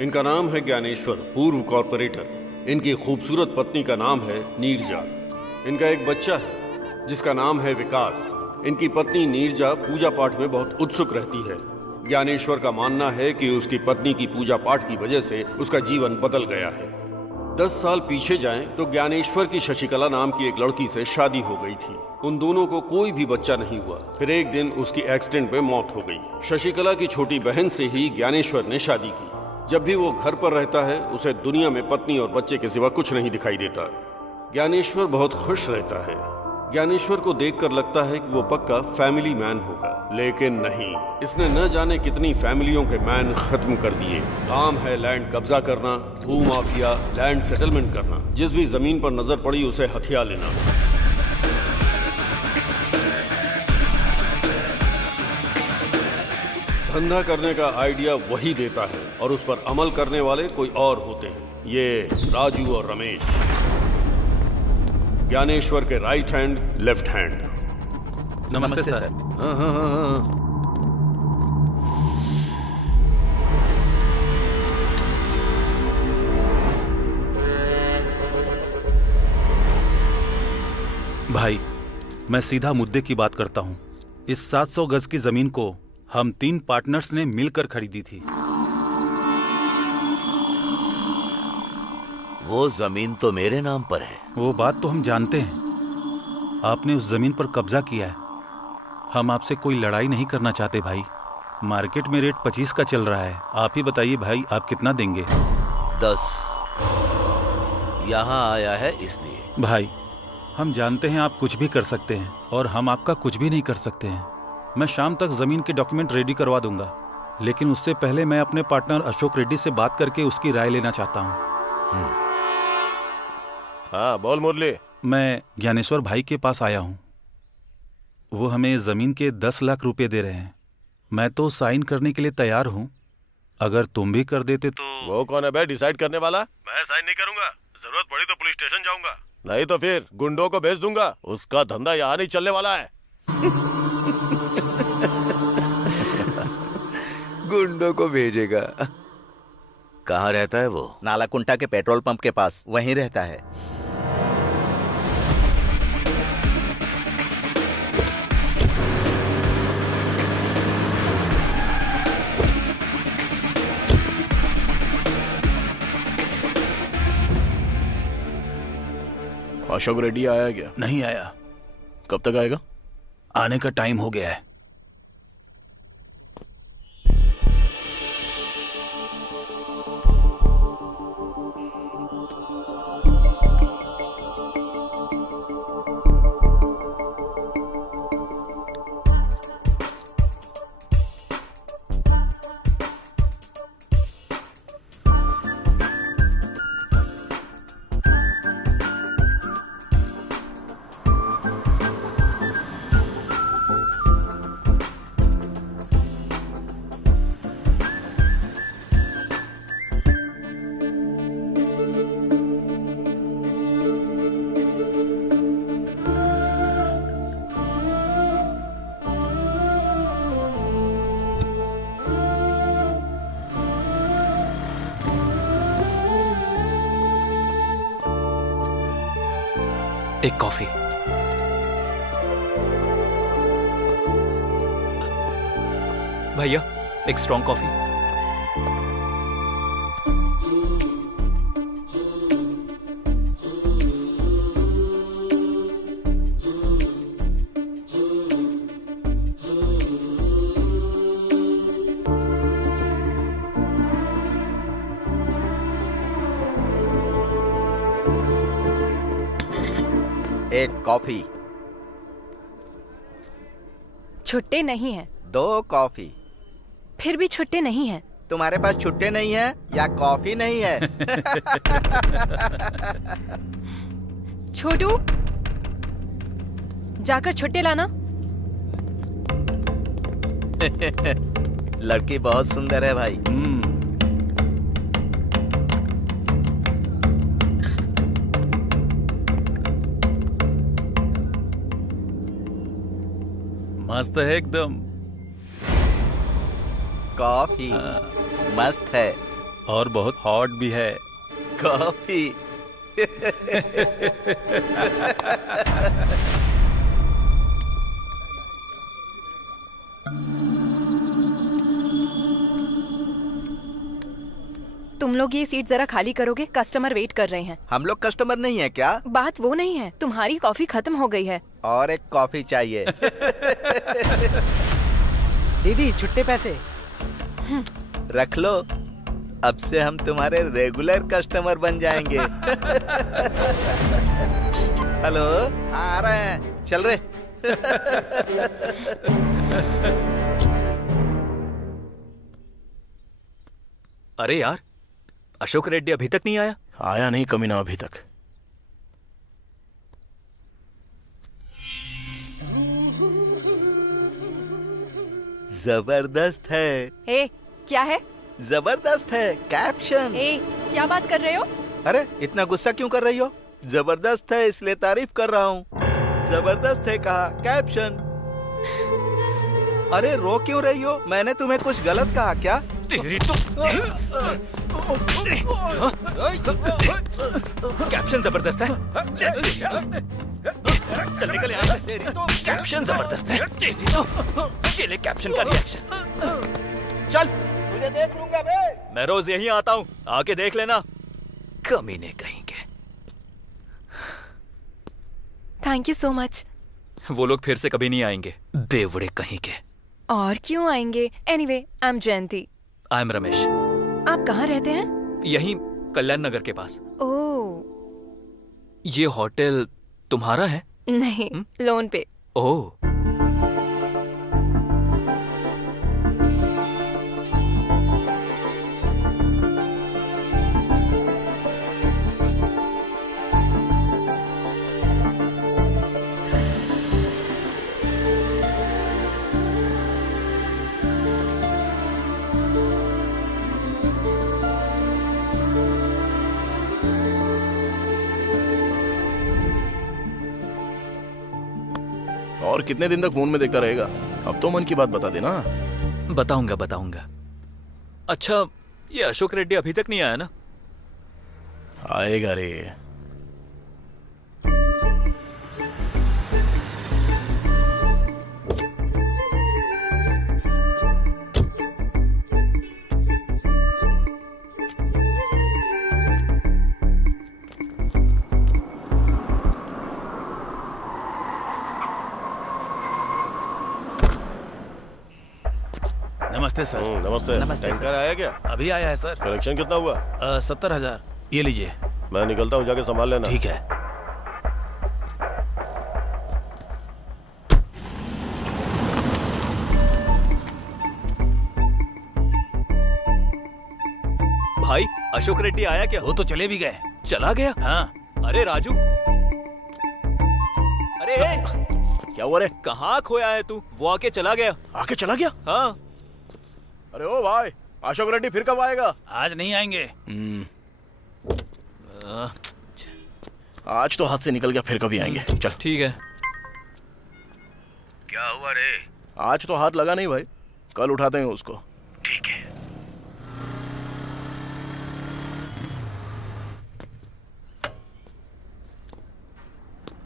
इनका नाम है ज्ञानेश्वर, पूर्व कॉर्पोरेटर। इनकी खूबसूरत पत्नी का नाम है नीरजा। इनका एक बच्चा है जिसका नाम है विकास। इनकी पत्नी नीरजा पूजा पाठ में बहुत उत्सुक रहती है। ज्ञानेश्वर का मानना है कि उसकी पत्नी की पूजा पाठ की वजह से उसका जीवन बदल गया है। 10 साल पीछे जाएं तो ज्ञानेश्वर की शशिकला नाम की एक लड़की से शादी हो गई थी। उन दोनों को कोई भी बच्चा नहीं हुआ। फिर एक दिन उसकी एक्सीडेंट में मौत हो गई। शशिकला की छोटी बहन से ही ज्ञानेश्वर ने शादी की। जब भी वो घर पर रहता है उसे दुनिया में पत्नी और बच्चे के सिवा कुछ नहीं दिखाई देता। ज्ञानेश्वर बहुत खुश रहता है। ज्ञानेश्वर को देखकर लगता है कि वो पक्का फैमिली मैन होगा, लेकिन नहीं। इसने न जाने कितनी फैमिलियों के मैन खत्म कर दिए। काम है लैंड कब्जा करना, भू माफिया, लैंड सेटलमेंट करना। जिस भी जमीन पर नजर पड़ी उसे हथिया लेना। धंधा करने का आइडिया वही देता है और उस पर अमल करने वाले कोई और होते हैं। ये राजू और रमेश, ज्ञानेश्वर के राइट हैंड लेफ्ट हैंड। नमस्ते सर। भाई, मैं सीधा मुद्दे की बात करता हूँ। इस 700 गज की जमीन को हम 3 पार्टनर्स ने मिलकर खरीदी थी। वो जमीन तो मेरे नाम पर है। वो बात तो हम जानते हैं। आपने उस जमीन पर कब्जा किया है। हम आपसे कोई लड़ाई नहीं करना चाहते भाई। मार्केट में रेट 25 का चल रहा है। आप ही बताइए भाई, आप कितना देंगे? 10। यहाँ आया है इसलिए। भाई, हम जानते हैं आप कुछ भी कर सकते हैं और हम आपका कुछ भी नहीं कर सकते हैं। मैं शाम तक जमीन के डॉक्यूमेंट रेडी करवा दूंगा, लेकिन उससे पहले मैं अपने पार्टनर अशोक रेड्डी से बात करके उसकी राय लेना चाहता हूँ। हाँ बोल मुरली। मैं ज्ञानेश्वर भाई के पास आया हूँ। वो हमें जमीन के 10 लाख रुपए दे रहे हैं। मैं तो साइन करने के लिए तैयार हूँ। अगर तुम भी कर देते तो। वो कौन है बे डिसाइड करने वाला? मैं साइन नहीं करूंगा। जरूरत पड़ी तो पुलिस स्टेशन जाऊंगा, नहीं तो फिर गुंडों को भेज दूंगा। उसका धंधा यहाँ नहीं चलने वाला है। गुंडों को भेजेगा? कहाँ रहता है वो? नालाकुंटा के पेट्रोल पंप के पास, वहीं रहता है। अशोक रेड्डी आया है क्या? नहीं आया। कब तक आएगा? आने का टाइम हो गया है। एक कॉफी। भैया, एक स्ट्रॉन्ग कॉफी। एक कॉफी। छुट्टे नहीं हैं। 2 कॉफी। फिर भी छुट्टे नहीं हैं। तुम्हारे पास छुट्टे नहीं है या कॉफी नहीं है? छोटू, जाकर छुट्टे लाना। लड़की बहुत सुंदर है भाई। मस्त है एकदम। कॉफी मस्त है। और बहुत हॉट भी है। कॉफी। तुम लोग ये सीट जरा खाली करोगे? कस्टमर वेट कर रहे हैं। हम लोग कस्टमर नहीं है क्या? बात वो नहीं है, तुम्हारी कॉफी खत्म हो गई है। और एक कॉफी चाहिए। दीदी छुट्टे पैसे। रख लो, अब से हम तुम्हारे रेगुलर कस्टमर बन जाएंगे। हेलो, आ रहे हैं, चल रहे। अरे यार, अशोक रेड्डी अभी तक नहीं आया। आया नहीं कमीना अभी तक। जबरदस्त है। ए, क्या है? जबरदस्त है कैप्शन। ए, क्या बात कर रहे हो? अरे इतना गुस्सा क्यों कर रही हो? जबरदस्त है इसलिए तारीफ कर रहा हूँ। जबरदस्त है कहा, कैप्शन। अरे रो क्यों रही हो? मैंने तुम्हें कुछ गलत कहा क्या? तेरी तो कैप्शन जबरदस्त है। चल निकल यहाँ से। कैप्शन जबरदस्त है। ये ले कैप्शन का रिएक्शन। चल, तुझे देख लूंगा बे। मैं रोज यहीं आता हूँ, आके देख लेना। कमीने कहीं के। Thank you so much. वो लोग फिर से कभी नहीं आएंगे, बेवड़े कहीं के। और क्यों आएंगे? Anyway, I am Jayanti. I am Ramesh. आप कहाँ रहते हैं? यहीं कल्याण नगर के पास। ओह ये होटल तुम्हारा है? नहीं, लोन पे। ओह, और कितने दिन तक फोन में देखता रहेगा? अब तो मन की बात बता देना। बताऊंगा बताऊंगा। अच्छा, ये अशोक रेड्डी अभी तक नहीं आया ना? आएगा रे। नमस्ते सर। नमस्ते। टैंकर आया क्या? अभी आया है सर। कलेक्शन कितना हुआ? 70,000। ये लीजिए। मैं निकलता हूँ, जाके संभाल लेना। ठीक है। भाई, अशोक रेड्डी आया क्या? वो तो चले भी गए। चला गया? हाँ। अरे राजू, अरे क्या हुआ रे? कहाँ खोया है तू? वो आके चला गया। आके चला गया? हाँ। अरे ओ भाई, अशोक रेड्डी फिर कब आएगा? आज नहीं आएंगे। आज तो हाथ से निकल गया, फिर कभी आएंगे। चल। ठीक है। क्या हुआ रे? आज तो हाथ लगा नहीं भाई, कल उठाते हैं उसको। ठीक है।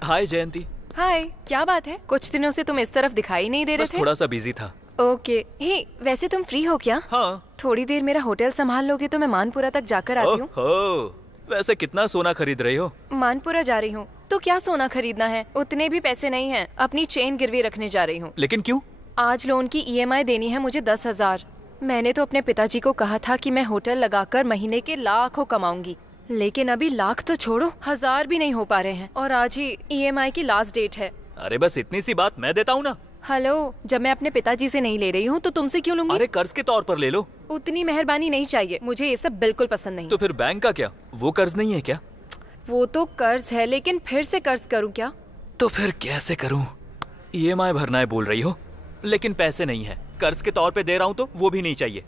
हाय जयंती। हाय, क्या बात है? कुछ दिनों से तुम इस तरफ दिखाई नहीं दे रहे बस थे। थोड़ा सा बिजी था। ओके। हे, वैसे तुम फ्री हो क्या? हाँ। थोड़ी देर मेरा होटल संभाल लोगे तो मैं मानपुरा तक जाकर आती हूँ। ओहो, वैसे कितना सोना खरीद रही हो? मानपुरा जा रही हूँ तो क्या सोना खरीदना है? उतने भी पैसे नहीं हैं। अपनी चेन गिरवी रखने जा रही हूँ। लेकिन क्यों? आज लोन की EMI देनी है मुझे 10,000। मैंने तो अपने पिताजी को कहा था कि मैं होटल लगाकर महीने के लाखों कमाऊंगी, लेकिन अभी लाख तो छोड़ो, 1000 भी नहीं हो पा रहे हैं। और आज ही EMI की लास्ट डेट है। अरे बस इतनी सी बात, मैं देता हूँ ना। हेलो, जब मैं अपने पिताजी से नहीं ले रही हूँ तो तुमसे क्यों लूंगी? अरे कर्ज के तौर पर ले लो। उतनी मेहरबानी नहीं चाहिए मुझे, ये सब बिल्कुल पसंद नहीं। तो फिर बैंक का क्या? वो कर्ज नहीं है क्या? वो तो कर्ज है, लेकिन फिर से कर्ज करूँ क्या? तो फिर कैसे करूं? EMI भरना है बोल रही हो, लेकिन पैसे नहीं है। कर्ज के तौर पे दे रहा हूँ तो वो भी नहीं चाहिए।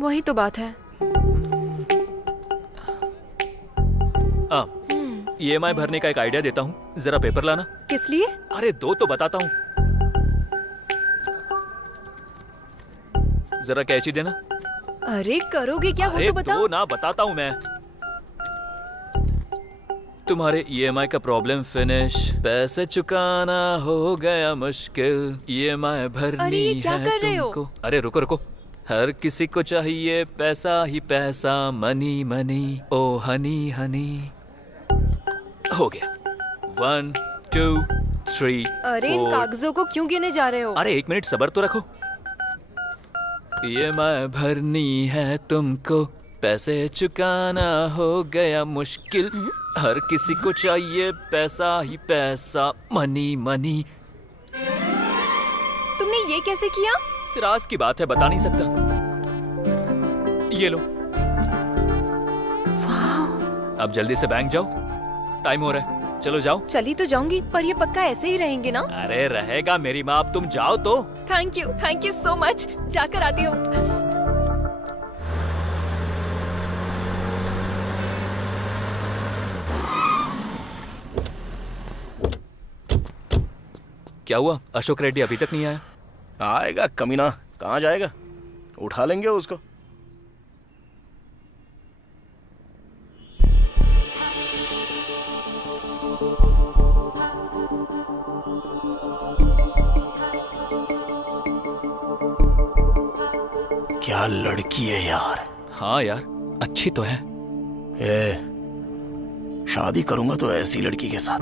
वही तो बात है। EMI भरने का एक आइडिया देता हूँ, जरा पेपर लाना। किस लिए? अरे दो तो बताता हूँ। जरा कैची देना। अरे करोगे क्या, वो अरे तो बताओ। ना बताता हूँ मैं। तुम्हारे ईएमआई का प्रॉब्लम फिनिश, पैसे चुकाना हो गया मुश्किल, ईएमआई भरनी अरे ये क्या है कर रहे हो? तुमको। अरे रुको रुको, हर किसी को चाहिए पैसा ही पैसा, मनी मनी ओ हनी हनी। हो गया, 1 2 3 अरे इन 4। कागजों को क्यों गिने जा रहे हो? अरे 1 मिनट सब्र तो रखो। ईएमआई भरनी है तुमको, पैसे चुकाना हो गया मुश्किल, हर किसी को चाहिए पैसा ही पैसा, मनी मनी। तुमने ये कैसे किया? राज की बात है, बता नहीं सकता। ये लो। अब जल्दी से बैंक जाओ, टाइम हो रहा है। चलो जाओ। चली तो जाऊंगी, पर ये पक्का ऐसे ही रहेंगे ना? अरे रहेगा मेरी माँ, अब तुम जाओ तो। Thank you so much. जाकर आती हूँ। क्या हुआ, अशोक रेड्डी अभी तक नहीं आया? आएगा कमीना, कहाँ जाएगा, उठा लेंगे उसको। क्या लड़की है यार। हाँ यार, अच्छी तो है। शादी करूंगा तो ऐसी लड़की के साथ।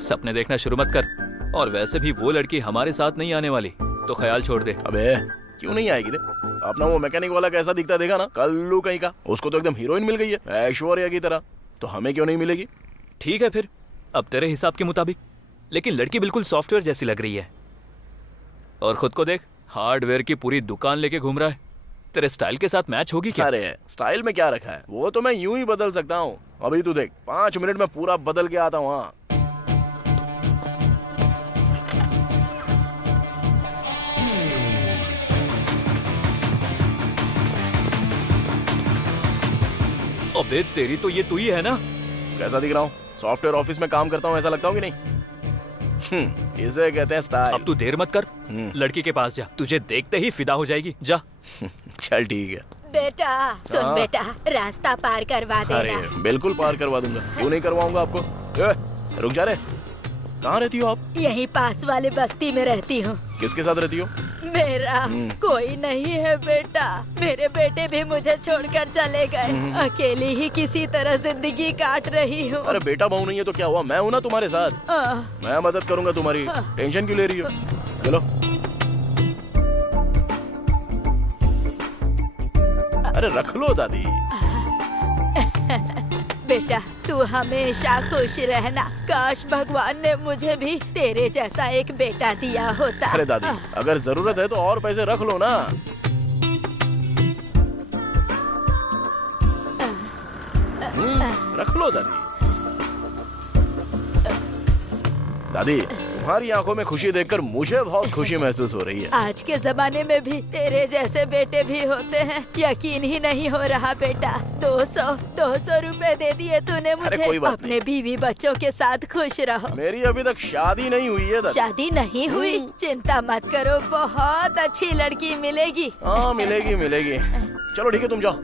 सपने देखना शुरू मत कर, और वैसे भी वो लड़की हमारे साथ नहीं आने वाली, तो ख्याल छोड़ दे। अबे क्यों नहीं आएगी रे? अपना वो मैकेनिक वाला कैसा दिखता देखा ना, कल्लू कहीं का, उसको तो एकदम हीरोइन मिल गई है ऐश्वर्या की तरह, तो हमें क्यों नहीं मिलेगी? ठीक है फिर, अब तेरे हिसाब के मुताबिक। लेकिन लड़की बिल्कुल सॉफ्टवेयर जैसी लग रही है, और खुद को देख, हार्डवेयर की पूरी दुकान लेके घूम रहा है। तेरे स्टाइल के साथ मैच होगी क्या? अरे स्टाइल में क्या रखा है, वो तो मैं यूं ही बदल सकता हूँ। अभी तू देख, 5 मिनट में पूरा बदल के आता हूँ। हाँ अबे तेरी तो ये तू ही है ना? कैसा दिख रहा हूँ? सॉफ्टवेयर ऑफिस में काम करता हूँ ऐसा लगता हूँ कि नहीं? इसे कहते हैं स्टाइल। अब तू देर मत कर, लड़की के पास जा, तुझे देखते ही फिदा हो जाएगी। जा। चल ठीक है। बेटा सुन बेटा, रास्ता पार करवा अरे देना। बिल्कुल पार करवा दूंगा, क्यों नहीं करवाऊंगा आपको। रुक जा रे, कहाँ रहती हो आप? यहीं पास वाले बस्ती में रहती हूँ। किसके साथ रहती हो? मेरा कोई नहीं है बेटा, मेरे बेटे भी मुझे छोड़कर चले गए, अकेली ही किसी तरह जिंदगी काट रही हूँ। अरे बेटा बहू नहीं है तो क्या हुआ, मैं हूँ ना तुम्हारे साथ, मैं मदद करूंगा तुम्हारी, टेंशन क्यों ले रही हो? चलो। अरे रख लो दादी। बेटा तू हमेशा खुश रहना, काश भगवान ने मुझे भी तेरे जैसा एक बेटा दिया होता। अरे दादी, अगर जरूरत है तो और पैसे रख लो ना। रख लो दादी। दादी तुम्हारी आंखों में खुशी देखकर मुझे बहुत खुशी महसूस हो रही है। आज के जमाने में भी तेरे जैसे बेटे भी होते हैं, यकीन ही नहीं हो रहा बेटा। 200 रुपए दे दिए तूने मुझे। कोई बात अपने बीवी बच्चों के साथ खुश रहो। मेरी अभी तक शादी नहीं हुई है दादी। शादी नहीं हुई? चिंता मत करो, बहुत अच्छी लड़की मिलेगी। हाँ मिलेगी मिलेगी। चलो ठीक है तुम जाओ।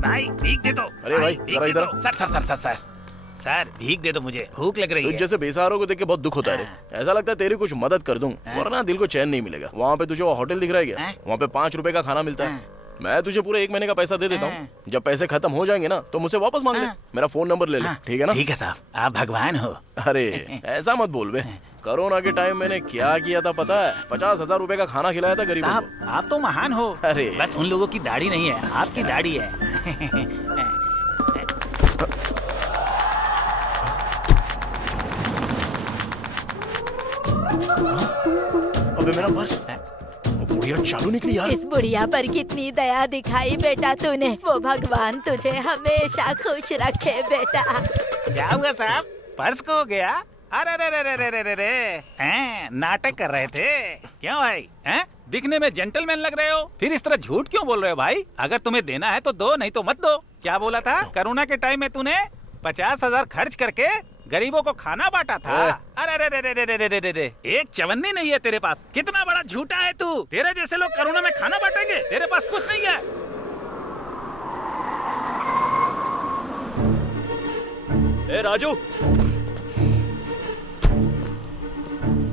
भाई भीख दे दो। अरे भाई जरा इधर। सर भीख दे दो, मुझे भूख लग रही तुझ है। जैसे बेसहारों को देख के बहुत दुख होता है रे। ऐसा लगता है तेरी कुछ मदद कर दूं, वरना दिल को चैन नहीं मिलेगा। वहाँ पे तुझे वो होटल दिख रहा है क्या? वहाँ पे 5 रुपए का खाना मिलता है। मैं तुझे पूरे 1 महीने का पैसा दे देता हूँ। जब पैसे खत्म हो जाएंगे ना तो मुझसे वापस मांग ले। मेरा फोन नंबर ले ले, ठीक है ना? ठीक है साहब, आप भगवान हो। अरे ऐसा मत बोल बे। कोरोना के टाइम मैंने क्या किया था पता है? 50,000 रुपए का खाना खिलाया था गरीबों साहब को। आप तो महान हो। अरे बस उन लोगों की दाढ़ी नहीं है, आपकी दाढ़ी है। अबे मेरा पर्स, वो बुढ़िया चालू निकली यार। इस बुढ़िया पर कितनी दया दिखाई बेटा तूने। वो भगवान तुझे हमेशा खुश रखे बेटा। क्या हुआ साहब, पर्स खो गया? अरे रे रे रे रे रे रे, हैं, नाटक कर रहे थे क्यों भाई? हैं, दिखने में जेंटलमैन लग रहे हो, फिर इस तरह झूठ क्यों बोल रहे हो भाई? अगर तुम्हें देना है तो दो, नहीं तो मत दो। क्या बोला था? कोरोना के टाइम में तूने 50,000 खर्च करके गरीबों को खाना बांटा था। अरे रे रे रे रे रे रे रे रे, एक चवन्नी नहीं है तेरे पास। कितना बड़ा झूठा है तू। तेरे जैसे लोग कोरोना में खाना बांटेंगे? तेरे पास कुछ नहीं है। ए राजू,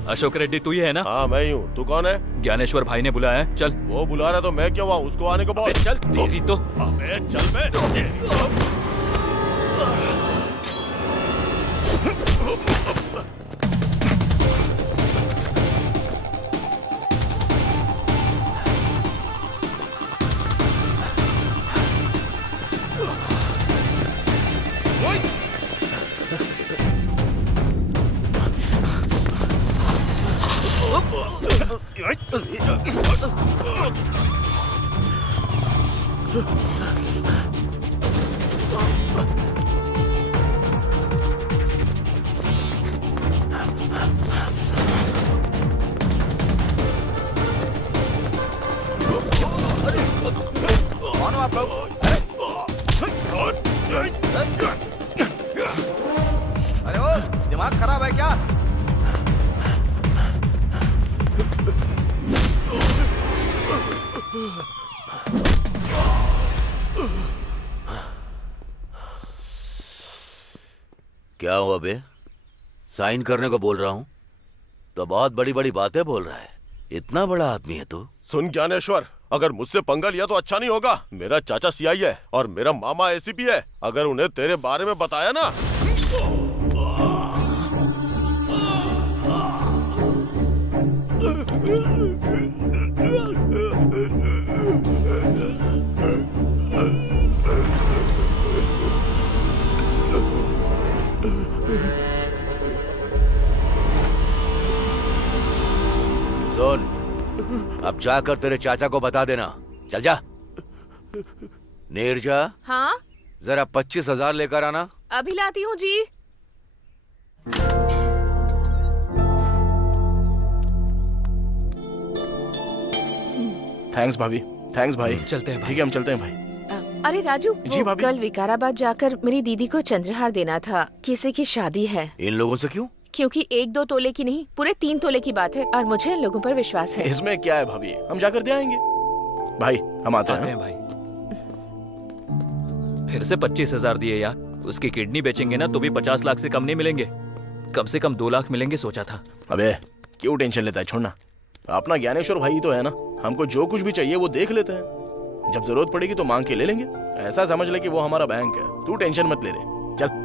अशोक रेड्डी तू ही है ना? हाँ मैं ही हूँ। तू कौन है? ज्ञानेश्वर भाई ने बुलाया है, चल। वो बुला रहा तो मैं क्यों वहाँ? उसको आने को बोल। चल तेरी तो। अबे चल बे। कौन हो आप लोग? अरे ओ, दिमाग खराब है क्या? क्या हुआ बे? साइन करने को बोल रहा हूँ तो बहुत बड़ी बड़ी बातें बोल रहा है। इतना बड़ा आदमी है तू। सुन ज्ञानेश्वर, अगर मुझसे पंगा लिया तो अच्छा नहीं होगा। मेरा चाचा सीआई है और मेरा मामा एसीपी है। अगर उन्हें तेरे बारे में बताया ना। सुन, अब जाकर तेरे चाचा को बता देना। चल जा। नीरजा, हाँ जरा 25,000 लेकर आना। अभी लाती हूँ जी। थैंक्स भाभी। थैंक्स भाई। चलते हैं भाई। ठीक है हम चलते हैं भाई। अरे राजू, जी वो भाभी। कल विकाराबाद जाकर मेरी दीदी को चंद्रहार देना था। किसी की शादी है। इन लोगों से क्यों? क्योंकि 1-2 तोले की नहीं, पूरे 3 तोले की बात है और मुझे इन लोगों पर विश्वास है। इसमें क्या है भाभी, हम जाकर दे आएंगे। भाई हम आते आते हैं। हैं भाई। फिर से 25,000 दिए यार। उसकी किडनी बेचेंगे ना तो भी 50 लाख से कम नहीं मिलेंगे। कम से कम 2 लाख मिलेंगे सोचा था। अबे क्यों टेंशन लेता है, छोड़ना। अपना ज्ञानेश्वर भाई तो है ना, हमको जो कुछ भी चाहिए वो देख लेते हैं। जब जरूरत पड़ेगी तो मांग के ले लेंगे। ऐसा समझ ले कि वो हमारा बैंक है। तू टेंशन मत ले रहे। चल।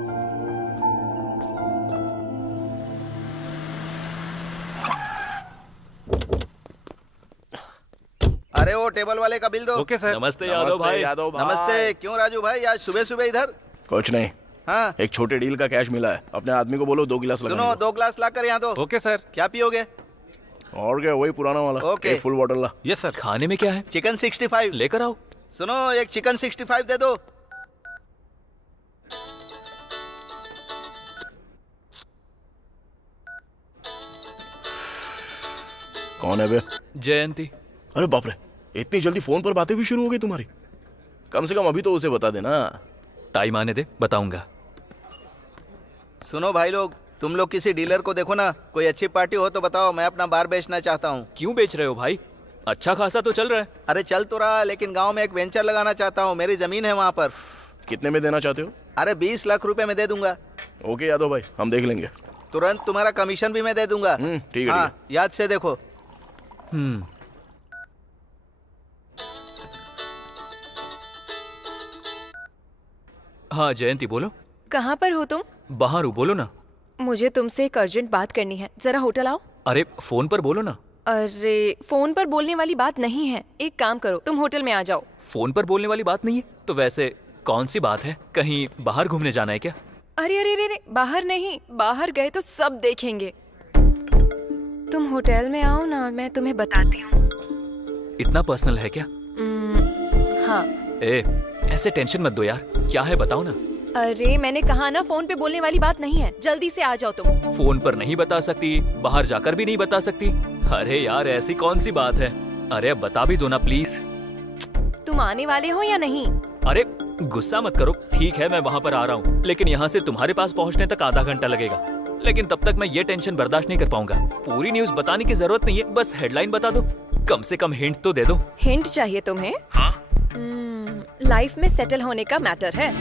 अरे वो टेबल वाले का बिल दो। Okay sir. नमस्ते यादव भाई। यादव भाई। नमस्ते। क्यों राजू भाई, आज सुबह सुबह इधर? कुछ नहीं, हाँ एक छोटे डील का कैश मिला है। अपने आदमी को बोलो 2 गिलास सुनो, लगाने 2 ग्लास लाकर यहाँ दो। Okay sir. क्या पियोगे? को। और क्या, वही पुराना वाला। ओके। एक फुल बॉटल ला। Yes sir. खाने में क्या है? चिकन 65। लेकर आओ। सुनो, एक चिकन 65 दे दो। कौन है बे? जयंती। अरे बाप रे, इतनी जल्दी फोन पर बातें भी शुरू हो गई तुम्हारी। कम से कम अभी तो उसे बता देना। टाइम आने दे, बताऊंगा। सुनो भाई लोग, तुम लोग किसी डीलर को देखो ना, कोई अच्छी पार्टी हो तो बताओ, मैं अपना बार बेचना चाहता हूँ। क्यों बेच रहे हो भाई? अच्छा खासा तो चल रहा है। अरे चल तो रहा, लेकिन गांव में एक वेंचर लगाना चाहता हूँ। मेरी जमीन है वहाँ पर। कितने में देना चाहते हो? अरे 20 लाख रुपए में दे दूंगा। ओके यादव भाई, हम देख लेंगे। तुरंत तुम्हारा कमीशन भी मैं दे दूंगा। ठीक है। हाँ, याद से देखो। हाँ जयंती बोलो। कहाँ पर हो तुम? बाहर हूँ, बोलो ना। मुझे तुमसे एक अर्जेंट बात करनी है, जरा होटल आओ। अरे फोन पर बोलो ना। अरे फोन पर बोलने वाली बात नहीं है। एक काम करो, तुम होटल में आ जाओ। फोन पर बोलने वाली बात नहीं है तो वैसे कौन सी बात है? कहीं बाहर घूमने जाना है क्या? अरे अरे अरे, बाहर नहीं, बाहर गए तो सब देखेंगे। तुम होटल में आओ ना, मैं तुम्हें बताती हूँ। इतना पर्सनल है क्या? हाँ। ए, ऐसे टेंशन मत दो यार। क्या है बताओ ना। अरे मैंने कहा ना, फोन पे बोलने वाली बात नहीं है। जल्दी से आ जाओ तुम। फोन पर नहीं बता सकती, बाहर जाकर भी नहीं बता सकती। अरे यार ऐसी कौन सी बात है? अरे अब बता भी दो ना प्लीज। तुम आने वाले हो या नहीं? अरे गुस्सा मत करो, ठीक है मैं वहाँ पर आ रहा हूँ, लेकिन यहाँ से तुम्हारे पास पहुँचने तक आधा घंटा लगेगा। लेकिन तब तक मैं ये टेंशन बर्दाश्त नहीं कर पाऊंगा। पूरी न्यूज़ बताने की जरूरत नहीं है, बस हेडलाइन बता दो, कम से कम हिंट तो दे दो। हिंट चाहिए तुम्हें? हाँ। लाइफ में सेटल होने का मैटर है।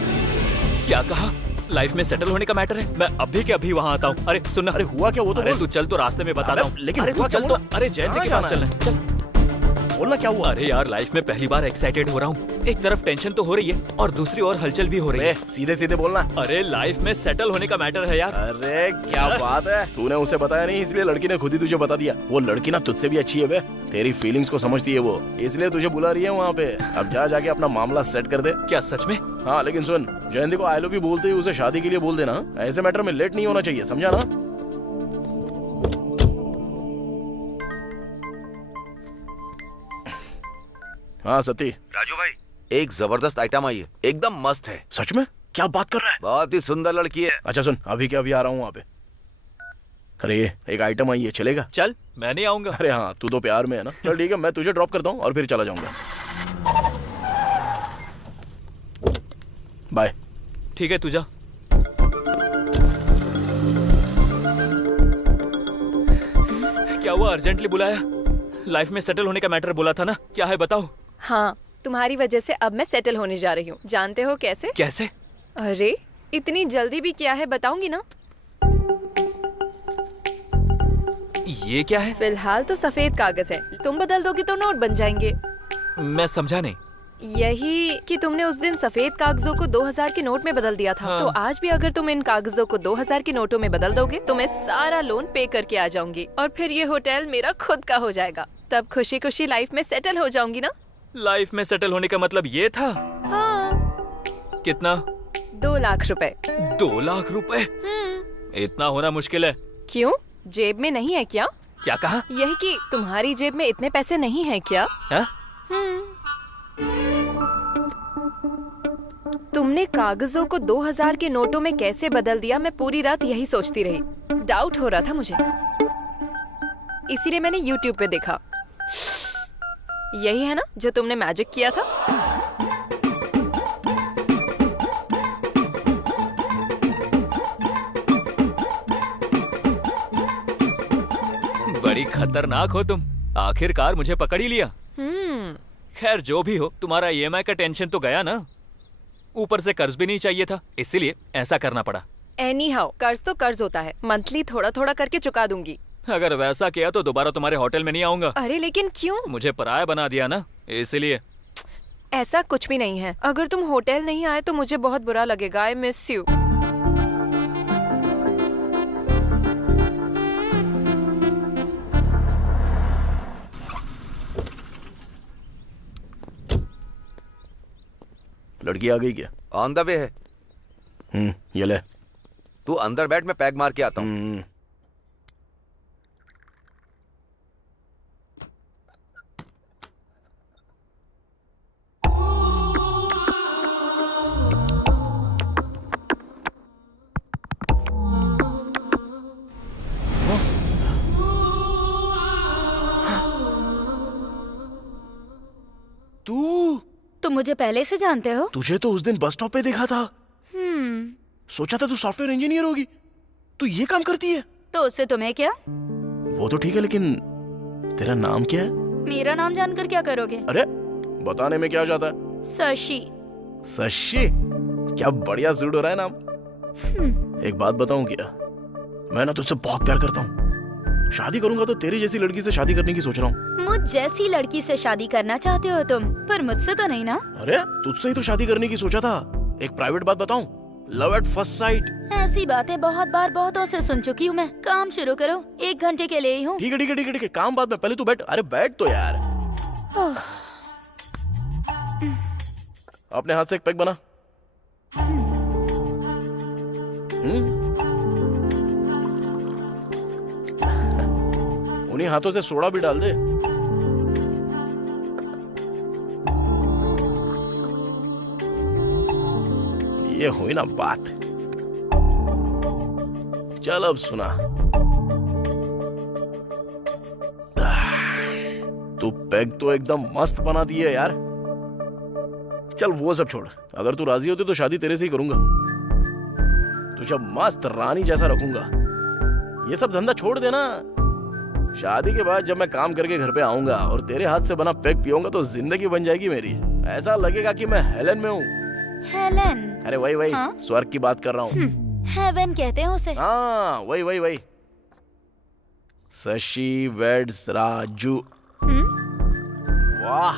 क्या कहा? लाइफ में सेटल होने का मैटर है? मैं अभी के अभी वहाँ आता हूँ। अरे सुन, अरे हुआ क्या? वो तो अरे बोल। तू चल, तो रास्ते में बताता हूँ। लेकिन अरे हुआ तू चल क्या? तो, अरे जयंती के कहाँ पास जाना चलना है, चल। बोलना क्या हुआ? अरे यार, लाइफ में पहली बार एक्साइटेड हो रहा हूँ। एक तरफ टेंशन तो हो रही है और दूसरी ओर हलचल भी हो रही है। सीधे सीधे बोलना। अरे लाइफ में सेटल होने का मैटर है यार। अरे क्या बात है, तूने उसे बताया नहीं, इसलिए लड़की ने खुद ही तुझे बता दिया। वो लड़की ना तुझसे भी अच्छी है बे, तेरी फीलिंग्स को समझती है वो, इसलिए तुझे बुला रही है वहाँ पे। अब जा जाके अपना मामला सेट कर दे। क्या सच में? हाँ, लेकिन सुन, जयंती को आई लव यू बोलते ही उसे शादी के लिए बोल देना। ऐसे मैटर में लेट नहीं होना चाहिए, समझा ना? हाँ सती। राजू भाई, एक जबरदस्त आइटम आई है, एकदम मस्त है। सच में? क्या बात कर रहा है? बहुत ही सुंदर लड़की है। अच्छा सुन, अभी के अभी आ रहा हूँ वहाँ पे। अरे ये एक आइटम आई है, चलेगा? चल, मैं नहीं आऊंगा। अरे हाँ, तू तो प्यार में है ना। चल ठीक है, मैं तुझे ड्रॉप करता हूँ और फिर चला जाऊंगा। बाय। ठीक है, तू जा। क्या हुआ, अर्जेंटली बुलाया? लाइफ में सेटल होने का मैटर बोला था ना, क्या है बताओ? हाँ, तुम्हारी वजह से अब मैं सेटल होने जा रही हूँ। जानते हो कैसे? कैसे? अरे इतनी जल्दी भी क्या है, बताऊंगी ना। ये क्या है? फिलहाल तो सफेद कागज है, तुम बदल दोगे तो नोट बन जाएंगे। मैं समझा नहीं। यही कि तुमने उस दिन सफेद कागजों को 2000 के नोट में बदल दिया था। हाँ। तो आज भी अगर तुम इन कागजों को 2000 के नोटों में बदल दोगे तो मैं सारा लोन पे करके आ जाऊंगी और फिर ये होटल मेरा खुद का हो जाएगा। तब खुशी खुशी लाइफ में सेटल हो जाऊंगी ना। लाइफ में सेटल होने का मतलब ये था? हाँ। कितना? 2 लाख रुपए। 2 लाख रुपए? इतना होना मुश्किल है। क्यों, जेब में नहीं है क्या? क्या कहा? यही कि तुम्हारी जेब में इतने पैसे नहीं है क्या? हा? तुमने कागजों को 2000 के नोटों में कैसे बदल दिया, मैं पूरी रात यही सोचती रही। डाउट हो रहा था मुझे, इसीलिए मैंने YouTube पे देखा। यही है ना जो तुमने मैजिक किया था? बड़ी खतरनाक हो तुम, आखिरकार मुझे पकड़ ही लिया। खैर जो भी हो, तुम्हारा EMI का टेंशन तो गया ना। ऊपर से कर्ज भी नहीं चाहिए था, इसीलिए ऐसा करना पड़ा। एनी हाउ, कर्ज तो कर्ज होता है, मंथली थोड़ा थोड़ा करके चुका दूंगी। अगर वैसा किया तो दोबारा तुम्हारे होटल में नहीं आऊंगा। अरे लेकिन क्यों? मुझे पराया बना दिया ना, इसलिए। ऐसा कुछ भी नहीं है। अगर तुम होटल नहीं आए तो मुझे बहुत बुरा लगेगा। I miss you. लड़की आ गई क्या? ऑन द वे है। ये ले। तू अंदर बैठ, मैं पैक मार के आता हूँ। तुम मुझे पहले से जानते हो? तुझे तो उस दिन बस स्टॉप पे देखा था। सोचा था तू सॉफ्टवेयर इंजीनियर होगी। तू ये काम करती है? तो उससे तुम्हें क्या? वो तो ठीक है, लेकिन तेरा नाम क्या है? मेरा नाम जानकर क्या करोगे? अरे बताने में क्या हो जाता है? शशि। शशि? क्या बढ़िया सूट हो रहा है नाम। एक बात बताऊं क्या, मैं ना तुझसे बहुत प्यार करता हूँ। शादी करूंगा तो तेरी जैसी लड़की से शादी करने की सोच रहा हूँ। मुझ जैसी लड़की से शादी करना चाहते हो तुम, पर मुझसे तो नहीं ना। अरे तुझसे ही तो शादी करने की सोचा था। एक प्राइवेट बात बताऊं, लव एट फर्स्ट साइट। ऐसी बातें बहुत बार बहुतों से सुन चुकी हूँ मैं। काम शुरू करो, 1 घंटे के लिए ही हूँ। ठीक है ठीक है ठीक है ठीक है, काम बाद में, पहले तू बैठ। अरे बैठ तो यार। अपने हाथ से एक पैक बना। उन्हीं हाथों से सोडा भी डाल दे। ये हुई ना बात। चल अब सुना, तू पैग तो एकदम मस्त बना दी है यार। चल वो सब छोड़, अगर तू राजी होती तो शादी तेरे से ही करूंगा। तुझे मस्त रानी जैसा रखूंगा। ये सब धंधा छोड़ देना। शादी के बाद जब मैं काम करके घर पे आऊंगा और तेरे हाथ से बना पेग पीऊंगा तो जिंदगी बन जाएगी मेरी। ऐसा लगेगा कि मैं हेलन में हूँ। हेलन? अरे वही हाँ? स्वर्ग की बात कर रहा हूँ। हेवन कहते हैं उसे। हाँ वही शशि वेड्स राजू। वाह,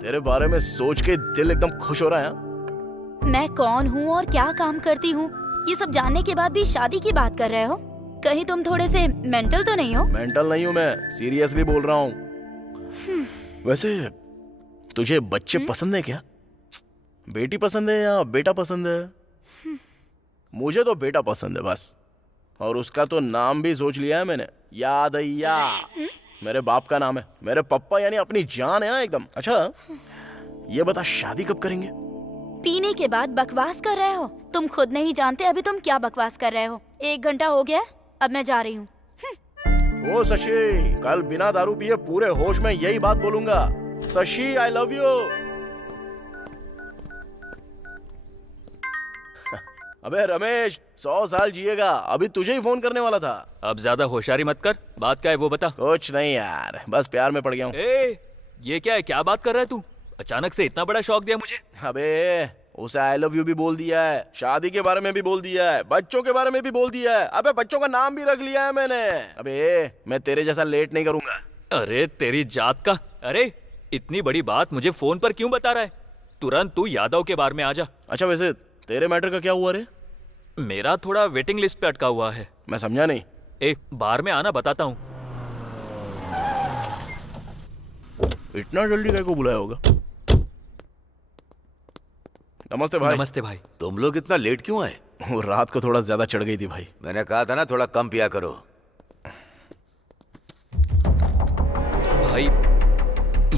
तेरे बारे में सोच के दिल एकदम खुश हो रहा है। मैं कौन हूँ और क्या काम करती हूँ ये सब जानने के बाद भी शादी की बात कर रहे हो? कहीं तुम थोड़े से मेंटल तो नहीं हो? मेंटल नहीं हूँ मैं, सीरियसली बोल रहा हूँ। वैसे तुझे बच्चे पसंद है क्या? बेटी पसंद है या बेटा पसंद है? मुझे तो बेटा पसंद है बस। और उसका तो नाम भी सोच लिया है मैंने, यादయ్యా। मेरे बाप का नाम है। मेरे पप्पा यानी अपनी जान है ना एकदम। अच्छा ये बता, शादी कब करेंगे? पीने के बाद बकवास कर रहे हो? तुम खुद नहीं जानते अभी तुम क्या बकवास कर रहे हो। 1 घंटा हो गया, अब मैं जा रही हूँ। ओ शशि, कल बिना दारू पिए पूरे होश में यही बात बोलूंगा। शशि आई लव यू। अबे रमेश, 100 साल जिएगा। अभी तुझे ही फोन करने वाला था। अब ज्यादा होशियारी मत कर, बात क्या है वो बता। कुछ नहीं यार, बस प्यार में पड़ गया हूँ। ये क्या है, क्या बात कर रहा है तू? अचानक से इतना बड़ा शौक दिया मुझे। अबे उसे आई लव यू भी बोल दिया है, शादी के बारे में भी बोल दिया है, बच्चों के बारे में भी बोल दिया है। अबे बच्चों का नाम भी रख लिया है मैंने। अबे मैं तेरे जैसा लेट नहीं करूंगा। अरे तेरी जात का। अरे इतनी बड़ी बात मुझे फोन पर क्यों बता रहा है? तुरंत तू यादव के बारे में आ जा। अच्छा वैसे तेरे मैटर का क्या हुआ रे? मेरा थोड़ा वेटिंग लिस्ट पे अटका हुआ है। मैं समझा नहीं। बार में आना, बताता हूँ। इतना जल्दी क्या को बुलाया होगा? नमस्ते भाई। नमस्ते भाई। तुम लोग इतना लेट क्यों आए? वो रात को थोड़ा ज्यादा चढ़ गई थी भाई। मैंने कहा था ना थोड़ा कम पिया करो। भाई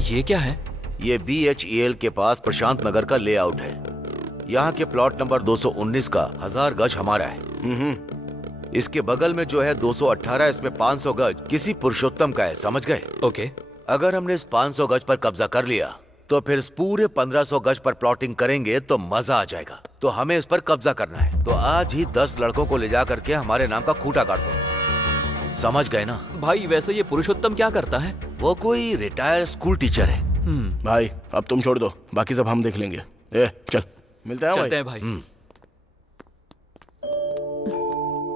ये क्या है? ये BHEL के पास प्रशांत नगर का लेआउट है। यहाँ के प्लॉट नंबर 219 का 1000 गज हमारा है। इसके बगल में जो है 218, इसमें 500 गज किसी पुरुषोत्तम का है, समझ गए? ओके। अगर हमने इस 500 गज पर कब्जा कर लिया तो फिर इस पूरे 1500 गज पर प्लॉटिंग करेंगे तो मजा आ जाएगा। तो हमें इस पर कब्जा करना है। तो आज ही 10 लड़कों को ले जा करके हमारे नाम का खूंटा काट दो, समझ गए ना? भाई वैसे ये पुरुषोत्तम क्या करता है? वो कोई रिटायर्ड स्कूल टीचर है। भाई अब तुम छोड़ दो, बाकी सब हम देख लेंगे। चल मिलते हैं चलते हैं भाई।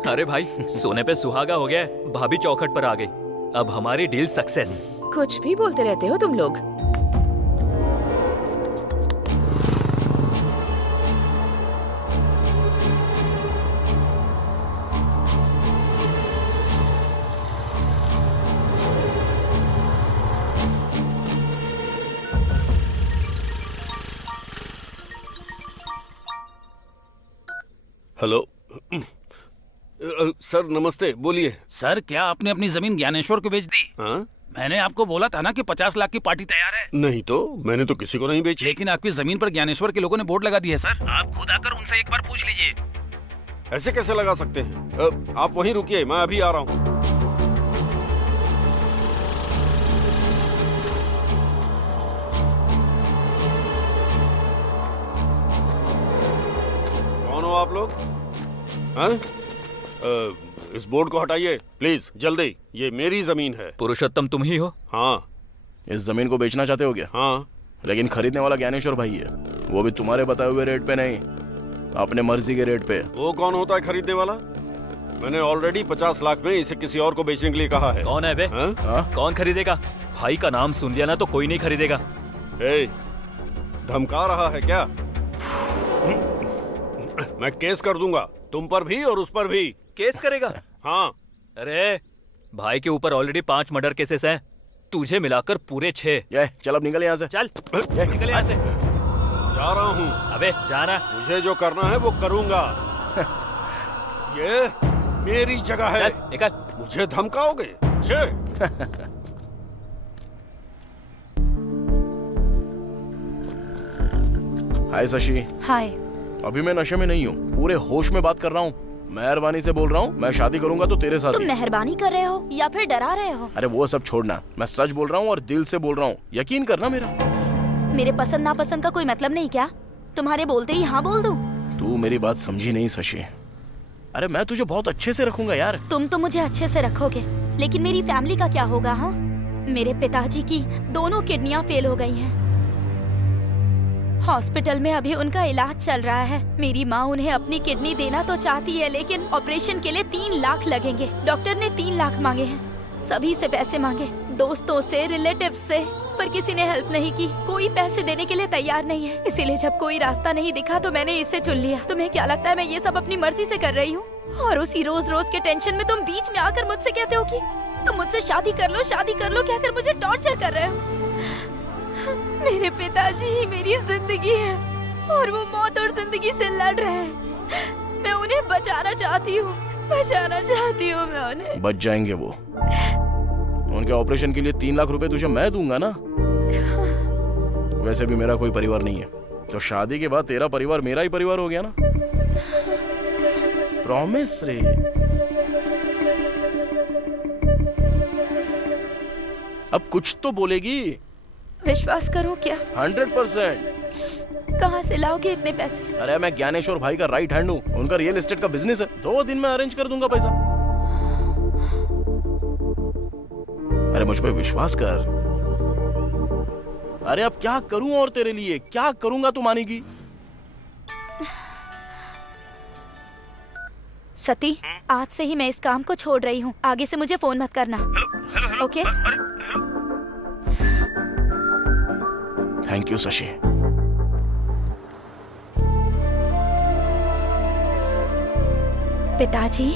अरे भाई सोने पे सुहागा हो गया है। भाभी चौखट पर आ गई। अब हमारी डील सक्सेस। कुछ भी बोलते रहते हो तुम लोग। हेलो सर, नमस्ते, बोलिए। सर क्या आपने अपनी जमीन ज्ञानेश्वर को बेच दी? हाँ? मैंने आपको बोला था ना कि 50 लाख की पार्टी तैयार है। नहीं तो मैंने तो किसी को नहीं बेची। लेकिन आपकी जमीन पर ज्ञानेश्वर के लोगों ने बोर्ड लगा दी है सर। आप खुद आकर उनसे एक बार पूछ लीजिए। ऐसे कैसे लगा सकते हैं? आप वहीं रुकिए, मैं अभी आ रहा हूँ। कौन हो आप लोग? हाँ? इस बोर्ड को हटाइए प्लीज, जल्दी। ये मेरी जमीन है। पुरुषोत्तम तुम ही हो? हाँ। इस जमीन को बेचना चाहते हो क्या? हाँ। लेकिन खरीदने वाला ज्ञानेश्वर भाई है, वो भी तुम्हारे बताए हुए रेट पे नहीं, अपने मर्जी के रेट पे। वो कौन होता है खरीदने वाला? मैंने ऑलरेडी 50 लाख में इसे किसी और को बेचने के लिए कहा है। कौन है बे? कौन खरीदेगा? भाई का नाम सुन लिया ना तो कोई नहीं खरीदेगा। धमका रहा है क्या? मैं केस कर दूंगा, तुम पर भी और उस पर भी। केस करेगा? हाँ। अरे भाई के ऊपर ऑलरेडी 5 मर्डर केसेस हैं, तुझे मिलाकर पूरे 6। चल अब निकल यहाँ से। चल निकल यहाँ से। जा रहा हूँ। अबे जाना। मुझे जो करना है वो करूंगा। ये मेरी जगह है। चल निकल। मुझे धमकाओगे? मुझे? हाय शशि। हाय। अभी मैं नशे में नहीं हूँ, पूरे होश में बात कर रहा हूँ। मेहरबानी से बोल रहा हूँ, मैं शादी करूंगा तो तेरे साथ। तुम मेहरबानी कर रहे हो या फिर डरा रहे हो? अरे वो सब छोड़ना, मैं सच बोल रहा हूँ और दिल से बोल रहा हूँ, यकीन करना मेरा। मेरे पसंद नापसंद का कोई मतलब नहीं क्या? तुम्हारे बोलते ही हाँ बोल दूं? तू मेरी बात समझी नहीं शशि। अरे मैं तुझे बहुत अच्छे से रखूंगा यार। तुम तो मुझे अच्छे से रखोगे, लेकिन मेरी फैमिली का क्या होगा? हाँ, मेरे पिताजी की दोनों किडनियां फेल हो गई हैं। हॉस्पिटल में अभी उनका इलाज चल रहा है। मेरी माँ उन्हें अपनी किडनी देना तो चाहती है, लेकिन ऑपरेशन के लिए 3 लाख लगेंगे। डॉक्टर ने 3 लाख मांगे हैं। सभी से पैसे मांगे, दोस्तों से, रिलेटिव्स से, पर किसी ने हेल्प नहीं की। कोई पैसे देने के लिए तैयार नहीं है। इसीलिए जब कोई रास्ता नहीं दिखा तो मैंने इसे चुन लिया। तुम्हें क्या लगता है मैं ये सब अपनी मर्जी से कर रही हूँ? और उसी रोज रोज के टेंशन में तुम बीच में आकर मुझसे कहते हो कि तुम मुझसे शादी कर लो कहकर मुझे टॉर्चर कर रहे हो। मेरे पिताजी ही मेरी जिंदगी है और वो मौत और जिंदगी से लड़ रहे हैं। मैं उन्हें बचाना चाहती हूँ मैं उन्हें। बच जाएंगे वो। उनके ऑपरेशन के लिए 3 लाख रुपए तुझे मैं दूंगा ना। वैसे भी मेरा कोई परिवार नहीं है, तो शादी के बाद तेरा परिवार मेरा ही परिवार हो गया ना। प्रॉमिस रे। अब कुछ तो बोलेगी। विश्वास करो क्या? 100%। कहाँ से लाओगे इतने पैसे? अरे मैं ज्ञानेश्वर भाई का राइट हैंड हूँ। उनका रियल एस्टेट का बिजनेस है। 2 दिन में अरेंज कर दूंगा पैसा। अरे मुझ पे विश्वास कर। अरे अब क्या करूं और तेरे लिए क्या करूंगा तू मानेगी? सती, आज से ही मैं इस काम को छोड़ रही हूँ। आगे से मुझे फोन मत करना। ओके? Thank you Shashi. पिताजी,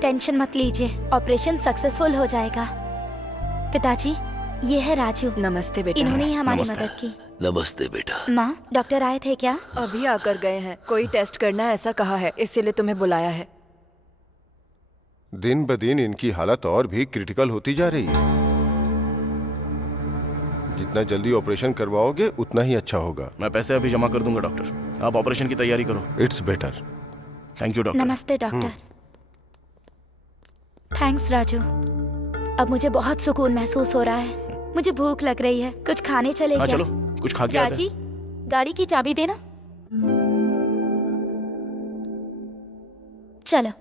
टेंशन मत लीजिए, ऑपरेशन सक्सेसफुल हो जाएगा। पिताजी, ये है राजू। नमस्ते बेटा। इन्होंने ही हमारी मदद की। नमस्ते बेटा। माँ, डॉक्टर आए थे क्या? अभी आकर गए हैं। कोई टेस्ट करना है ऐसा कहा है, इसीलिए तुम्हें बुलाया है। दिन ब दिन इनकी हालत और भी क्रिटिकल होती जा रही है। जितना जल्दी ऑपरेशन करवाओगे उतना ही अच्छा होगा। मैं पैसे अभी जमा कर दूंगा डॉक्टर। आप ऑपरेशन की तैयारी करो। It's better. Thank you doctor. नमस्ते डॉक्टर। थैंक्स राजू। अब मुझे बहुत सुकून महसूस हो रहा है। मुझे भूख लग रही है, कुछ खाने चले हाँ, क्या? चलो कुछ खा के आते राजी, हैं। गाड़ी की चाबी देना। चलो।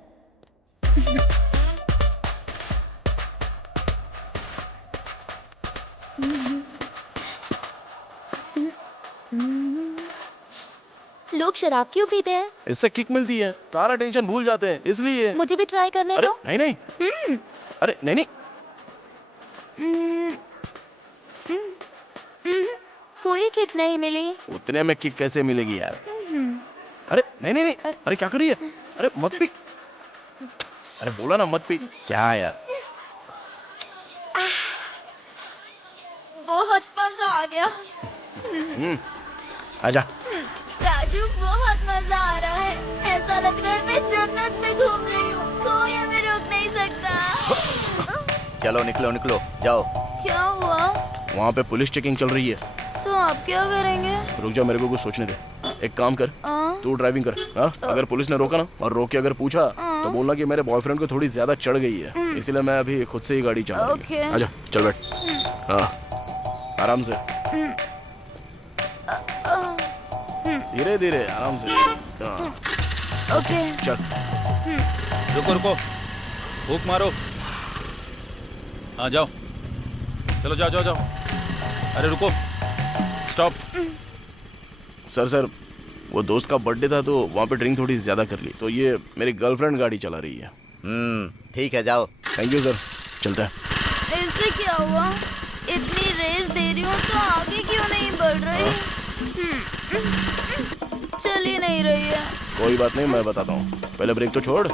लोग शराब क्यों पीते हैं? इससे किक मिलती है, सारा टेंशन भूल जाते हैं, इसलिए। मुझे भी ट्राई करने अरे दो। नहीं नहीं। अरे नहीं नहीं। कोई किक नहीं मिली। उतने में किक कैसे मिलेगी यार? अरे नहीं नहीं नहीं। अरे क्या कर रही है? अरे मत पी। अरे बोला ना मत पी। क्या यार? बहुत मजा आ गया। आजा। राजू, बहुत मजा आ रहा है। ऐसा लग रहा है मैं जन्नत में घूम रही हूँ। कोई हमें रोक नहीं सकता। चलो निकलो निकलो, जाओ। क्या हुआ? वहाँ पे पुलिस चेकिंग चल रही है। तो आप क्या करेंगे? रुक जा, मेरे को कुछ सोचने दे। एक काम कर, तू ड्राइविंग कर। हाँ, अगर पुलिस ने रोका ना और रोक के अगर पूछा तो बोलना कि मेरे बॉयफ्रेंड को थोड़ी ज्यादा चढ़ गई है, इसलिए मैं अभी खुद से ही गाड़ी चला रही हूँ। आजा, चल बैठ। हाँ, आराम से, धीरे धीरे, आराम से। ओके। चल। रुको रुको, भूख मारो। हाँ जाओ, चलो जाओ जाओ जाओ। अरे रुको, स्टॉप। सर वो दोस्त का बर्थडे था तो वहाँ पे ड्रिंक थोड़ी ज्यादा कर ली, तो ये मेरी गर्लफ्रेंड गाड़ी चला रही है। ठीक है, जाओ। थैंक यू सर, चलता है। इससे क्या हुआ? इतनी रेस दे रही हूँ तो आगे क्यों नहीं बढ़ रही? चल ही नहीं रही है। कोई बात नहीं, मैं बताता हूँ, पहले ब्रेक तो छोड़।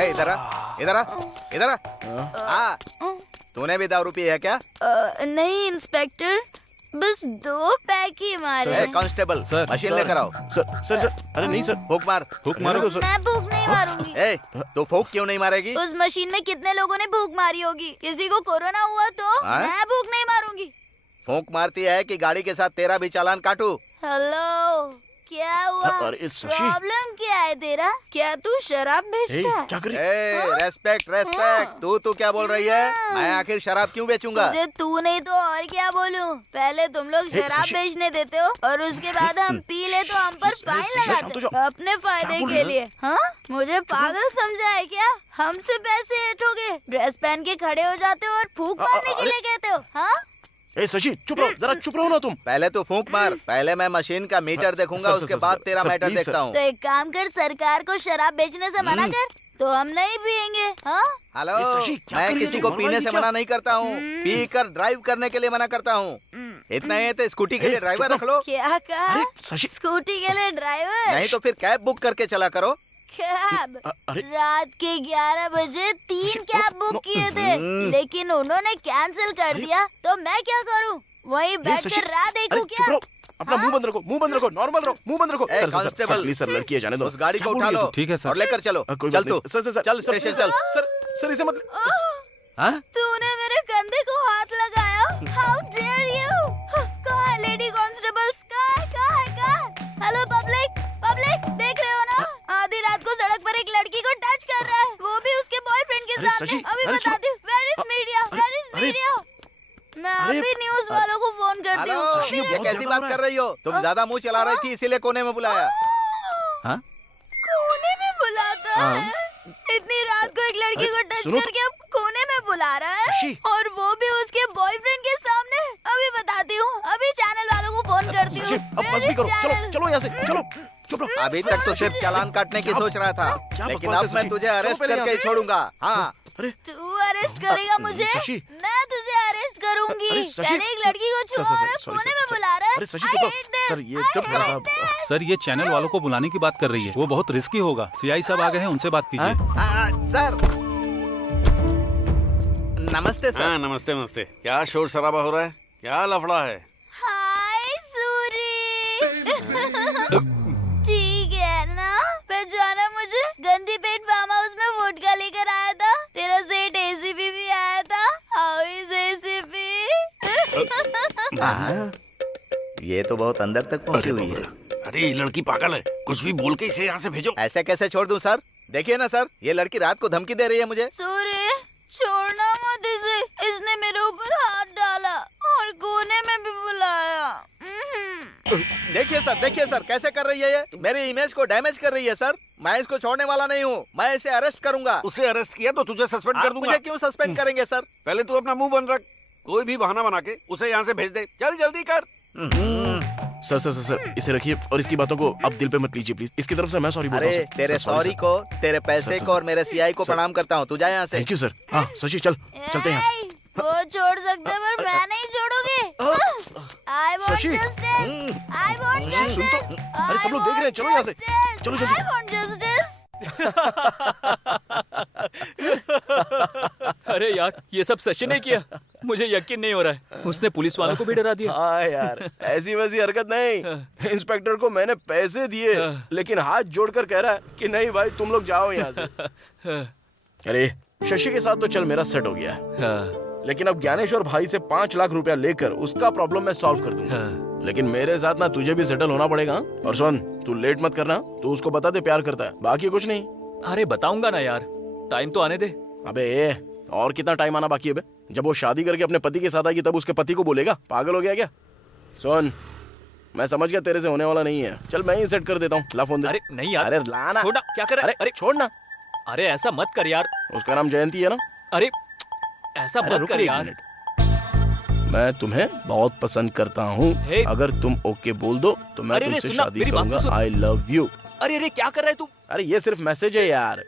इधर आ, इधर आ, इधर आ। तूने भी दारू पी है क्या? नहीं इंस्पेक्टर, बस 2 पैक ही मारे। कांस्टेबल, मशीन लेकर आओ। सर, अरे नहीं सर। फूक मार। फूक मारो तो सर। मैं भूख नहीं मारूंगी। तो फूक क्यों नहीं मारेगी? उस मशीन में कितने लोगों ने भूख मारी होगी? किसी को कोरोना हुआ तो मैं भूख नहीं मारूंगी। फूक मारती है कि गाड़ी के साथ तेरा भी चालान काटू? हेलो, क्या हुआ? अरे शशि, प्रॉब्लम क्या है तेरा? क्या तू शराब बेचता है? क्या करी? Respect respect. तू क्या बोल रही है? मैं आखिर शराब क्यों बेचूंगा? मुझे तू नहीं तो और क्या बोलूं? पहले तुम लोग शराब शशि। बेचने देते हो और उसके बाद हम पी ले तो हम पर फाइन लगाते हो अपने फायदे के लिए। हाँ, मुझे पागल समझा है क्या? हमसे पैसे ऐठोगे, ड्रेस पहन के खड़े हो जाते हो और फूंक मारने के लिए कहते हो? हाँ, ए शशि, चुप रहो, जरा चुप रहो ना तुम। पहले तो फूंक मार। पहले मैं मशीन का मीटर देखूंगा, सर, उसके सर, बाद सर, तेरा सर, मैटर प्लीज, देखता हूँ। तो एक काम कर, सरकार को शराब बेचने से मना कर, तो हम नहीं पियेंगे। हाँ, हेलो, ये शशि, क्या मैं कर रही किसी है? को मरवाई पीने नहीं से क्या? मना नहीं करता हूँ, पी कर ड्राइव करने के लिए मना करता हूँ। इतना ही है तो स्कूटी के लिए ड्राइवर रख लो, क्या कहा? अरे शशि, स्कूटी के लिए ड्राइवर? नहीं तो फिर कैब बुक करके चला करो। कैब? अरे रात के 11 बजे 3 कैब बुक किए थे, लेकिन उन्होंने कैंसिल कर दिया, तो मैं क्या करूं? वहीं बैठकर राह देखूं चुप क्या? रहो, अपना मुंह बंद रखो, मुंह बंद रखो, नॉर्मल रहो, मुंह बंद रखो। ए, सर कांस्टेबल, प्लीज सर, लड़की है, जाने दो। उस गाड़ी क्या को बोल उठा रही है लो, तू? ठीक है, सर। और लेकर चलो। कोई चल बात नहीं। तू, सर चल स्टेशन चल। सर इसे मत। हाँ? तूने मेरे कंधे को हाथ लगाया? How dare you! कहाँ है लेडी कांस्टेबल्स? कहाँ है? हेलो पब्लिक, देख रहे हो ना? आधी रात को सड़क पर एक लड़की को टच कर रहा है, वो भी उसके बॉयफ्रेंड के अरे साथ। शशि, अभी अरे बताती हूँ। Where is media? मैं अरे, अभी न्यूज वालों को फोन करती हेलो, हूँ। शशि, ये ये बहुत कैसी ज्यादा बात हो रहा कर रही हो? तुम ज्यादा मुंह चला रही थी, इसीलिए कोने में बुलाया। हाँ? कोने में बुलाता है? इतनी रात को एक लड़की को टच सुनो। करके अब कोने में बुला रहा है, शशि। और वो भी उसके बॉयफ्रेंड के सामने। अभी बताती हूँ, अभी चैनल वालों को फोन करती शशि, हूँ। अब बस भी करो, चलो चलो यहाँ से, चलो चुप रहो। अभी तक तो सिर्फ चालान काटने की सोच रहा था, क्या लेकिन बकवास अब है मैं शशि? तुझे चलो अरेस्ट पहले करके यहाँ ही से। छोड़ूंगा। हाँ, अरे तू अरेस्ट करेगा मुझे? शशि। मैं तुझे अरेस्ट करूंगी। अरे शशि। पहले एक लड़की को छुआ और अब कोने में बुला रहा है। अरे शशि, चुप रहो। सर ये चुप करो साहब। सर, ये चैनल वालों को बुलाने की बात कर रही है, वो बहुत रिस्की होगा। सीआई साहब आ गए हैं, उनसे बात कीजिए। सर नमस्ते सर। हाँ, नमस्ते नमस्ते। क्या शोर शराबा हो रहा है? क्या लफड़ा है? हाय सूरी। ठीक है ना? पहचाना मुझे? गंदी पेट फार्म हाउस में वोडका लेकर आया था। तेरा सेठ एसीपी भी आया था। How is ACP? ये तो बहुत अंदर तक पहुंची हुई है। अरे ये लड़की पागल है, कुछ भी बोल के इसे यहाँ से भेजो। ऐसे कैसे छोड़ दूं सर? देखिए ना सर, ये लड़की रात को धमकी दे रही है मुझे। सूरी, छोड़ना मत इसे। इसने मेरे ऊपर हाथ डाला और कोने में भी बुलाया। देखिए सर कैसे कर रही है ये? मेरी इमेज को डैमेज कर रही है सर। मैं इसको छोड़ने वाला नहीं हूँ, मैं इसे अरेस्ट करूंगा। उसे अरेस्ट किया तो तुझे सस्पेंड कर आप दूंगा। मुझे क्यों सस्पेंड करेंगे सर? पहले तू अपना मुंह बंद रख, कोई भी बहाना बना के उसे यहाँ से भेज दे। चल जल्दी कर। सर इसे रखिए और इसकी बातों को आप दिल पे मत लीजिए प्लीज। इसकी तरफ से मैं सॉरी बोल रहा अरे हूँ सर। तेरे सर, सॉरी सर। को, तेरे पैसे सर, को और मेरे सीआई को सर। प्रणाम करता हूँ। तू जा यहाँ से। Thank you sir. हाँ शशि चल, चलते हैं यहाँ से। वो छोड़ सकते हैं पर मैं नहीं छोड़ूंगी। I want Shashi. justice. I want Shashi, सुन तो। justice. अरे सब लोग I देख रहे हैं, want चलो यहाँ से। justice. चलो जल्दी। I want justice. अरे यार, ये सब सचिन ने किया। मुझे यकीन नहीं हो रहा है, उसने पुलिस वालों को भी डरा दिया। हाँ यार, ऐसी वैसी हरकत नहीं। इंस्पेक्टर को मैंने पैसे दिए, लेकिन हाथ जोड़कर कह रहा है कि नहीं भाई तुम लोग जाओ यहाँ से। अरे शशि के साथ तो चल मेरा सेट हो गया है। लेकिन अब ज्ञानेश्वर भाई से 5 लाख रुपया लेकर उसका प्रॉब्लम मैं सॉल्व कर दूंगा। लेकिन मेरे साथ ना तुझे भी सेटल होना पड़ेगा। और सुन, तू लेट मत करना, तू उसको बता दे प्यार करता है, बाकी कुछ नहीं। अरे बताऊंगा ना यार, टाइम तो आने दे। अबे और कितना टाइम आना बाकी है बे? जब वो शादी करके अपने पति के साथ आएगी तब उसके पति को बोलेगा? पागल हो गया क्या? सुन, मैं समझ गया तेरे से होने वाला नहीं है। चल मैं ही सेट कर देता हूँ, ला फोन दे। अरे नहीं यार, अरे ला ना। छोड़ना, क्या कर रहा है? अरे छोड़ ना। अरे ऐसा मत कर यार। उसका नाम जयंती है ना? अरे ऐसा अरे मत रुक कर एक यार। मिनट। मैं तुम्हें बहुत पसंद करता हूँ। हे। अगर तुम ओके बोल दो तो मैं अरे रे, तुमसे सुनना, शादी मेरी बात तो करूंगा। सुन। I love you. अरे क्या कर रहा है तू? अरे ये सिर्फ मैसेज है यार।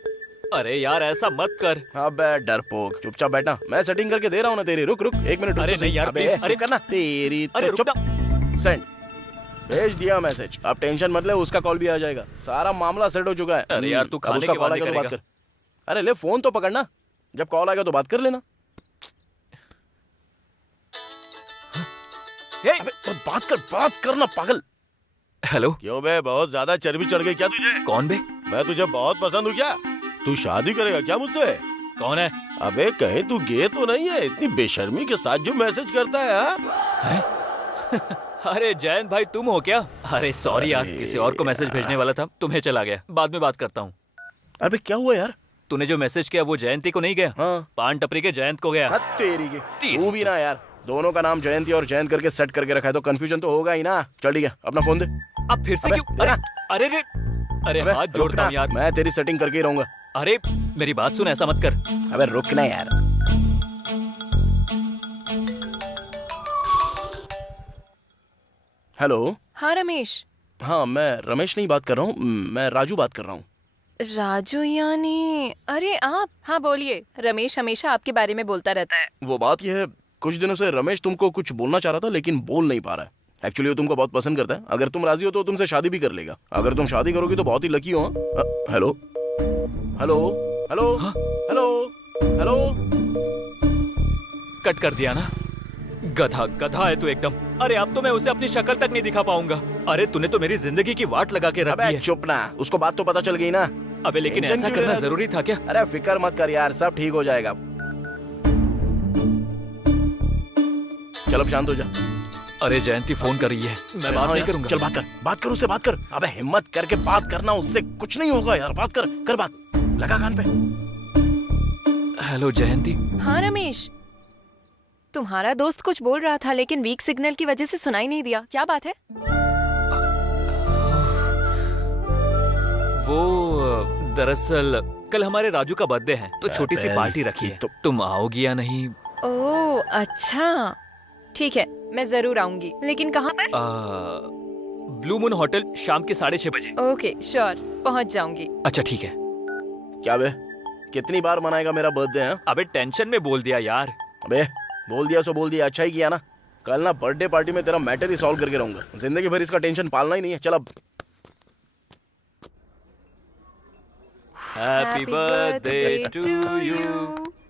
अरे यार ऐसा मत कर। अबे डरपोक, चुपचाप बैठना, मैं सेटिंग करके दे रहा हूँ ना तेरी। रुक एक मिनट। अरे नहीं यार, अबे please, अरे करना तेरी। अरे तो रुक चुप। सेंड। भेज दिया मैसेज। अब टेंशन मत ले, उसका कॉल भी आ जाएगा। सारा मामला सेट हो चुका है। अरे यार, तू अब खाने उसका के कॉल बाद आएगा तो बात करेगा। कर। अरे ले फोन तो पकड़ना, जब कॉल आएगा तो बात कर लेना। अबे तो बात करना पागल। हेलो, क्यों बे, बहुत ज्यादा चर्बी चढ़ गई क्या तुझे? कौन बे? मैं तुझे बहुत पसंद हूँ क्या? तू शादी करेगा क्या मुझसे? कौन है? अबे कहीं तू गे तो नहीं है? इतनी बेशर्मी के साथ जो मैसेज करता है, हाँ? अरे जयंत भाई तुम हो क्या? अरे सॉरी यार, किसी और को मैसेज भेजने वाला था, तुम्हें चला गया। बाद में बात करता हूँ। अबे क्या हुआ यार? तूने जो मैसेज किया वो जयंती को नहीं गया? हाँ। पान टपरी के जयंत को गया। हद तेरी की। तू भी ना यार, दोनों का नाम जयंती और जयंत करके सेट करके रखा है तो कंफ्यूजन तो होगा ही ना। चल ठीक है, अपना फोन दे। अब फिर से अबे, क्यों? देना। अरे रे, अरे अबे, हाथ रुक जोड़ता ना, हूँ यार। मैं तेरी सेटिंग करके ही रहूंगा। अरे मेरी बात सुन, ऐसा मत कर। अबे रुक ना यार। हेलो। हाँ रमेश। हाँ मैं रमेश नहीं बात कर रहा हूँ, मैं राजू बात कर रहा हूँ। राजू यानी? अरे आप? हाँ बोलिए। रमेश हमेशा आपके बारे में बोलता रहता है। वो बात यह है, कुछ दिनों से रमेश तुमको कुछ बोलना चाह रहा था लेकिन बोल नहीं पा रहा है। एक्चुअली वो तुमको बहुत पसंद करता है। अगर तुम राजी हो तो तुमसे शादी भी कर लेगा। अगर तुम शादी करोगी तो बहुत ही लकी हो। Hello hello hello hello hello. Cut कर दिया ना? गधा गधा है तू एकदम। अरे अब तो मैं उसे अपनी शक्ल तक नहीं दिखा पाऊंगा। अरे तूने तो मेरी जिंदगी की वाट लगा के रख दी अबे है। चुप ना, उसको बात तो पता चल गई ना। अबे लेकिन टेंशन ऐसा क्यों करना ले रहा जरूरी था क्या? अरे फिक्र मत कर यार, सब ठीक हो जाएगा। चल अब शांत हो जा। अरे जयंती फोन कर रही है, मैं बात नहीं करूंगा। चल बात कर उससे बात कर। अबे हिम्मत करके बात करना, उससे कुछ नहीं होगा यार। बात कर बात, लगा कान पे। हेलो जयंती। हाँ रमेश, तुम्हारा दोस्त कुछ बोल रहा था लेकिन वीक सिग्नल की वजह से सुनाई नहीं दिया। क्या बात है? वो दरअसल कल हमारे राजू का बर्थडे है तो छोटी सी पार्टी रखी है। तुम आओगी या नहीं? ओह अच्छा, ठीक है मैं जरूर आऊंगी। लेकिन कहाँ पर? ब्लू मून होटल, शाम के 6:30 बजे। ओके श्योर, पहुँच जाऊंगी। अच्छा ठीक है। क्या बे, कितनी बार मनाएगा मेरा बर्थडे है? अबे टेंशन में बोल दिया यार। अबे बोल दिया सो बोल दिया, अच्छा ही किया ना। कल ना बर्थडे पार्टी में तेरा मैटर ही सॉल्व करके रहूंगा। जिंदगी भर इसका टेंशन पालना ही नहीं है। चल अब। Happy birthday to you.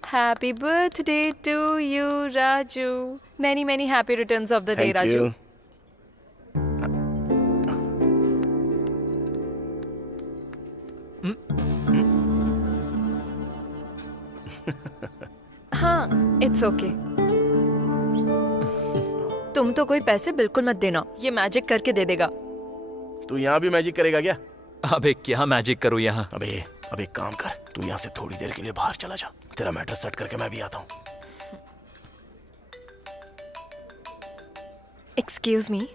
Happy birthday to you Raju. Many many happy returns of the day thank Raju. You. हाँ इट्स ओके। तुम तो कोई पैसे बिल्कुल मत देना, ये मैजिक करके दे देगा। तू यहाँ भी मैजिक करेगा क्या? अबे क्या मैजिक करूँ यहाँ? अबे अब एक काम कर, तू यहाँ से थोड़ी देर के लिए बाहर चला जा। तेरा मैटर सेट करके मैं भी आता हूँ। Excuse me.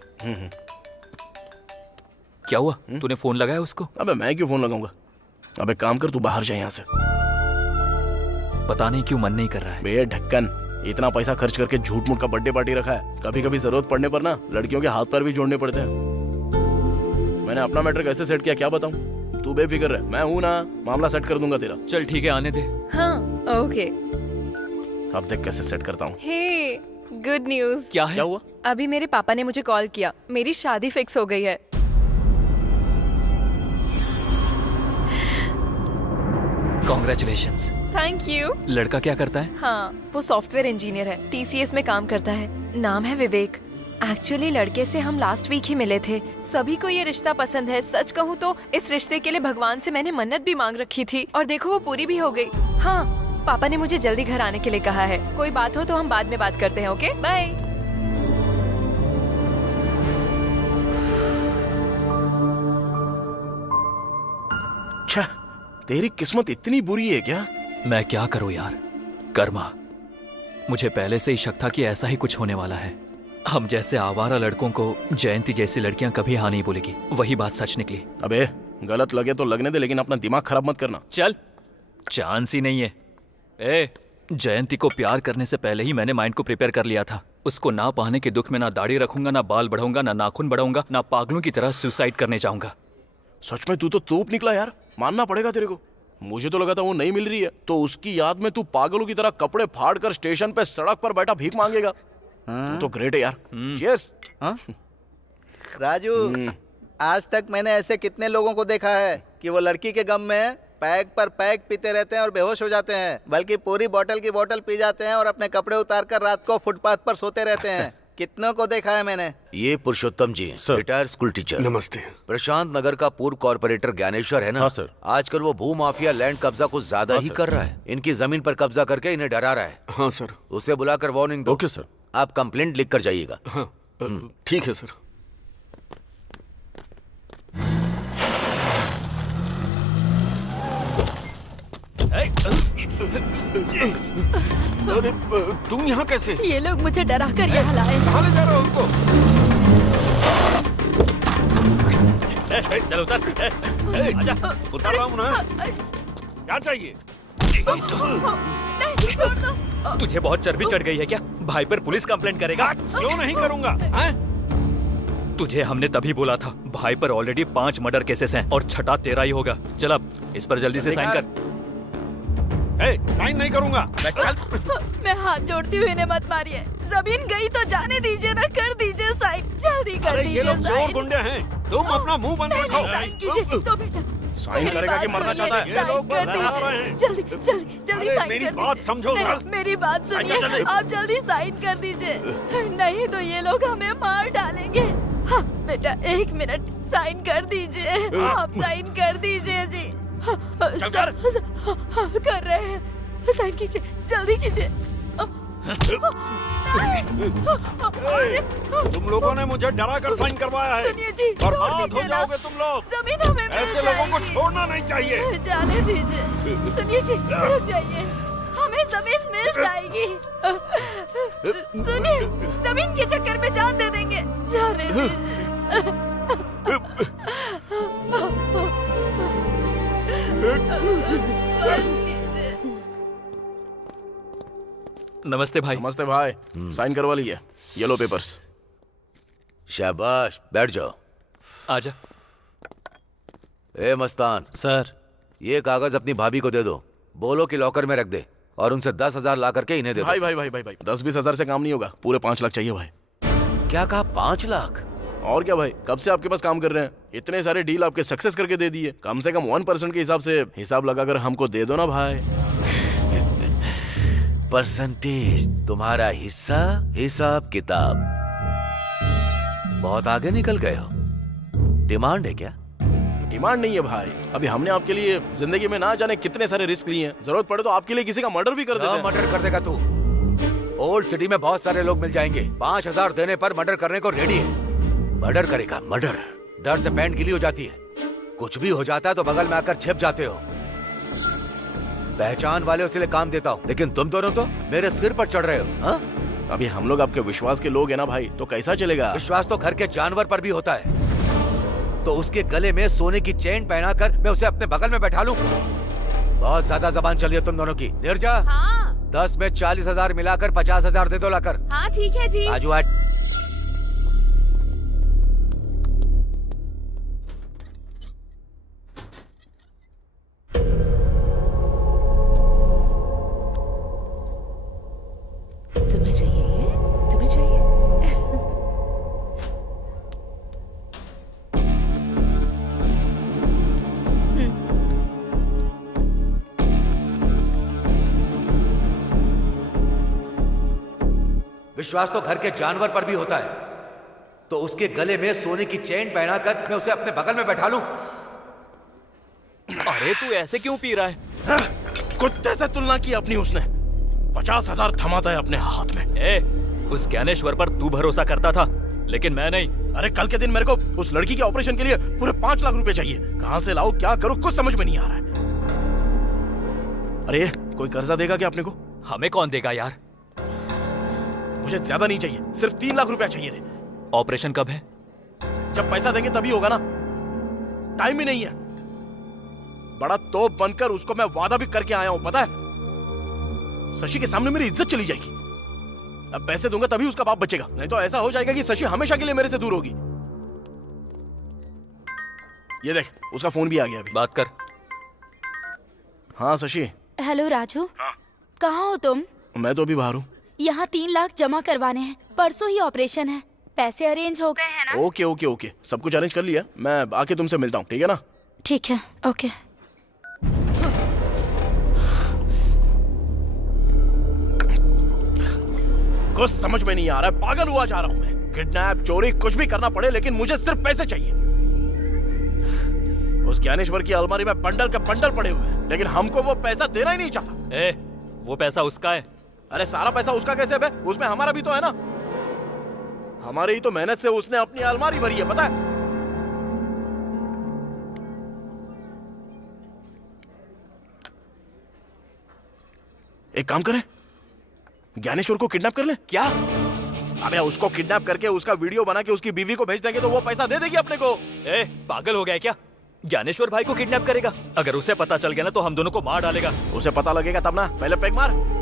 क्या हुआ? तूने फोन लगाया उसको? अबे मैं क्यों फोन लगाऊंगा? अबे काम कर, तू बाहर जा यहाँ से। पता नहीं क्यों मन नहीं कर रहा है। बे ढक्कन, इतना पैसा खर्च करके झूठ मूठ का बर्थडे पार्टी रखा है। कभी कभी जरूरत पड़ने पर ना लड़कियों के हाथ पैर भी जोड़ने पड़ते हैं। मैंने अपना मैटर कैसे सेट किया क्या बताऊं? तू बेफिक्र रह, मैं हूं ना, मामला सेट कर दूंगा तेरा। चल ठीक है, आने दे। हाँ ओके। अब देख कैसे सेट करता हूँ। हे गुड न्यूज। क्या है? क्या हुआ? अभी मेरे पापा ने मुझे कॉल किया, मेरी शादी फिक्स हो गई है। कॉन्ग्रेचुलेशंस। Thank you. लड़का क्या करता है? हाँ वो सॉफ्टवेयर इंजीनियर है, टीसीएस में काम करता है। नाम है विवेक। एक्चुअली लड़के से हम लास्ट वीक ही मिले थे। सभी को ये रिश्ता पसंद है। सच कहूँ तो इस रिश्ते के लिए भगवान से मैंने मन्नत भी मांग रखी थी और देखो वो पूरी भी हो गई। हाँ पापा ने मुझे जल्दी घर आने के लिए कहा है। कोई बात हो तो हम बाद में बात करते हैं। Okay bye. अच्छा, तेरी किस्मत इतनी बुरी है क्या? मैं क्या करूं यार, कर्मा। मुझे पहले से ही शक था कि ऐसा ही कुछ होने वाला है। हम जैसे आवारा लड़कों को जयंती जैसी लड़कियां कभी हाँ नहीं बोलेगी। वही बात सच निकली। अबे गलत लगे तो लगने दे, लेकिन अपना दिमाग खराब मत करना। चल, चांस ही नहीं है। ए, जयंती को प्यार करने से पहले ही मैंने माइंड को प्रिपेयर कर लिया था। उसको ना पाने के दुख में ना दाढ़ी रखूंगा, ना बाल बढ़ाऊंगा, ना नाखून बढ़ाऊंगा, ना पागलों की तरह सुसाइड करने जाऊंगा। सच में तू तो तोप निकला यार, मानना पड़ेगा तेरे को। मुझे तो लगा था वो नहीं मिल रही है तो उसकी याद में तू पागलों की तरह कपड़े फाड़ कर स्टेशन पे सड़क पर बैठा भीख मांगेगा। तू तो ग्रेट है यार। चीयर्स। राजू, आज तक मैंने ऐसे कितने लोगों को देखा है कि वो लड़की के गम में पैग पर पैग पीते रहते हैं और बेहोश हो जाते हैं, बल्कि पूरी बोतल की बोतल पी जाते हैं और अपने कपड़े उतार कर रात को फुटपाथ पर सोते रहते हैं। कितनों को देखा है मैंने। ये पुरुषोत्तम जी हैं, रिटायर्ड स्कूल टीचर। नमस्ते। प्रशांत नगर का पूर्व कॉर्पोरेटर ज्ञानेश्वर है ना? हाँ सर। आजकल वो भू माफिया लैंड कब्जा कुछ ज्यादा ही कर रहा है। इनकी जमीन पर कब्जा करके इन्हें डरा रहा है। हाँ सर। उसे बुलाकर वार्निंग दो। Okay sir. आप कंप्लेंट लिख कर जाइएगा। हाँ ठीक है सर। अरे तुम यहाँ कैसे? ये लोग मुझे डरा कर यहाँ लाए। कहाँ ले जा रहे हो उनको? चलो उतर। आजा। उतर रहा हूँ ना। क्या चाहिए? तुझे बहुत चर्बी चढ़ गई है क्या? भाई पर पुलिस कंप्लेंट करेगा? क्यों नहीं करूँगा? हैं? तुझे हमने तभी बोला था, भाई पर ऑलरेडी 5 मर्डर केसेस हैं और छठा तेरा ही होगा। चल अब इस पर जल्दी से साइन कर। साइन नहीं करूँगा। मैं हाथ जोड़ती हुई इन्हें मत मारिए। जमीन गई तो जाने दीजिए ना, कर दीजिए साइन, जल्दी कर अरे ये दीजिए लोग चोर साइन। गुंडे हैं। तुम अपना मुंह बंद रखो। साइन कीजिए तो बेटा। साइन मेरी करेगा कि बात मरना सुनिए, चाहता है? ये लोग साइन कर बदला रहे दीजिए। हैं। जल्दी जल्दी जल्दी अरे साइन मेरी कर बात दीजिए। समझो नहीं, जरा। मेरी बात सुनिए, आप जल्दी साइन कर दीजिए, नहीं तो ये लोग हमें मार डालेंगे। हाँ बेटा 1 मिनट, साइन कर दीजिए, आप साइन कर दीजिए जी। कर रहे हैं, साइन कीजिए, जल्दी कीजिए। तुम लोगों ने मुझे डरा कर साइन करवाया है। सुनिए जी, बर्बाद छोड़ हो दीजिए ना। जाओगे तुम लोग। जमीन हमें मिल ऐसे लोगों को जाएगी। छोड़ना नहीं चाहिए। जाने दीजिए। सुनिए जी, रुक जाइए, हमें जमीन मिल जाएगी। सुनिए, जमीन के चक्कर में जान दे देंगे, जाने दीजिए। बस कीजिए। नमस्ते भाई। नमस्ते भाई। साइन करवा लिए, ये लो पेपर्स। शाबाश, बैठ जाओ। आजा। ए मस्तान, सर। ये कागज अपनी भाभी को दे दो, बोलो कि लॉकर में रख दे और उनसे 10,000 ला करके इन्हें दे दो। भाई 10-20 हजार से काम नहीं होगा, पूरे 5 लाख चाहिए भाई। क्या कहा? 5 लाख? और क्या भाई, कब से आपके पास काम कर रहे हैं, इतने सारे डील आपके सक्सेस करके दे दिए। कम से कम 1% के हिसाब से हिसाब लगाकर हमको दे दो ना भाई। परसेंटेज तुम्हारा हिस्सा, हिसाब किताब। बहुत आगे निकल गए हो। डिमांड है क्या? डिमांड नहीं है भाई, अभी हमने आपके लिए जिंदगी में ना जाने कितने सारे रिस्क लिए हैं। जरूरत पड़े तो आपके लिए किसी का मर्डर भी कर देते हैं। मर्डर कर देगा तू? ओल्ड सिटी में बहुत सारे लोग मिल जाएंगे, 5,000 देने पर मर्डर करने को रेडी है। मर्डर करेगा? मर्डर? डर से पैंट गीली हो जाती है, कुछ भी हो जाता है तो बगल में आकर छिप जाते हो। पहचान वाले उसके काम देता हूँ, लेकिन तुम दोनों तो मेरे सिर पर चढ़ रहे हो। हाँ? अभी हम लोग आपके विश्वास के लोग हैं ना भाई, तो कैसा चलेगा? विश्वास तो घर के जानवर पर भी होता है। तो उसके गले में सोने की चेन पहनाकर मैं उसे अपने बगल में बैठा लूं? बहुत ज्यादा जबान चली है तुम दोनों की। नीरजा, हाँ 10 में 40,000 मिलाकर 50,000 दे दो लाकर। हाँ ठीक है जी। राजू हट। तुम्हें चाहिए ये? तुम्हें चाहिए? विश्वास तो घर के जानवर पर भी होता है। तो उसके गले में सोने की चेन पहनाकर मैं उसे अपने बगल में बैठा लूं? अरे तू ऐसे क्यों पी रहा है? कुत्ते से तुलना की अपनी उसने। 50,000 थमाता है अपने हाथ में। ए, उस ज्ञानेश्वर पर तू भरोसा करता था, लेकिन मैं नहीं। अरे कल के दिन मेरे को उस लड़की के ऑपरेशन के लिए पूरे 5 लाख रुपए चाहिए। कहाँ से लाऊं, क्या करूं, कुछ समझ में नहीं आ रहा है। अरे कोई कर्जा देगा क्या अपने को? हमें कौन देगा यार? मुझे ज्यादा नहीं चाहिए, सिर्फ 3 लाख रुपया चाहिए रे। ऑपरेशन कब है? जब पैसा देंगे तभी होगा ना, टाइम ही नहीं है। बड़ा तोप बनकर उसको मैं वादा भी करके आया हूं, पता है? शशि के सामने मेरी इज्जत चली जाएगी। अब पैसे दूंगा तभी उसका बाप बचेगा, नहीं तो ऐसा हो जाएगा कि शशि हमेशा के लिए मेरे से दूर होगी। ये देख, उसका फोन भी आ गया अभी। बात कर। हाँ शशि। हेलो राजू। हाँ। कहाँ हो तुम? मैं तो अभी बाहर हूँ। यहाँ 3 लाख जमा करवाने हैं, परसों ही ऑपरेशन है, पैसे अरेंज हो गए हैं ना? ओके ओके ओके, सब कुछ अरेंज कर लिया, मैं आके तुमसे मिलता हूँ, ठीक है ना? ठीक है, ओके। कुछ समझ में नहीं आ रहा है, पागल हुआ जा रहा हूँ मैं। किडनैप, चोरी, कुछ भी करना पड़े, लेकिन मुझे सिर्फ पैसे चाहिए। उस ज्ञानेश्वर की अलमारी में बंडल के बंडल पड़े हुए हैं, लेकिन हमको वो पैसा देना ही नहीं चाहता। वो पैसा उसका है। अरे सारा पैसा उसका कैसे है? उसमें हमारा भी तो है ना। हमारे ही तो मेहनत से उसने अपनी अलमारी भरी है, पता है? एक काम करें, ज्ञानेश्वर को किडनैप कर ले। क्या? अबे उसको किडनैप करके उसका वीडियो बना के उसकी बीवी को भेज देंगे तो वो पैसा दे देगी अपने को। ए, पागल हो गया है क्या? ज्ञानेश्वर भाई को किडनैप करेगा? अगर उसे पता चल गया ना तो हम दोनों को मार डालेगा। उसे पता लगेगा तब ना, पहले पैक मार।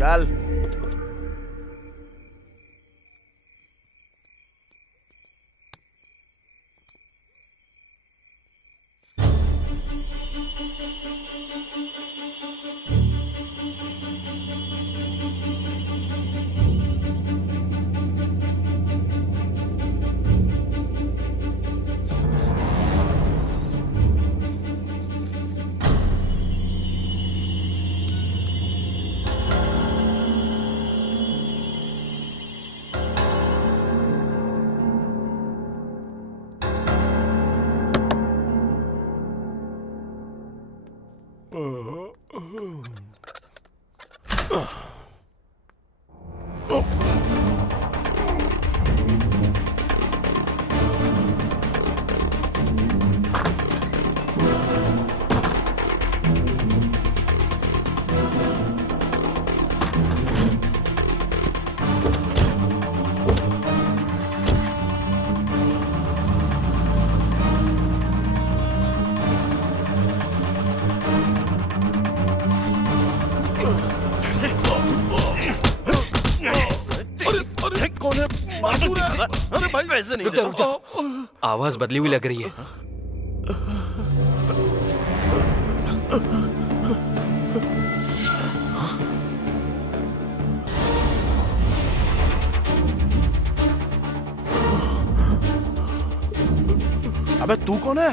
चल। कौन है? अरे भाई वैसे नहीं। रुक जा, रुक जा। आवाज बदली हुई लग रही है। अबे तू कौन है?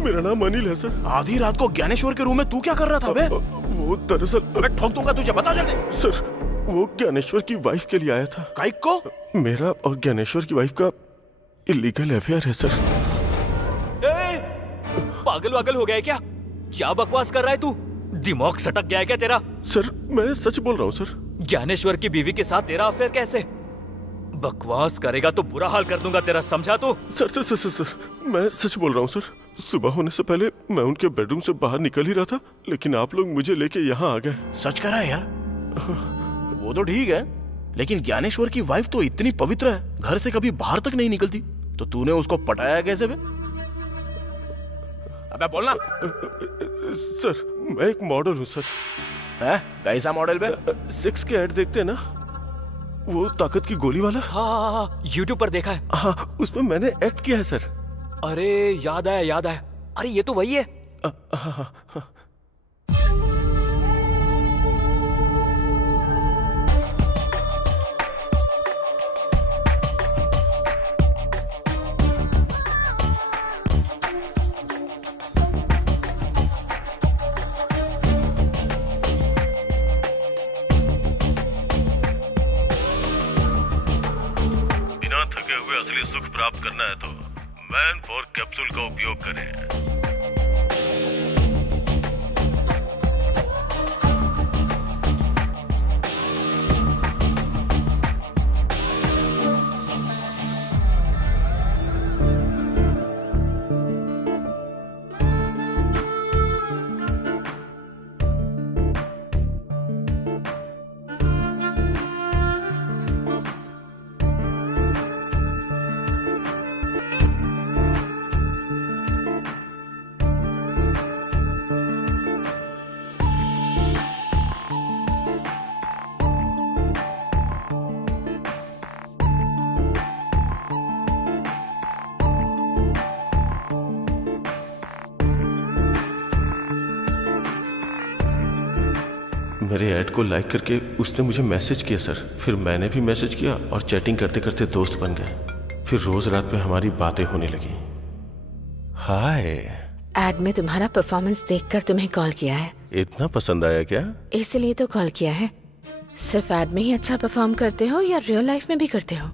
मेरा नाम अनिल है सर। आधी रात को ज्ञानेश्वर के रूम में तू क्या कर रहा था बे? वो दरअसल अबे ठोक दूंगा तुझे, बता जल्दी। सर वो ज्ञानेश्वर की वाइफ के लिए आया था। काइक को? मेरा और ज्ञानेश्वर की वाइफ का इलीगल अफेयर है सर। पागल वागल हो गया है क्या? क्या बकवास कर रहा है तू? दिमाग सटक गया है क्या तेरा? सर मैं सच बोल रहा हूँ सर। ज्ञानेश्वर की बीवी के साथ तेरा अफेयर कैसे? बकवास करेगा तो बुरा हाल कर दूंगा तेरा, समझा तू? Sir sir sir sir, sir मैं सच बोल रहा हूँ सर। सुबह होने से पहले मैं उनके बेडरूम से बाहर निकल ही रहा था, लेकिन आप लोग मुझे लेके यहाँ आ गए। सच कह रहा है यार? वो तो ठीक है, लेकिन ज्ञानेश्वर की वाइफ तो इतनी पवित्र है, घर से कभी बाहर तक नहीं निकलती, तो तूने उसको पटाया कैसे बे? अबे बोलना। सर मैं एक मॉडल हूँ सर। है? कैसा मॉडल बे? 6 के ऐड देखते हैं ना, वो ताकत की गोली वाला। हाँ, यूट्यूब पर देखा है। हाँ, उसमें मैंने एक्ट किया है सर। अरे याद आया, याद आया। अरे ये तो वही है। हाँ। असली सुख प्राप्त करना है तो मैन 4 कैप्सूल का उपयोग करें। मेरे ऐड को लाइक करके उसने मुझे मैसेज किया सर। फिर मैंने भी मैसेज किया और चैटिंग करते करते दोस्त बन गए। फिर रोज रात में हमारी बातें होने लगी। हाय। एड में तुम्हारा परफॉर्मेंस देखकर तुम्हें कॉल किया है। इतना पसंद आया क्या? इसलिए तो कॉल किया है। सिर्फ एड में ही अच्छा परफॉर्म करते हो या रियल लाइफ में भी करते हो?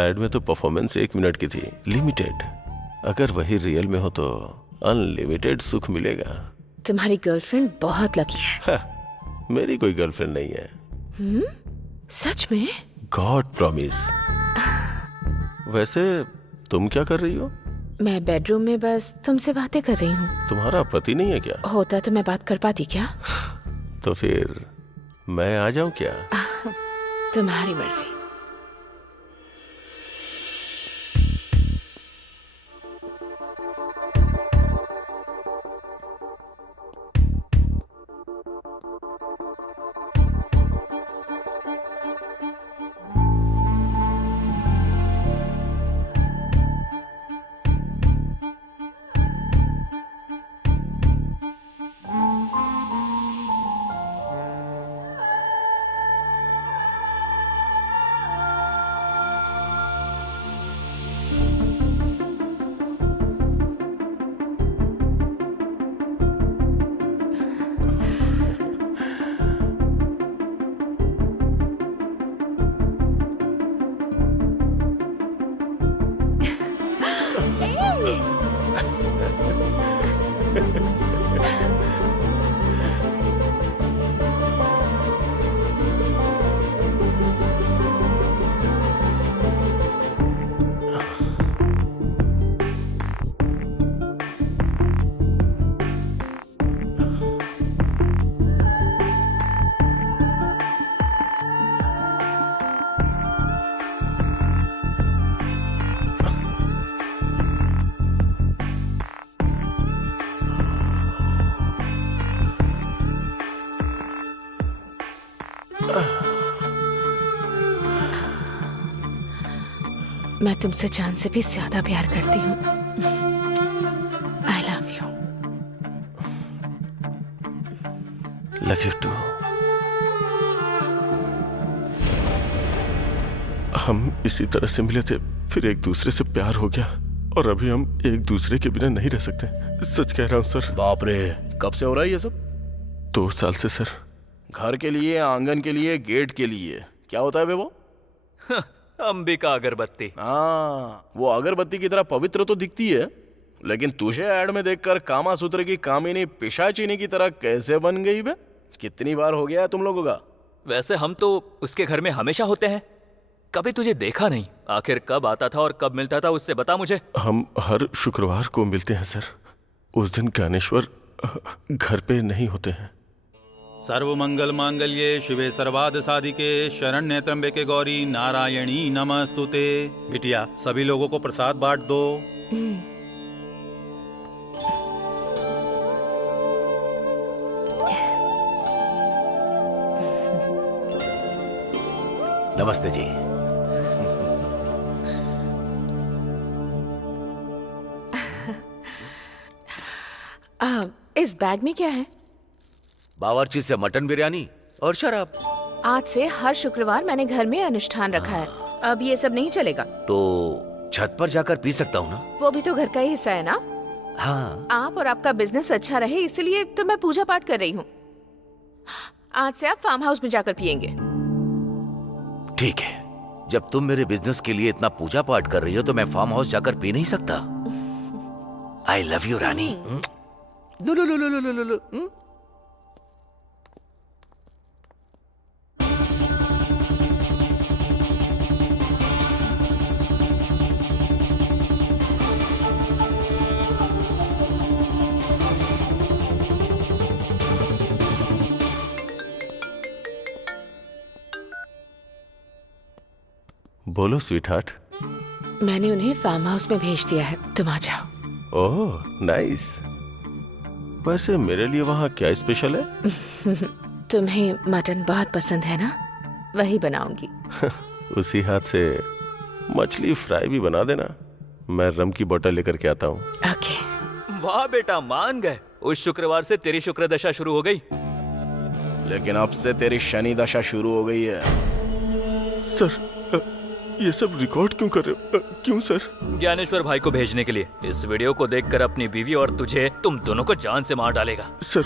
एड में तो परफॉर्मेंस 1 मिनट की थी, लिमिटेड। अगर वही रियल में हो तो अनलिमिटेड सुख मिलेगा। तुम्हारी गर्लफ्रेंड बहुत लकी है। मेरी कोई गर्लफ्रेंड नहीं है। सच में? God promise. वैसे तुम क्या कर रही हो? मैं बेडरूम में बस तुमसे बातें कर रही हूँ। तुम्हारा पति नहीं है क्या? होता तो मैं बात कर पाती क्या? तो फिर मैं आ जाऊं क्या? तुम्हारी मर्जी। मैं तुमसे जान से भी ज्यादा प्यार करती हूँ। I love you. Love you too. हम इसी तरह से मिले थे, फिर एक दूसरे से प्यार हो गया और अभी हम एक दूसरे के बिना नहीं रह सकते। सच कह रहा हूँ सर। बाप रे, कब से हो रहा है ये सब? 2 साल से सर। घर के लिए, आंगन के लिए, गेट के लिए, क्या होता है बे वो? अंबिका अगरबत्ती। हाँ, वो अगरबत्ती की तरह पवित्र तो दिखती है, लेकिन तुझे ऐड में देखकर कामा सूत्र की कामिनी पिशाचिनी की तरह कैसे बन गई बे? कितनी बार हो गया है तुम लोगों का? वैसे हम तो उसके घर में हमेशा होते हैं, कभी तुझे देखा नहीं। आखिर कब आता था और कब मिलता था उससे बता मुझे। हम हर शुक्रवार को मिलते हैं सर। उस दिन ज्ञानेश्वर घर पे नहीं होते हैं। सर्व मंगल मांगल्ये शिवे सर्वाद साधिके शरण्य त्र्यंबके गौरी नारायणी नमस्तुते। बिटिया, सभी लोगों को प्रसाद बांट दो। नमस्ते जी। इस बैग में क्या है? बावर्ची से मटन बिरयानी और शराब। आज से हर शुक्रवार मैंने घर में अनुष्ठान रखा है। अब ये सब नहीं चलेगा। तो छत पर जाकर पी सकता हूँ ना? वो भी तो घर का ही हिस्सा है ना। हाँ। आप और आपका बिजनेस अच्छा रहे इसलिए तो मैं पूजा पाठ कर रही हूँ। आज से आप फार्म हाउस में जाकर पियेंगे। ठीक है, जब तुम मेरे बिजनेस के लिए इतना पूजा पाठ कर रही हो तो मैं फार्म हाउस जाकर पी नहीं सकता? आई लव यू रानी। लो लो लो लो लो लो लो। बोलो स्वीटहार्ट। मैंने उन्हें फार्म हाउस में भेज दिया है, तुम आ जाओ। Oh nice. वैसे मेरे लिए वहाँ क्या स्पेशल है? तुम्हें मटन बहुत पसंद है ना, वही बनाऊंगी। उसी हाथ से मछली फ्राई भी बना देना। मैं रम की बोतल लेकर के आता हूँ। ओके। वाह बेटा, मान गए। उस शुक्रवार से तेरी शुक्र दशा शुरू हो गई। लेकिन अब से तेरी शनि दशा शुरू हो गई है। सर, ये सब रिकॉर्ड क्यों कर रहे हो? क्यों सर? ज्ञानेश्वर भाई को भेजने के लिए। इस वीडियो को देखकर अपनी बीवी और तुझे, तुम दोनों को जान से मार डालेगा। सर,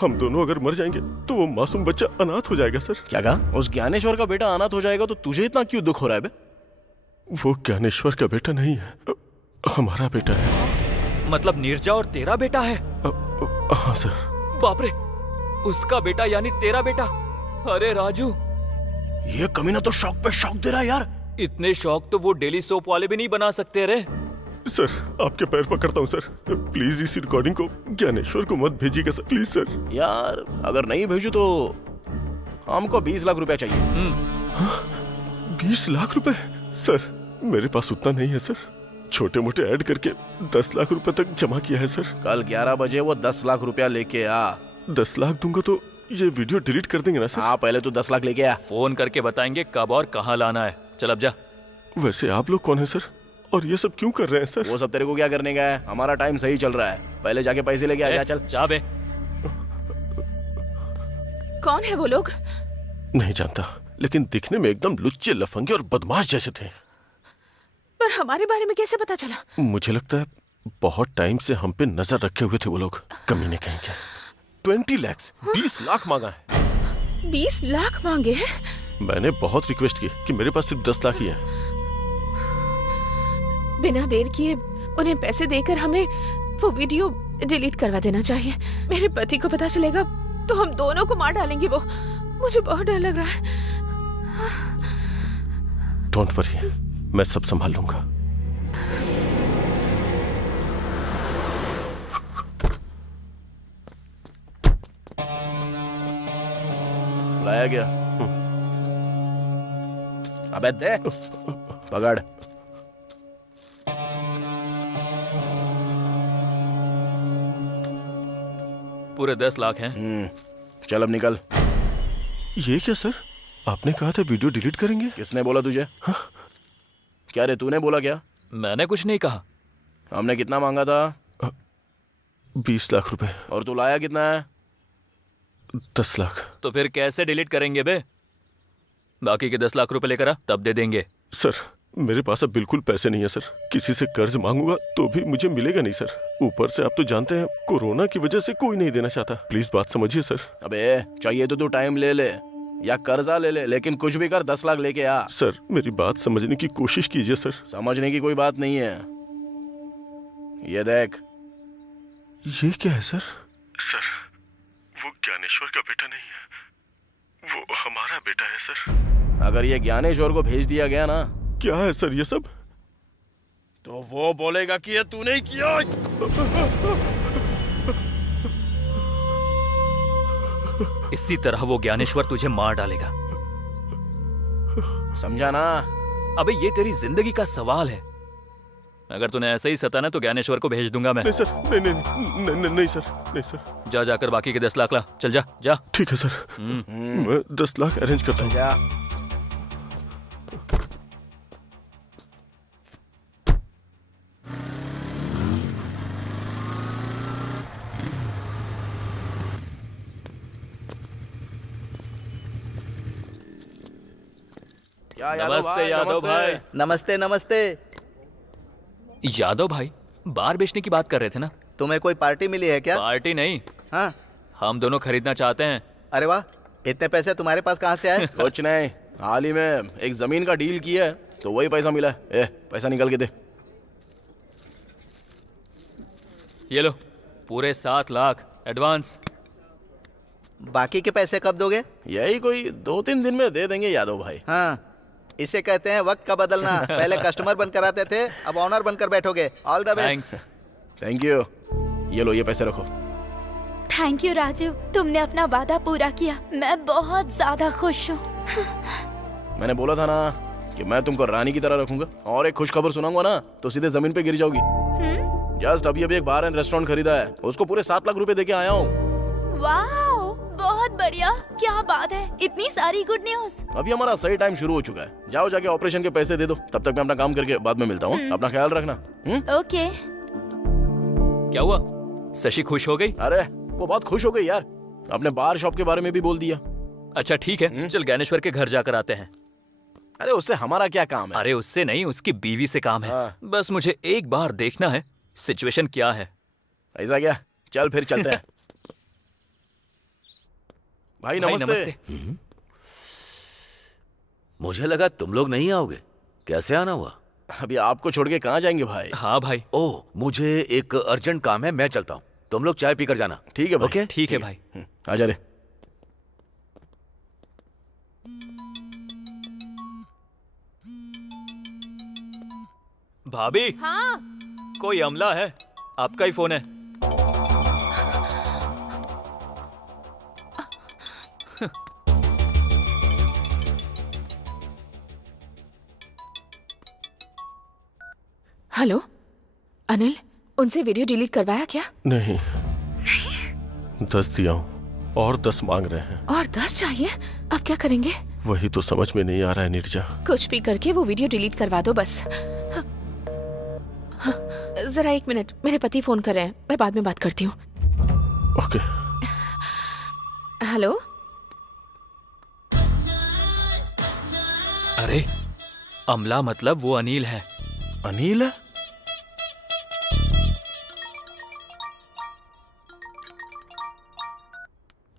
हम दोनों अगर मर जाएंगे तो वो मासूम बच्चा अनाथ हो जाएगा। सर क्या कहा? उस ज्ञानेश्वर का बेटा अनाथ हो जाएगा तो तुझे इतना क्यों दुख हो रहा है बे? वो ज्ञानेश्वर का बेटा नहीं है, हमारा बेटा है। मतलब नीरजा और तेरा बेटा है? हाँ सर। बाप रे, उसका बेटा यानी तेरा बेटा? अरे राजू, ये कमीना तो शौक पे शौक दे रहा है यार। इतने शौक तो वो डेली सोप वाले भी नहीं बना सकते रे। सर आपके पैर पकड़ता हूँ सर, प्लीज इस रिकॉर्डिंग को ज्ञानेश्वर को मत भेजिएगा सर, प्लीज सर। यार अगर नहीं भेजू तो हमको 20 लाख रुपया चाहिए। 20 लाख रुपए? सर मेरे पास उतना नहीं है सर, छोटे मोटे ऐड करके 10 लाख रुपए तक जमा किया है सर। कल 11 बजे वो 10 लाख रुपया लेके आ। 10 लाख दूंगा तो ये वीडियो डिलीट कर देंगे ना सर? हाँ पहले तो 10 लाख लेके आ। फोन करके बताएंगे कब और कहाँ लाना है। चल अब जा। वैसे आप लोग कौन है सर, और ये सब क्यों कर रहे हैं सर? वो सब तेरे को क्या करने का है, हमारा टाइम सही चल रहा है, पहले जाके पैसे लेके आ जा। चल जा बे। कौन है वो लोग? नहीं जानता, लेकिन दिखने में एकदम लुच्चे लफंगे और बदमाश जैसे थे। पर हमारे बारे में कैसे पता चला? मुझे लगता है बहुत टाइम से हम पे नजर रखे हुए थे वो लोग, कमीने कहेंगे। 20 लाख 20 लाख मांगा है। 20 लाख मांगे हैं? मैंने बहुत रिक्वेस्ट की कि मेरे पास सिर्फ 10 लाख ही है। बिना देर किए उन्हें पैसे देकर हमें वो वीडियो डिलीट करवा देना चाहिए। मेरे पति को पता चलेगा तो हम दोनों को मार डालेंगे वो। मुझे बहुत डर लग रहा है। डोंट वरी, मैं सब संभाल लूंगा। लाया गया। अबे दे, पकड़। पूरे 10 लाख हैं। चल अब निकल। ये क्या सर, आपने कहा था वीडियो डिलीट करेंगे? किसने बोला तुझे? हाँ? क्या रे, तूने बोला क्या? मैंने कुछ नहीं कहा। हमने कितना मांगा था? 20 लाख रुपए। और तू लाया कितना है? 10 लाख। तो फिर कैसे डिलीट करेंगे बे? बाकी के 10 लाख रुपए लेकर आ, तब दे देंगे। सर मेरे पास अब बिल्कुल पैसे नहीं है सर, किसी से कर्ज मांगूंगा तो भी मुझे मिलेगा नहीं सर। ऊपर से आप तो जानते हैं कोरोना की वजह से कोई नहीं देना चाहता। प्लीज बात समझिए सर। अबे चाहिए तो तू टाइम ले ले या कर्जा ले ले, लेकिन कुछ भी कर 10 लाख लेके आ। सर मेरी बात समझने की कोशिश कीजिए सर। समझने की कोई बात नहीं है। ये देख। ये क्या है सर? सर वो ज्ञानेश्वर का बेटा नहीं है, वो हमारा बेटा है सर। अगर ये ज्ञानेश्वर को भेज दिया गया ना। क्या है सर ये सब? तो वो बोलेगा कि ये तूने ही किया। इसी तरह वो ज्ञानेश्वर तुझे मार डालेगा, समझा ना? अबे ये तेरी जिंदगी का सवाल है। अगर तूने ऐसे ही सताना तो ज्ञानेश्वर को भेज दूंगा मैं। नहीं सर, नहीं सर, नहीं सर। जा जाकर बाकी के 10 लाख ला। चल जा जा। ठीक है सर, मैं 10 लाख अरेंज करता हूँ। जा। नमस्ते यादव भाई। नमस्ते नमस्ते। यादव भाई, बार बेचने की बात कर रहे थे ना? तुम्हें कोई पार्टी मिली है क्या? पार्टी नहीं। हाँ, हम दोनों खरीदना चाहते हैं। अरे वाह, इतने पैसे तुम्हारे पास कहाँ से आए? कुछ नहीं, हाल ही में एक जमीन का डील किया है तो वही पैसा मिला है। पैसा निकल के दे। ये लो, पूरे 7 लाख एडवांस। बाकी के पैसे कब दोगे? यही कोई 2-3 दिन में दे देंगे यादव भाई। हाँ, इसे कहते हैं वक्त का बदलना। पहले कस्टमर बनकर आते थे, अब ऑनर बनकर बैठोगे। All the best. Thanks. Thank you. ये लो, ये पैसे रखो। थैंक यू राजू, तुमने अपना वादा पूरा किया। मैं बहुत ज्यादा खुश हूँ। मैंने बोला था ना कि मैं तुमको रानी की तरह रखूंगा। और एक खुश खबर सुनाऊंगा ना तो सीधे जमीन पे गिर जाओगी। जस्ट अभी एक बार एंड रेस्टोरेंट खरीदा है, उसको पूरे 7 लाख रुपए देके आया हूँ। वाओ, बहुत बढ़िया। क्या बात है, इतनी सारी गुड न्यूज। अभी हमारा सही टाइम शुरू हो चुका है। जाओ जाके ऑपरेशन के पैसे दे दो, तब तक मैं अपना काम करके बाद में मिलता हूँ। अपना ख्याल रखना। ओके। क्या हुआ, शशि खुश हो गई? अरे वो बहुत खुश हो गई यार, अपने बार शॉप के बारे में भी बोल दिया। अच्छा ठीक है, चल ज्ञानेश्वर के घर जाकर आते हैं। अरे उससे हमारा क्या काम है? अरे उससे नहीं, उसकी बीवी से काम है। हाँ। बस मुझे एक बार देखना है सिचुएशन क्या है। ऐसा क्या? चल फिर चलते हैं। भाई नमस्ते। मुझे लगा तुम लोग नहीं आओगे, कैसे आना हुआ? अभी आपको छोड़ के कहाँ जाएंगे भाई? हाँ भाई। ओह, मुझे एक अर्जेंट काम है, मैं चलता हूँ। तुम लोग चाय पीकर जाना। ठीक है भाई। ओके ठीक है भाई। आजा रे। भाभी, हाँ कोई अमला है, आपका ही फोन है। हेलो अनिल, उनसे वीडियो डिलीट करवाया क्या? नहीं 10 दिया हूँ और 10 मांग रहे हैं। और 10 चाहिए? अब क्या करेंगे? वही तो समझ में नहीं आ रहा है नीरजा। कुछ भी करके वो वीडियो डिलीट करवा दो बस। जरा 1 मिनट, मेरे पति फोन कर रहे हैं, मैं बाद में बात करती हूँ। ओके। हेलो। अरे अमला मतलब वो अनिल है। अनिल है?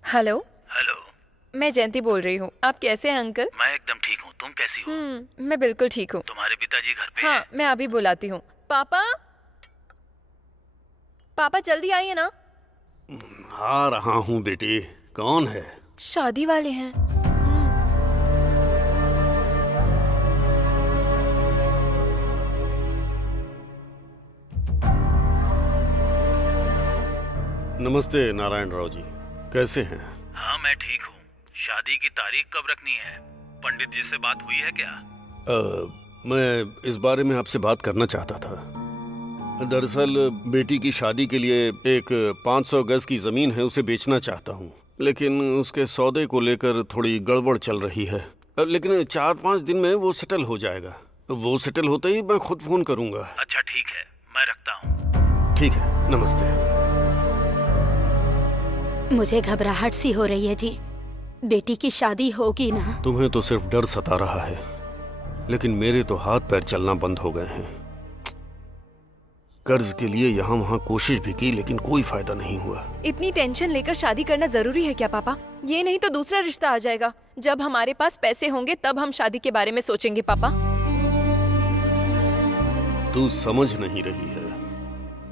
हेलो। हेलो, मैं जयंती बोल रही हूँ। आप कैसे हैं अंकल? मैं एकदम ठीक हूँ, तुम कैसी हो? मैं बिल्कुल ठीक हूँ। तुम्हारे पिताजी घर पे हाँ, मैं अभी बुलाती हूँ। पापा, पापा जल्दी आइए ना। आ रहा हूँ बेटी। कौन है? शादी वाले हैं। नमस्ते नारायण राव जी, कैसे हैं? हाँ मैं ठीक हूँ। शादी की तारीख कब रखनी है? पंडित जी से बात हुई है क्या? मैं इस बारे में आपसे बात करना चाहता था। दरअसल बेटी की शादी के लिए एक 500 गज की जमीन है, उसे बेचना चाहता हूँ, लेकिन उसके सौदे को लेकर थोड़ी गड़बड़ चल रही है। लेकिन 4-5 दिन में वो सेटल हो जाएगा। वो सेटल होते ही मैं खुद फोन करूंगा। अच्छा ठीक है, मैं रखता हूँ। ठीक है, नमस्ते। मुझे घबराहट सी हो रही है जी। बेटी की शादी होगी ना? तुम्हें तो सिर्फ डर सता रहा है, लेकिन मेरे तो हाथ पैर चलना बंद हो गए हैं। कर्ज के लिए यहाँ वहाँ कोशिश भी की, लेकिन कोई फायदा नहीं हुआ। इतनी टेंशन लेकर शादी करना जरूरी है क्या पापा? ये नहीं तो दूसरा रिश्ता आ जाएगा। जब हमारे पास पैसे होंगे तब हम शादी के बारे में सोचेंगे पापा। तू समझ नहीं रही है।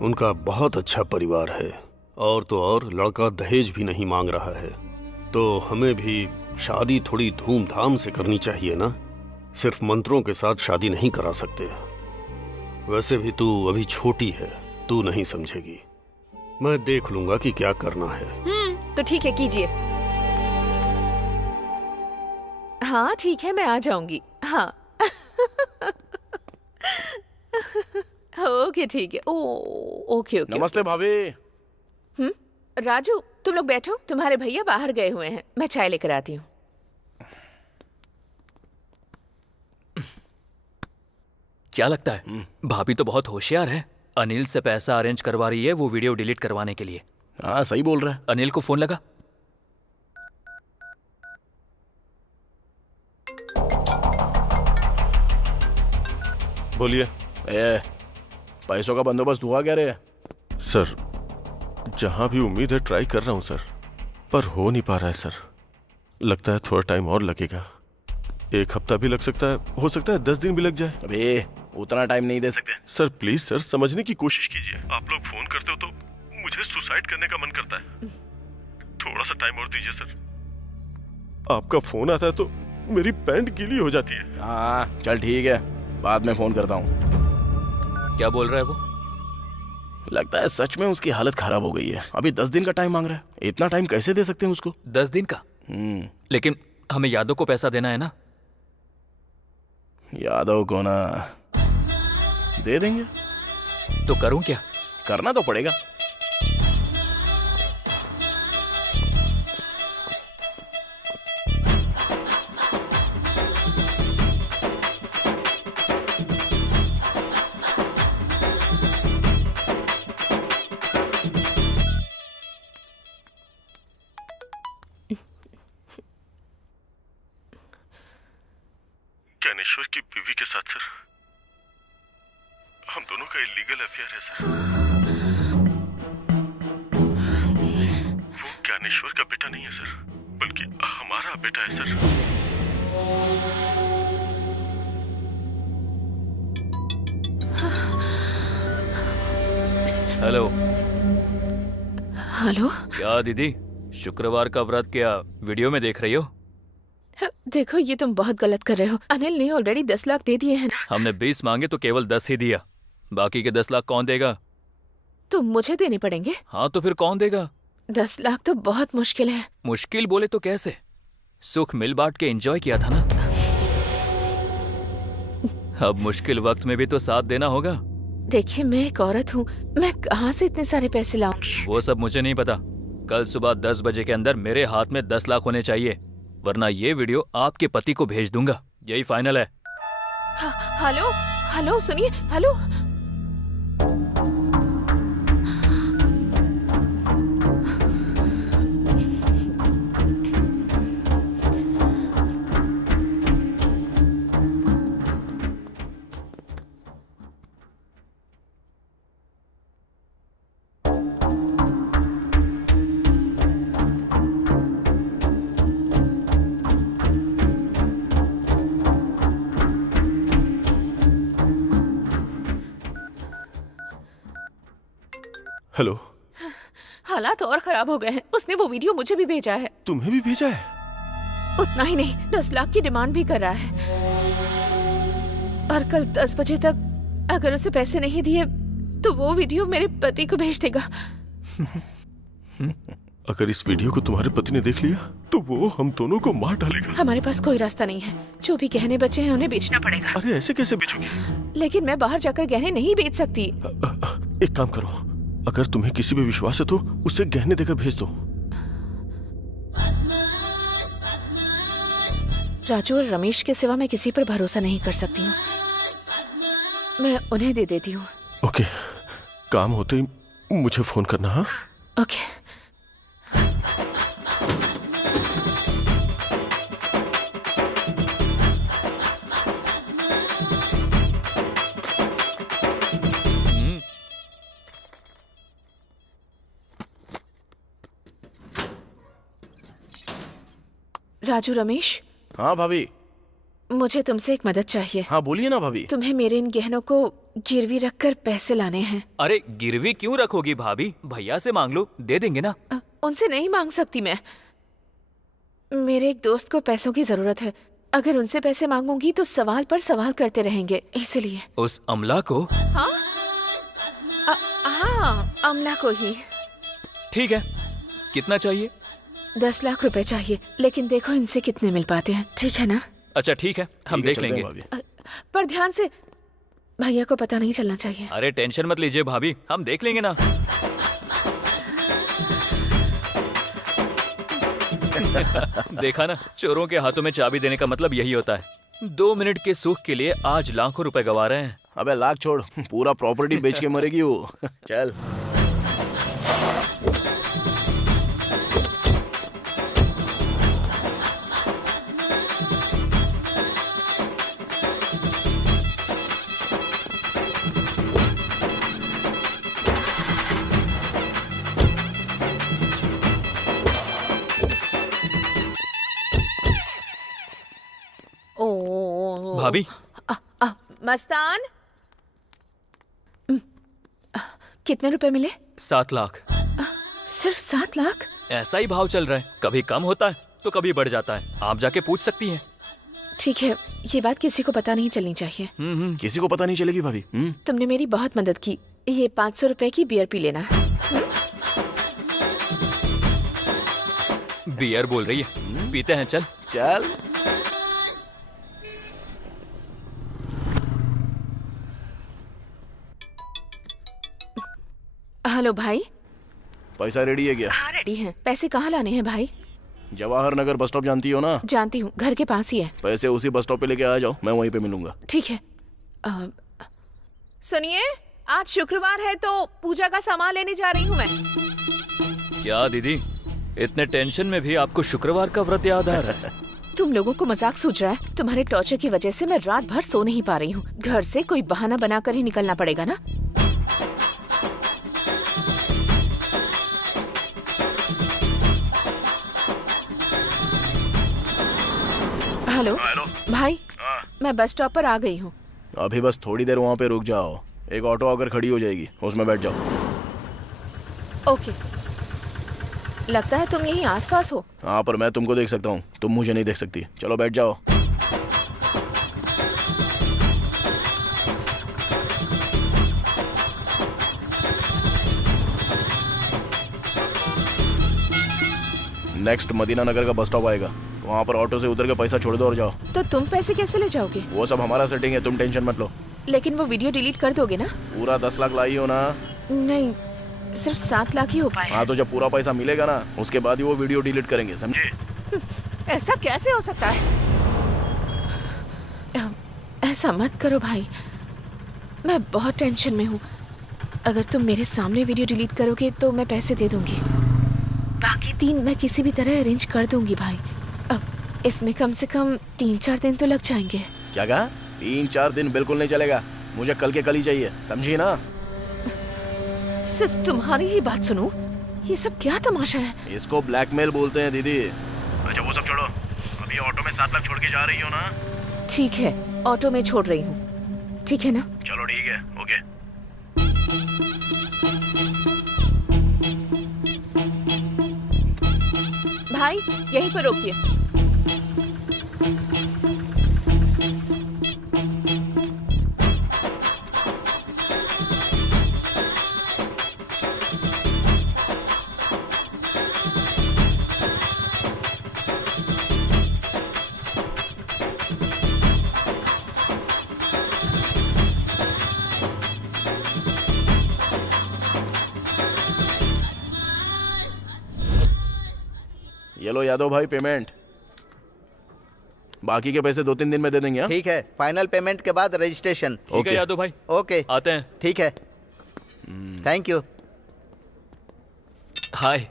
उनका बहुत अच्छा परिवार है, और तो और लड़का दहेज भी नहीं मांग रहा है। तो हमें भी शादी थोड़ी धूमधाम से करनी चाहिए ना। सिर्फ मंत्रों के साथ शादी नहीं करा सकते। वैसे भी तू अभी छोटी है, तू नहीं समझेगी। मैं देख लूंगा कि क्या करना है। तो ठीक है, कीजिए। हाँ ठीक है, मैं आ जाऊंगी। हाँ ओके ठीक है। Okay okay. नमस्ते भाभी। राजू, तुम लोग बैठो, तुम्हारे भैया बाहर गए हुए हैं, मैं चाय लेकर आती हूँ। क्या लगता है भाभी तो बहुत होशियार है। अनिल से पैसा अरेंज करवा रही है वो वीडियो डिलीट करवाने के लिए। हाँ सही बोल रहा है। अनिल को फोन लगा। बोलिए। पैसों का बंदोबस्त हुआ क्या रे? सर जहां भी उम्मीद है ट्राई कर रहा हूं सर, पर हो नहीं पा रहा है सर। लगता है थोड़ा टाइम और लगेगा। 1 हफ्ता भी लग सकता है, हो सकता है 10 दिन भी लग जाए। अबे उतना टाइम नहीं दे सकते। सर प्लीज सर, समझने की कोशिश कीजिए। आप लोग फोन करते हो तो मुझे सुसाइड करने का मन करता है। थोड़ा सा टाइम और दीजिए सर। आपका फोन आता है तो मेरी पैंट गीली हो जाती है। हाँ चल ठीक है, बाद में फोन करता हूँ। क्या बोल रहा है वो? लगता है सच में उसकी हालत खराब हो गई है। अभी 10 दिन का टाइम मांग रहा है। इतना टाइम कैसे दे सकते हैं उसको? 10 दिन का? लेकिन हमें यादव को पैसा देना है ना। यादव को ना दे देंगे। तो करूं क्या? करना तो पड़ेगा। ज्ञानेश्वर की बीवी के साथ सर हम दोनों का इलीगल अफेयर है सर। वो ज्ञानेश्वर का बेटा नहीं है सर, बल्कि हमारा बेटा है सर। हेलो। हेलो। क्या दीदी, शुक्रवार का व्रत क्या वीडियो में देख रही हो? देखो ये तुम बहुत गलत कर रहे हो। अनिल ने ऑलरेडी 10 लाख दे दिए हैं ना। हमने 20 मांगे तो केवल 10 ही दिया, बाकी के 10 लाख कौन देगा? तो मुझे देने पड़ेंगे। हाँ तो फिर कौन देगा? 10 लाख तो बहुत मुश्किल है। मुश्किल बोले तो कैसे? सुख मिल बांट के एंजॉय किया था ना। अब मुश्किल वक्त में भी तो साथ देना होगा। देखिए मैं एक औरत हूँ, मैं कहाँ से इतने सारे पैसे लाऊंगी? वो सब मुझे नहीं पता। कल सुबह 10 बजे के अंदर मेरे हाथ में 10 लाख होने चाहिए, वरना ये वीडियो आपके पति को भेज दूंगा। यही फाइनल है। हेलो हेलो सुनिए। Hello hello. हालात और खराब हो गए हैं। उसने वो वीडियो मुझे भी भेजा है। तुम्हें भी भेजा है? उतना ही नहीं, 10 लाख की डिमांड भी कर रहा है। और कल 10 बजे तक अगर उसे पैसे नहीं दिए तो वो वीडियो मेरे पति को भेज देगा। अगर इस वीडियो को तुम्हारे पति ने देख लिया तो वो हम दोनों को मार डालेगा। हमारे पास कोई रास्ता नहीं है। जो भी गहने बचे हैं उन्हें बेचना पड़ेगा। अरे ऐसे कैसे बेचोगी? लेकिन मैं बाहर जाकर गहने नहीं बेच सकती। एक काम करो, अगर तुम्हें किसी पे विश्वास है तो उसे गहने देकर भेज दो। राजू और रमेश के सिवा मैं किसी पर भरोसा नहीं कर सकती हूँ। मैं उन्हें दे देती हूँ। ओके, काम होते ही मुझे फोन करना। हाँ ओके। राजू रमेश। हाँ भाभी। मुझे तुमसे एक मदद चाहिए। हाँ बोलिए ना भाभी। तुम्हें मेरे इन गहनों को गिरवी रखकर पैसे लाने हैं। अरे गिरवी क्यों रखोगी भाभी? भैया से मांग लो, दे देंगे ना। उनसे नहीं मांग सकती मैं। मेरे एक दोस्त को पैसों की जरूरत है। अगर उनसे पैसे मांगूंगी तो सवाल पर सवाल करते रहेंगे, इसलिए। उस अमला को? हाँ हाँ, अमला को ही। ठीक है, कितना चाहिए? 10 लाख रुपए चाहिए, लेकिन देखो इनसे कितने मिल पाते हैं। ठीक है ना? अच्छा ठीक है, हम देख लेंगे। पर ध्यान से, भैया को पता नहीं चलना चाहिए। अरे टेंशन मत लीजिए भाभी, हम देख लेंगे ना। देखा ना, चोरों के हाथों में चाबी देने का मतलब यही होता है। 2 मिनट के सुख के लिए आज लाखों रुपए गवा रहे हैं। अबे लाख छोड़, पूरा प्रॉपर्टी बेच के मरेगी वो। चल। भाभी। मस्तान, कितने रुपए मिले? 7 लाख। सिर्फ 7 लाख? ऐसा ही भाव चल रहा है, कभी कम होता है तो कभी बढ़ जाता है। आप जाके पूछ सकती हैं। ठीक है, ये बात किसी को पता नहीं चलनी चाहिए। किसी को पता नहीं चलेगी भाभी। तुमने मेरी बहुत मदद की। ये 500 रुपए की बियर पी लेना। बियर बोल रही है, पीते हैं। चल चल। हेलो भाई। पैसा रेडी है क्या? हाँ रेडी है। पैसे कहाँ लाने हैं भाई? जवाहर नगर बस स्टॉप जानती हो ना? जानती हूँ, घर के पास ही है। पैसे उसी बस स्टॉप पे लेके आ जाओ, मैं वहीं पे मिलूंगा। ठीक है। सुनिए, आज शुक्रवार है तो पूजा का सामान लेने जा रही हूँ मैं। क्या दीदी, इतने टेंशन में भी आपको शुक्रवार का व्रत याद आ रहा है? तुम लोगों को मजाक सूझ रहा है? तुम्हारे टॉर्चर की वजह से मैं रात भर सो नहीं पा रही हूँ। घर से कोई बहाना बनाकर ही निकलना पड़ेगा ना। हेलो भाई। मैं बस स्टॉप पर आ गई हूँ। अभी बस थोड़ी देर वहाँ पे रुक जाओ, एक ऑटो आकर खड़ी हो जाएगी, उसमें बैठ जाओ। ओके। लगता है तुम यहीं आसपास हो। हाँ, पर मैं तुमको देख सकता हूँ, तुम मुझे नहीं देख सकती। चलो बैठ जाओ। नेक्स्ट मदीना नगर का बस स्टॉप आएगा, वहाँ पर ऑटो से उतर के पैसा छोड़ दो और जाओ। तो तुम पैसे कैसे ले जाओगे? वो सब हमारा सेटिंग है, तुम टेंशन मत लो। लेकिन वो वीडियो डिलीट कर दोगे ना? पूरा 10 लाख लाई हो ना? नहीं, सिर्फ 7 लाख ही हो पाए। हाँ, तो जब पूरा पैसा मिलेगा ना, उसके बाद ही वो वीडियो डिलीट करेंगे, समझे? ऐसा कैसे हो सकता है? ऐसा मत करो भाई, मैं बहुत टेंशन में हूँ। अगर तुम मेरे सामने वीडियो डिलीट करोगे तो मैं पैसे दे दूंगी, बाकी 3 मैं किसी भी तरह अरेंज कर दूंगी भाई। अब इसमें कम से कम 3-4 दिन तो लग जाएंगे। क्या कहा? 3-4 दिन बिल्कुल नहीं चलेगा, मुझे कल के कल ही चाहिए, समझी ना? सिर्फ तुम्हारी ही बात सुनूं? ये सब क्या तमाशा है? इसको ब्लैकमेल बोलते हैं दीदी। अच्छा वो सब छोड़ो, अभी ऑटो में 7 लाख छोड़ के जा रही हो ना? ठीक है, ऑटो में छोड़ रही हूँ, ठीक है ना? चलो ठीक है, ओके। भाई यहीं पर रोकिए। ये लो यादव भाई पेमेंट, बाकी के पैसे 2-3 दिन में दे देंगे। ठीक है, फाइनल पेमेंट के बाद रजिस्ट्रेशन। ठीक है यादव भाई, ओके आते हैं। ठीक है, थैंक यू। हाय।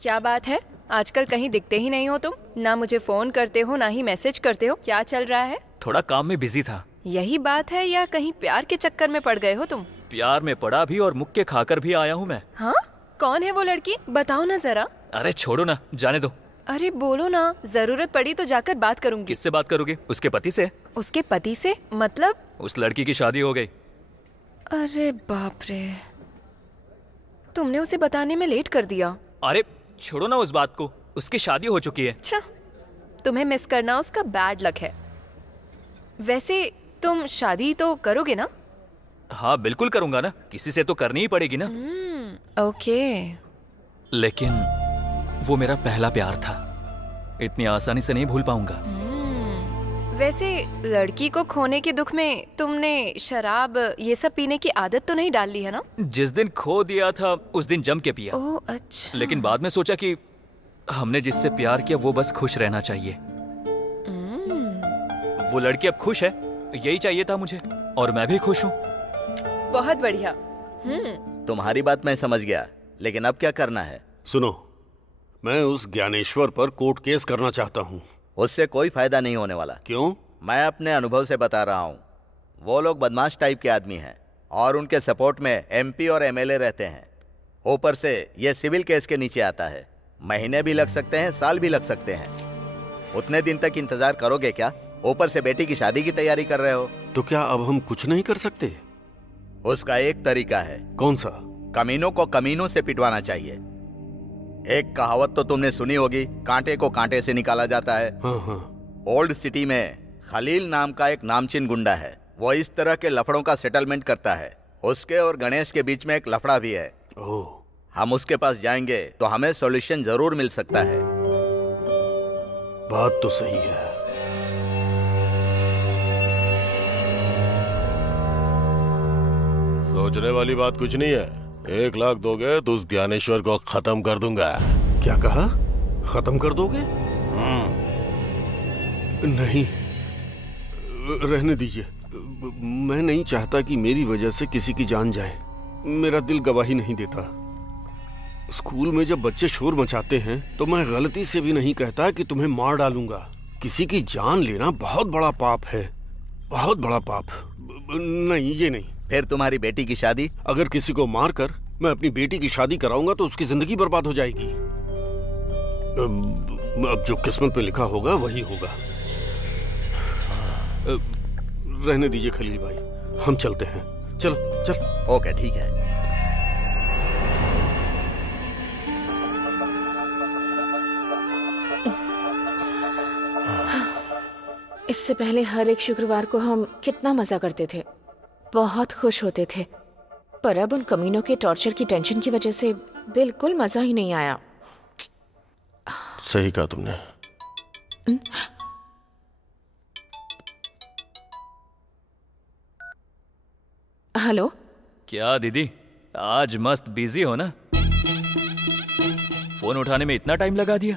क्या बात है, आजकल कहीं दिखते ही नहीं हो तुम, ना मुझे फोन करते हो ना ही मैसेज करते हो, क्या चल रहा है? थोड़ा काम में बिजी था। यही बात है या कहीं प्यार के चक्कर में पड़ गए हो तुम? प्यार में पड़ा भी और मुक्के खाकर भी आया हूँ मैं। हाँ, कौन है वो लड़की, बताओ ना जरा। अरे छोड़ो ना, जाने दो। अरे बोलो ना, जरूरत पड़ी तो जाकर बात करूंगी। किससे बात करोगे? उसके पति से। उसके पति से मतलब? उस लड़की की शादी हो गई। अरे बाप रे, तुमने उसे बताने में लेट कर दिया। अरे छोड़ो ना उस बात को, उसकी शादी हो चुकी है। अच्छा, तुम्हें मिस करना उसका बैड लक है। वैसे तुम शादी तो करोगे ना? हाँ बिल्कुल करूंगा ना, किसी से तो करनी ही पड़ेगी ना। ओके। लेकिन वो मेरा पहला प्यार था, इतनी आसानी से नहीं भूल पाऊंगा। वैसे लड़की को खोने के दुख में तुमने शराब ये सब पीने की आदत तो नहीं डाल ली है ना? जिस दिन खो दिया था उस दिन जम के पिया। ओह अच्छा। लेकिन बाद में सोचा कि हमने जिससे प्यार किया वो बस खुश रहना चाहिए। वो लड़की अब खुश है, यही चाहिए था मुझे, और मैं भी खुश हूँ। बहुत बढ़िया। तुम्हारी बात मैं समझ गया, लेकिन अब क्या करना है? सुनो, मैं उस ज्ञानेश्वर पर कोर्ट केस करना चाहता हूँ। उससे कोई फायदा नहीं होने वाला। क्यों? मैं अपने अनुभव से बता रहा हूँ। वो लोग बदमाश टाइप के आदमी हैं और उनके सपोर्ट में एमपी और एमएलए रहते हैं। ऊपर से ये सिविल केस के नीचे आता है, महीने भी लग सकते हैं, साल भी लग सकते हैं। उतने दिन तक इंतजार करोगे क्या? ऊपर से बेटी की शादी की तैयारी कर रहे हो। तो क्या अब हम कुछ नहीं कर सकते? उसका एक तरीका है। कौन सा? कमीनों को कमीनों से पिटवाना चाहिए। एक कहावत तो तुमने सुनी होगी, कांटे को कांटे से निकाला जाता है। हाँ हाँ। ओल्ड सिटी में खलील नाम का एक नामचीन गुंडा है, वो इस तरह के लफड़ों का सेटलमेंट करता है। उसके और गणेश के बीच में एक लफड़ा भी है। ओह। हम उसके पास जाएंगे तो हमें सॉल्यूशन जरूर मिल सकता है। बात तो सही है। सोचने वाली बात कुछ नहीं है। 1 लाख दोगे तो उस ज्ञानेश्वर को खत्म कर दूंगा। क्या कहा? खत्म कर दोगे? नहीं, रहने दीजिए। मैं नहीं चाहता कि मेरी वजह से किसी की जान जाए। मेरा दिल गवाही नहीं देता। स्कूल में जब बच्चे शोर मचाते हैं तो मैं गलती से भी नहीं कहता कि तुम्हें मार डालूंगा। किसी की जान लेना बहुत बड़ा पाप है, बहुत बड़ा पाप। नहीं, ये नहीं। फिर तुम्हारी बेटी की शादी? अगर किसी को मारकर मैं अपनी बेटी की शादी कराऊंगा तो उसकी जिंदगी बर्बाद हो जाएगी। अब जो किस्मत पे लिखा होगा वही होगा। रहने दीजिए खलील भाई, हम चलते हैं। चलो। चल। ओके ठीक है। इससे पहले हर एक शुक्रवार को हम कितना मजा करते थे, बहुत खुश होते थे। पर अब उन कमीनों के टॉर्चर की टेंशन की वजह से बिल्कुल मजा ही नहीं आया। सही कहा तुमने। हेलो। क्या दीदी, आज मस्त बिजी हो ना? फोन उठाने में इतना टाइम लगा दिया?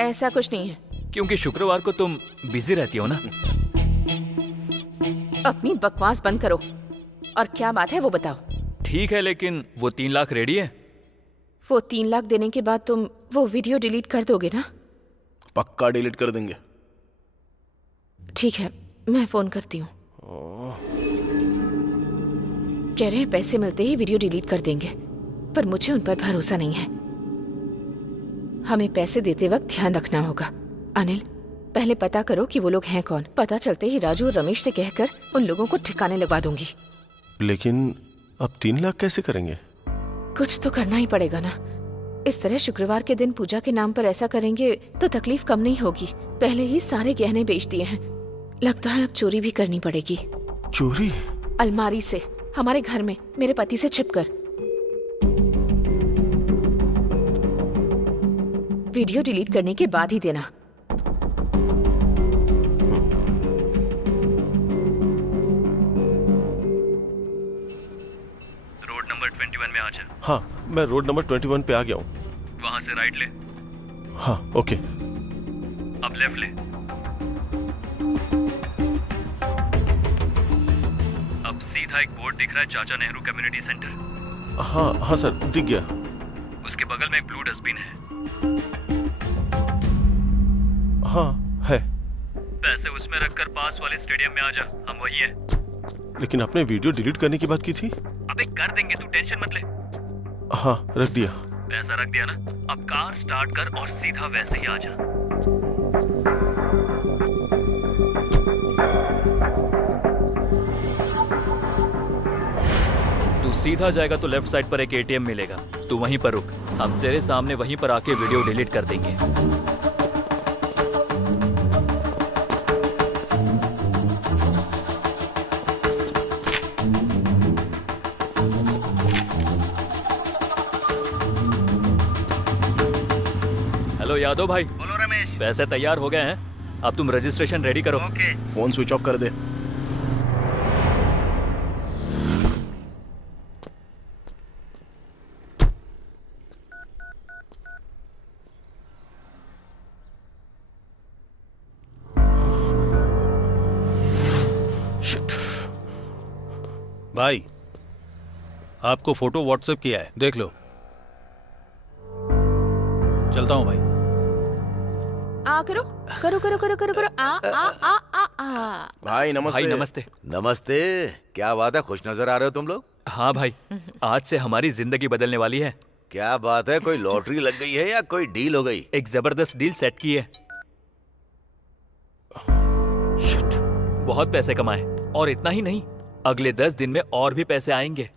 ऐसा कुछ नहीं है। क्योंकि शुक्रवार को तुम बिजी रहती हो ना। अपनी बकवास बंद करो और क्या बात है वो बताओ। ठीक है, लेकिन वो 3 लाख रेडी है? वो 3 लाख देने के बाद तुम वो वीडियो डिलीट कर दोगे ना? पक्का डिलीट कर देंगे। ठीक है, मैं फोन करती हूँ। कह रहे हैं पैसे मिलते ही वीडियो डिलीट कर देंगे, पर मुझे उन पर भरोसा नहीं है। हमें पैसे देते वक्त ध्यान रखना होगा। अनिल, पहले पता करो कि वो लोग हैं कौन। पता चलते ही राजू और रमेश से कहकर उन लोगों को ठिकाने लगवा दूंगी। लेकिन अब 3 लाख कैसे करेंगे? कुछ तो करना ही पड़ेगा ना। इस तरह शुक्रवार के दिन पूजा के नाम पर ऐसा करेंगे तो तकलीफ कम नहीं होगी। पहले ही सारे गहने बेच दिए हैं, लगता है अब चोरी भी करनी पड़ेगी। चोरी? अलमारी से, हमारे घर में, मेरे पति से छिपकर। वीडियो डिलीट करने के बाद ही देना। रोड नंबर 21 में आ जा। हाँ, मैं रोड नंबर 21 पे आ गया हूँ। वहां से राइट ले। हाँ, ओके। अब लेफ्ट ले। अब सीधा एक बोर्ड दिख रहा है, चाचा नेहरू कम्युनिटी सेंटर। हाँ हाँ सर, दिख गया। उसके बगल में एक ब्लू डस्टबिन है। हाँ है। पैसे उसमें रखकर पास वाले स्टेडियम में आ जा, हम वही हैं। लेकिन आपने वीडियो डिलीट करने की बात की थी। अबे कर देंगे, तू टेंशन मत ले। हाँ, रख दिया। पैसा रख दिया ना? अब कार स्टार्ट कर और सीधा वैसे ही आ जा। तू सीधा जाएगा तो लेफ्ट साइड पर एक एटीएम मिलेगा, तू वहीं पर रुक। हम तेरे सामने वहीं पर आके वीडियो डिलीट कर देंगे। हेलो यादव भाई। बोलो रमेश। पैसे तैयार हो गए हैं, अब तुम रजिस्ट्रेशन रेडी करो। ओके। फोन स्विच ऑफ कर दे। भाई, आपको फोटो व्हाट्सएप किया है, देख लो। चलता हूँ भाई। करो करो करो करो करो करो। आ। भाई नमस्ते। भाई नमस्ते। नमस्ते। क्या बात है, खुश नजर आ रहे हो तुम लोग? हाँ भाई, आज से हमारी जिंदगी बदलने वाली है। क्या बात है, कोई लॉटरी लग गई है या कोई डील हो गई? एक जबरदस्त डील सेट की है। शिट, बहुत पैसे कमाए, और इतना ही नहीं, अगले 10 दिन में और भी पैसे आएंगे।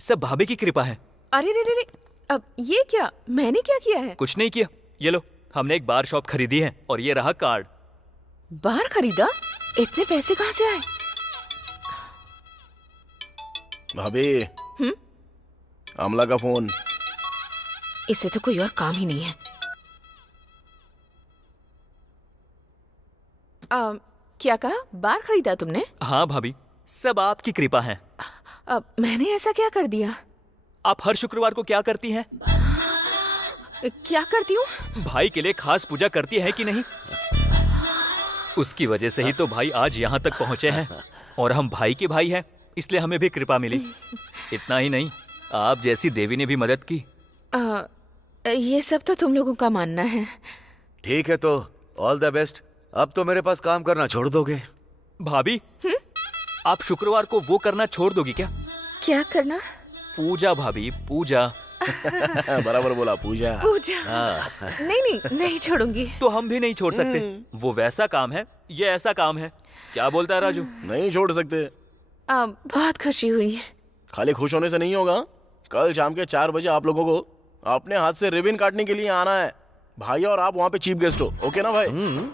सब भाभी की कृपा है। अरे रे रे रे, अब ये क्या? मैंने क्या किया है? कुछ नहीं किया, ये लो, हमने एक बार शॉप खरीदी है और ये रहा कार्ड। बार खरीदा? इतने पैसे कहाँ से आए? भाभी, अमला का फोन। इससे तो कोई और काम ही नहीं है। क्या कहा? बार खरीदा तुमने? हाँ भाभी, सब आपकी कृपा है। अब मैंने ऐसा क्या कर दिया? आप हर शुक्रवार को क्या करती हैं? क्या करती हूँ? भाई के लिए खास पूजा करती है कि नहीं? उसकी वजह से ही तो भाई आज यहाँ तक पहुँचे हैं, और हम भाई के भाई हैं, इसलिए हमें भी कृपा मिली। इतना ही नहीं, आप जैसी देवी ने भी मदद की। ये सब तो तुम लोगों का मानना है। ठीक है, तो ऑल द बेस्ट। अब तो मेरे पास काम करना छोड़ दोगे? भाभी, आप शुक्रवार को वो करना छोड़ दोगी क्या? क्या करना? पूजा भाभी, पूजा। बराबर बोला, पूजा। पूजा? नहीं छोड़ूंगी। तो हम भी नहीं छोड़ सकते। वो वैसा काम है, ये ऐसा काम है। क्या बोलता है राजू? नहीं छोड़ सकते। बहुत खुशी हुई। खाली खुश होने से नहीं होगा, कल शाम के 4 बजे आप लोगों को अपने हाथ से रिबन काटने के लिए आना है। भाई और आप वहाँ पे चीफ गेस्ट हो, ओके ना भाई?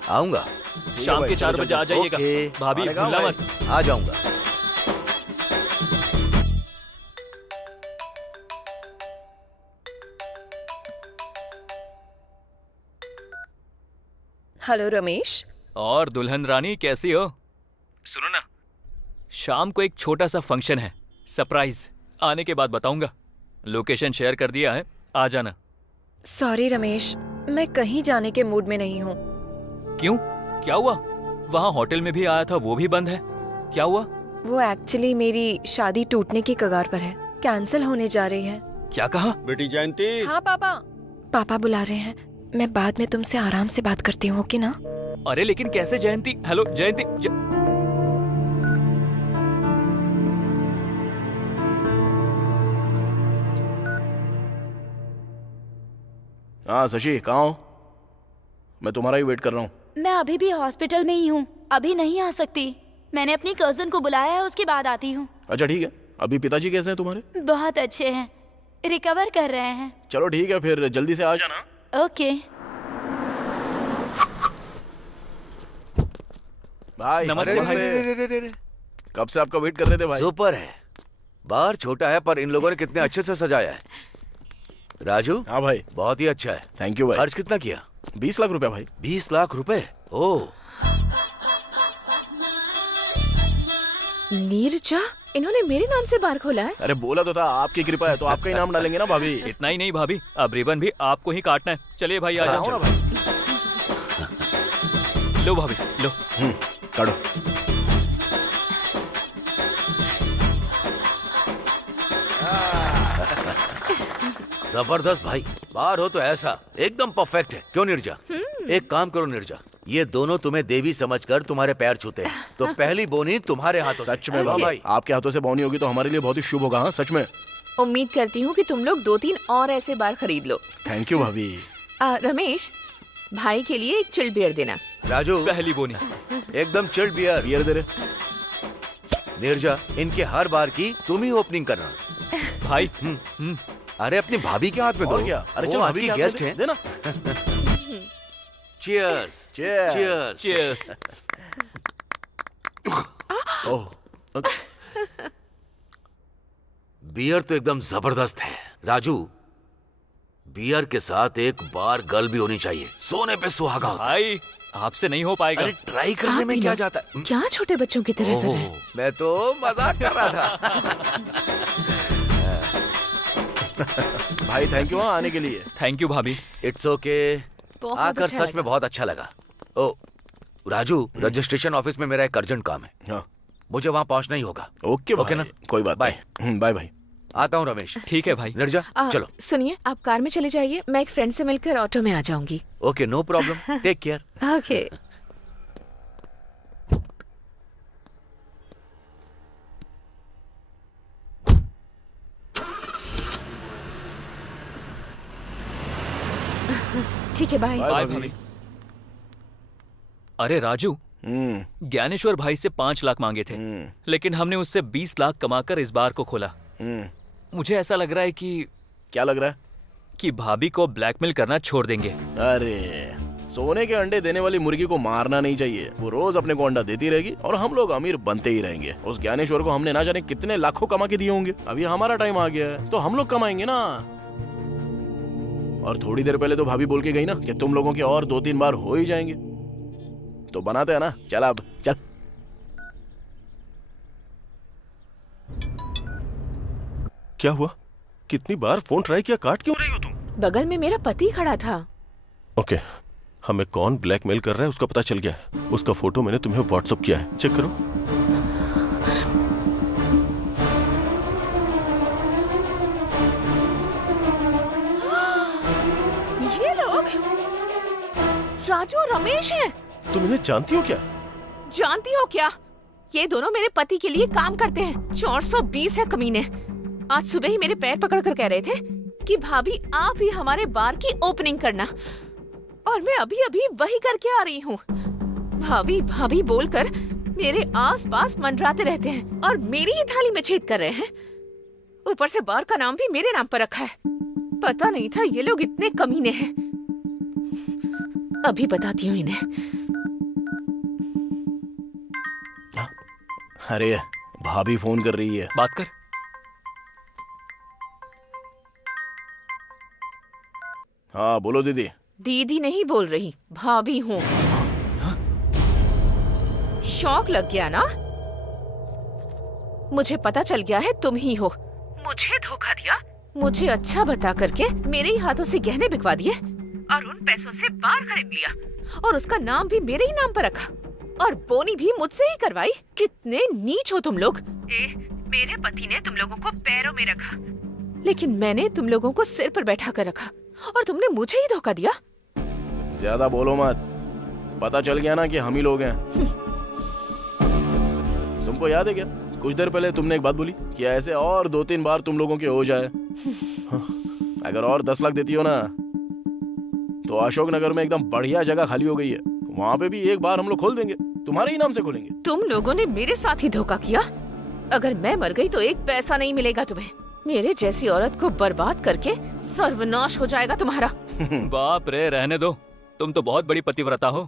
आऊंगा। शाम के 4 बजे आ जाइएगा। ओके। भाभी आने का भूलना भाई। मत। आ जाऊंगा। हेलो रमेश। और दुल्हन रानी कैसी हो? सुनो ना, शाम को एक छोटा सा फंक्शन है, सरप्राइज। आने के बाद बताऊंगा। लोकेशन शेयर कर दिया है, आ जाना। सॉरी रमेश, मैं कहीं जाने के मूड में नहीं हूँ। क्यों, क्या हुआ? वहाँ होटल में भी आया था, वो भी बंद है। क्या हुआ? वो एक्चुअली मेरी शादी टूटने की कगार पर है, कैंसिल होने जा रही है। क्या कहा? बेटी जयंती। हाँ पापा। पापा बुला रहे हैं, मैं बाद में तुमसे आराम से बात करती हूँ, ओके ना? अरे लेकिन कैसे जयंती? हेलो जयंती हाँ शशि, कहाँ हो? मैं तुम्हारा ही वेट कर रहा हूँ। मैं अभी भी हॉस्पिटल में ही हूँ, अभी नहीं आ सकती। मैंने अपनी कजन को बुलाया है, उसके बाद आती हूँ। अच्छा ठीक है। अभी पिताजी कैसे हैं तुम्हारे? बहुत अच्छे हैं, रिकवर कर रहे हैं। चलो ठीक है, फिर जल्दी से आ जाना। ओके। भाई नमस्ते भाई। कब से आपका वेट कर रहे थे भाई। सुपर है। बार छोटा है पर इन लोगों ने कितने अच्छे से सजाया है। राजू। हाँ भाई। बहुत ही अच्छा है। थैंक यू भाई। खर्च कितना किया? 20 लाख रुपया भाई। 20 लाख रुपए? ओह। नीरजा, इन्होंने मेरे नाम से बार खोला है? अरे बोला तो था, आपकी कृपा है तो आपका ही नाम डालेंगे ना भाभी। इतना ही नहीं भाभी, अब रिबन भी आपको ही काटना है। चलिए भाई, आ आओ जाओ। ना भाई। लो भाभी, लो। काटो। जबरदस्त भाई। बाहर हो तो ऐसा एकदम परफेक्ट है। क्यों निर्जा? एक काम करो निर्जा, ये दोनों तुम्हें देवी समझकर तुम्हारे पैर छूते हैं, तो पहली बोनी तुम्हारे हाथों से। सच में लो भाई, आपके हाथों से बोनी होगी तो हमारे लिए बहुत ही शुभ होगा। हाँ सच में। उम्मीद करती हूँ कि तुम लोग 2-3 और ऐसे बार खरीद लो। थैंक यू भाभी। रमेश, भाई के लिए एक चिल्ड बियर देना। राजू, पहली बोनी। एकदम चिल्ड बियर। बियर दे रहे। निर्जा, इनके हर बार की तुम ही ओपनिंग करना। भाई अरे अपनी भाभी के हाथ में दो। और क्या? अरे वो चल आज भाभी की के हाथ गेस्ट में हैं। देना। चीयर्स। Cheers. चीयर्स। चीयर्स। ओह, बियर तो एकदम जबरदस्त है। राजू, बियर के साथ एक बार गर्ल भी होनी चाहिए, सोने पे सुहागा होता है। भाई आपसे नहीं हो पाएगा। अरे ट्राई करने में क्या जाता है? क्या छोटे बच्चों की तरह कर रहे हैं? मैं तो मजाक कर रहा था। भाई थैंक यू हाँ आने के लिए। थैंक यू भाभी। It's okay. बहुत आकर अच्छा सच लगा। में बहुत अच्छा लगा। ओ राजू, रजिस्ट्रेशन ऑफिस में मेरा एक अर्जेंट काम है, हाँ मुझे वहाँ पहुँचना ही होगा। ओके ओके ना? कोई बात बाय। नहीं। बाय भाई। आता हूँ रमेश। ठीक है भाई। निर्जा चलो। सुनिए, आप कार में चले जाइए, मैं एक फ्रेंड से मिलकर ऑटो में आ जाऊंगी। Okay, no problem, take care. Okay. ठीक है, बाय। बाय भाभी। अरे राजू, ज्ञानेश्वर भाई से 5 लाख मांगे थे, लेकिन हमने उससे 20 लाख कमाकर इस बार को खोला। मुझे ऐसा लग रहा है कि क्या लग रहा है? कि भाभी को ब्लैकमेल करना छोड़ देंगे। अरे सोने के अंडे देने वाली मुर्गी को मारना नहीं चाहिए। वो रोज अपने को अंडा देती रहेगी और हम लोग अमीर बनते ही रहेंगे। उस ज्ञानेश्वर को हमने ना जाने कितने लाखों कमा के दिए होंगे। अभी हमारा टाइम आ गया है तो हम लोग कमाएंगे ना। और थोड़ी देर पहले तो भाभी बोल के गई ना कि तुम लोगों के और 2-3 बार हो ही जाएंगे, तो बनाते हैं ना। चल अब चल। क्या हुआ? कितनी बार फोन ट्राई किया, काट क्यों रही हो तुम? बगल में मेरा पति खड़ा था। ओके, हमें कौन ब्लैकमेल कर रहा है उसका पता चल गया है। उसका फोटो मैंने तुम्हें व्हाट्सएप किया है, चेक करो। ये लोग राजू और रमेश हैं। तुम इन्हें जानती हो क्या? जानती हो क्या? ये दोनों मेरे पति के लिए काम करते हैं। 420 है कमीने। आज सुबह ही मेरे पैर पकड़कर कह रहे थे कि भाभी आप ही हमारे बार की ओपनिंग करना, और मैं अभी अभी वही करके आ रही हूँ। भाभी भाभी बोलकर मेरे आसपास मंडराते रहते हैं और मेरी ही थाली में छेद कर रहे हैं। ऊपर से बार का नाम भी मेरे नाम पर रखा है। पता नहीं था ये लोग इतने कमीने हैं। अभी बताती हूँ इन्हें। अरे भाभी फोन कर रही है, बात कर। हाँ बोलो दीदी। दीदी नहीं बोल रही, भाभी हूँ। शौक लग गया ना? मुझे पता चल गया है तुम ही हो। मुझे धोखा दिया, मुझे अच्छा बता करके मेरे ही हाथों से गहने बिकवा दिए और उन पैसों से बार खरीद लिया और उसका नाम भी मेरे ही नाम पर रखा और बोनी भी मुझसे ही करवाई। कितने नीच हो तुम लोग। मेरे पति ने तुम लोगों को पैरों में रखा, लेकिन मैंने तुम लोगों को सिर पर बैठा कर रखा और तुमने मुझे ही धोखा दिया। ज्यादा बोलो मत, पता चल गया ना कि हम ही लोग हैं। तुमको याद है क्या, कुछ देर पहले तुमने एक बात बोली कि ऐसे और 2-3 बार तुम लोगों के हो जाए। अगर और 10 लाख देती हो ना तो अशोक नगर में एकदम बढ़िया जगह खाली हो गई है, वहाँ पे भी एक बार हम लोग खोल देंगे, तुम्हारे ही नाम से खोलेंगे। तुम लोगों ने मेरे साथ ही धोखा किया। अगर मैं मर गई तो एक पैसा नहीं मिलेगा तुम्हें। मेरे जैसी औरत को बर्बाद करके सर्वनाश हो जाएगा तुम्हारा। बाप रे, रहने दो। तुम तो बहुत बड़ी पतिव्रता हो।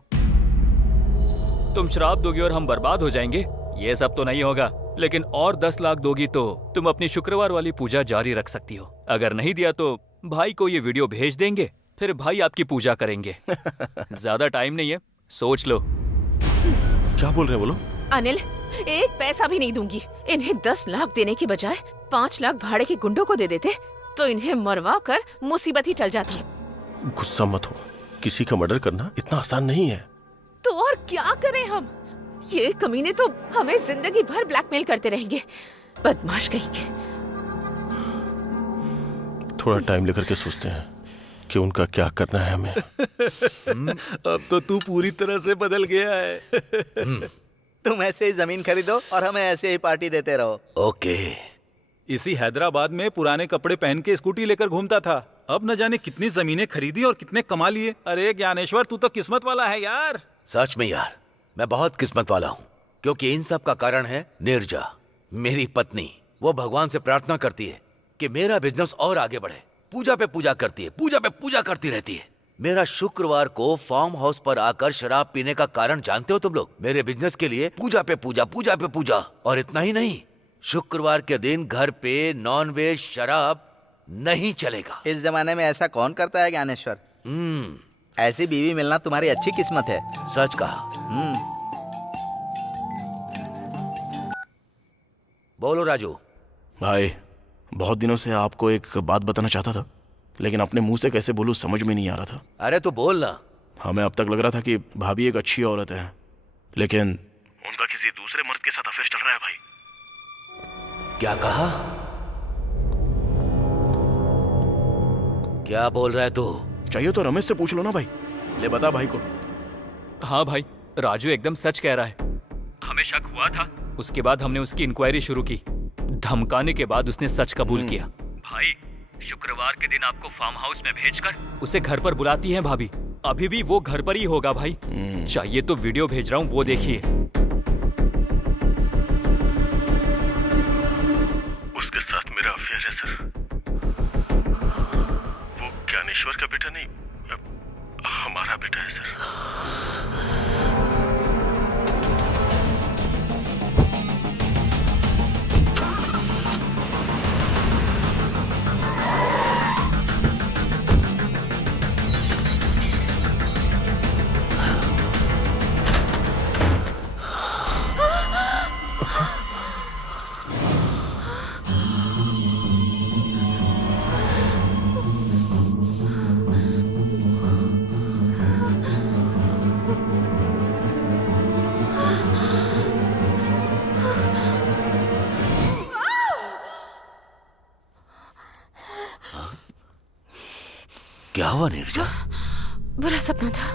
तुम श्राप दोगी और हम बर्बाद हो जाएंगे, ये सब तो नहीं होगा। लेकिन और 10 लाख दोगी तो तुम अपनी शुक्रवार वाली पूजा जारी रख सकती हो। अगर नहीं दिया तो भाई को ये वीडियो भेज देंगे, फिर भाई आपकी पूजा करेंगे। ज्यादा टाइम नहीं है, सोच लो। क्या बोल रहे हैं बोलो? अनिल, एक पैसा भी नहीं दूंगी। इन्हें 10 लाख देने की बजाय 5 लाख भाड़े के गुंडों को दे देते तो इन्हें मरवा कर मुसीबत ही टल जाती। गुस्सा मत हो, किसी का मर्डर करना इतना आसान नहीं है। तो और क्या करें हम? ये कमीने तो हमें जिंदगी भर ब्लैकमेल करते रहेंगे। बदमाश कहीं के। थोड़ा टाइम लेकर के सोचते हैं कि उनका क्या करना है हमें। अब तो तू पूरी तरह से बदल गया है। तुम ऐसे ही जमीन खरीदो और हमें ऐसे ही पार्टी देते रहो। ओके। इसी हैदराबाद में पुराने कपड़े पहन के स्कूटी लेकर घूमता था। अब न जाने कितनी जमीनें खरीदी और कितने कमा लिए। अरे ज्ञानेश्वर, तू तो किस्मत वाला है यार। सच में यार, मैं बहुत किस्मत वाला हूँ, क्योंकि इन सब का कारण है नीरजा, मेरी पत्नी। वो भगवान से प्रार्थना करती है कि मेरा बिजनेस और आगे बढ़े। पूजा पे पूजा करती है, पूजा पे पूजा करती रहती है। मेरा शुक्रवार को फार्म हाउस पर आकर शराब पीने का कारण जानते हो तुम लोग? मेरे बिजनेस के लिए पूजा पे पूजा, पूजा पे पूजा। और इतना ही नहीं, शुक्रवार के दिन घर पे नॉनवेज शराब नहीं चलेगा। इस जमाने में ऐसा कौन करता है ज्ञानेश्वर? ऐसी बीवी मिलना तुम्हारी अच्छी किस्मत है। सच कहा। बोलो राजू। भाई, बहुत दिनों से आपको एक बात बताना चाहता था, लेकिन अपने मुंह से कैसे बोलूं समझ में नहीं आ रहा था। अरे तो बोल ना। हमें अब तक लग रहा था कि भाभी एक अच्छी औरत है, लेकिन उनका किसी दूसरे मर्द के साथ अफेयर चल रहा है भाई। क्या कहा? क्या बोल रहा है तू? चाहिए तो रमेश से पूछ लो ना भाई। ले बता भाई को। हाँ भाई, राजू एकदम सच कह रहा है। हमें शक हुआ था, उसके बाद हमने उसकी इंक्वायरी शुरू की। धमकाने के बाद उसने सच कबूल किया। भाई, शुक्रवार के दिन आपको फार्म हाउस में भेजकर उसे घर पर बुलाती हैं भाभी। अभी भी वो घर पर ही होगा भाई। चाहिए तो वीडियो भेज रहा हूँ, वो देखिए। उसके साथ मेरा अफेयर है सर। वो ज्ञानेश्वर का बेटा नहीं, हमारा बेटा है सर। क्या हुआ नीरजा? बुरा सपना था।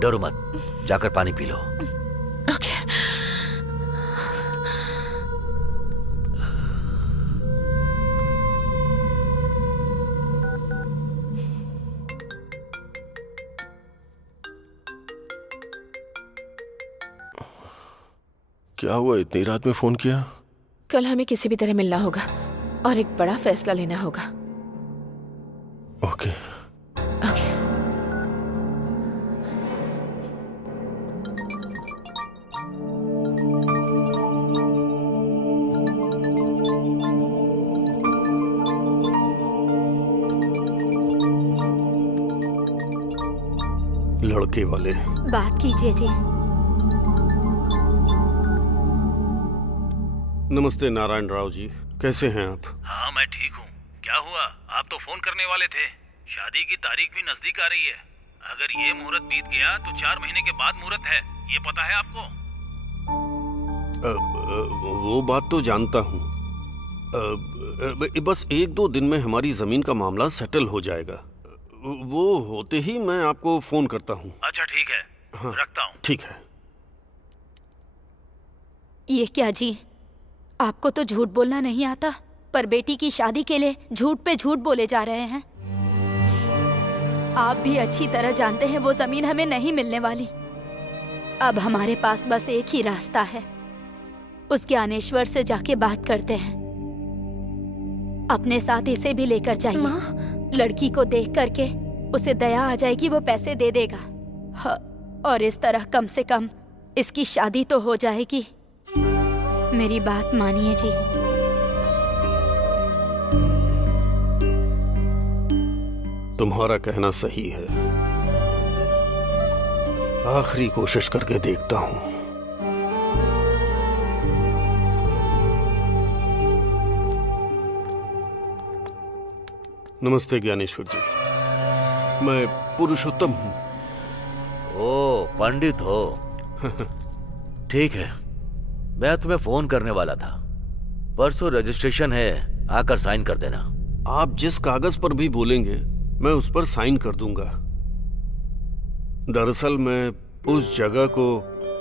डरो मत, जाकर पानी पी लो। ओके। क्या हुआ, इतनी रात में फोन किया? कल हमें किसी भी तरह मिलना होगा और एक बड़ा फैसला लेना होगा। ओके। ओके। लड़के वाले। बात कीजिए जी। नमस्ते नारायण राव जी, कैसे हैं आप? हाँ मैं ठीक हूँ। क्या हुआ, आप तो फोन करने वाले थे। शादी की तारीख भी नजदीक आ रही है। अगर ये मुहूर्त बीत गया तो 4 महीने के बाद मुहूर्त है, ये पता है आपको? वो बात तो जानता हूँ। बस 1-2 दिन में हमारी जमीन का मामला सेटल हो जाएगा। वो होते ही मैं आपको फोन करता हूँ। अच्छा ठीक है, हाँ, रखता हूँ। ठीक है। ये क्या जी, आपको तो झूठ बोलना नहीं आता, पर बेटी की शादी के लिए झूठ पे झूठ बोले जा रहे हैं। आप भी अच्छी तरह जानते हैं वो जमीन हमें नहीं मिलने वाली। अब हमारे पास बस एक ही रास्ता है, उस ज्ञानेश्वर से जाके बात करते हैं। अपने साथ इसे भी लेकर जाइए। लड़की को देख करके उसे दया आ जाएगी, वो पैसे दे देगा। हाँ, और इस तरह कम से कम इसकी शादी तो हो जाएगी। मेरी बात मानिए जी। तुम्हारा कहना सही है। आखिरी कोशिश करके देखता हूँ। नमस्ते ज्ञानेश्वर जी, मैं पुरुषोत्तम हूँ। ओ पंडित हो? ठीक है, मैं तुम्हें फोन करने वाला था। परसों रजिस्ट्रेशन है, आकर साइन कर देना। आप जिस कागज पर भी बोलेंगे मैं उस पर साइन कर दूंगा। दरअसल मैं उस जगह को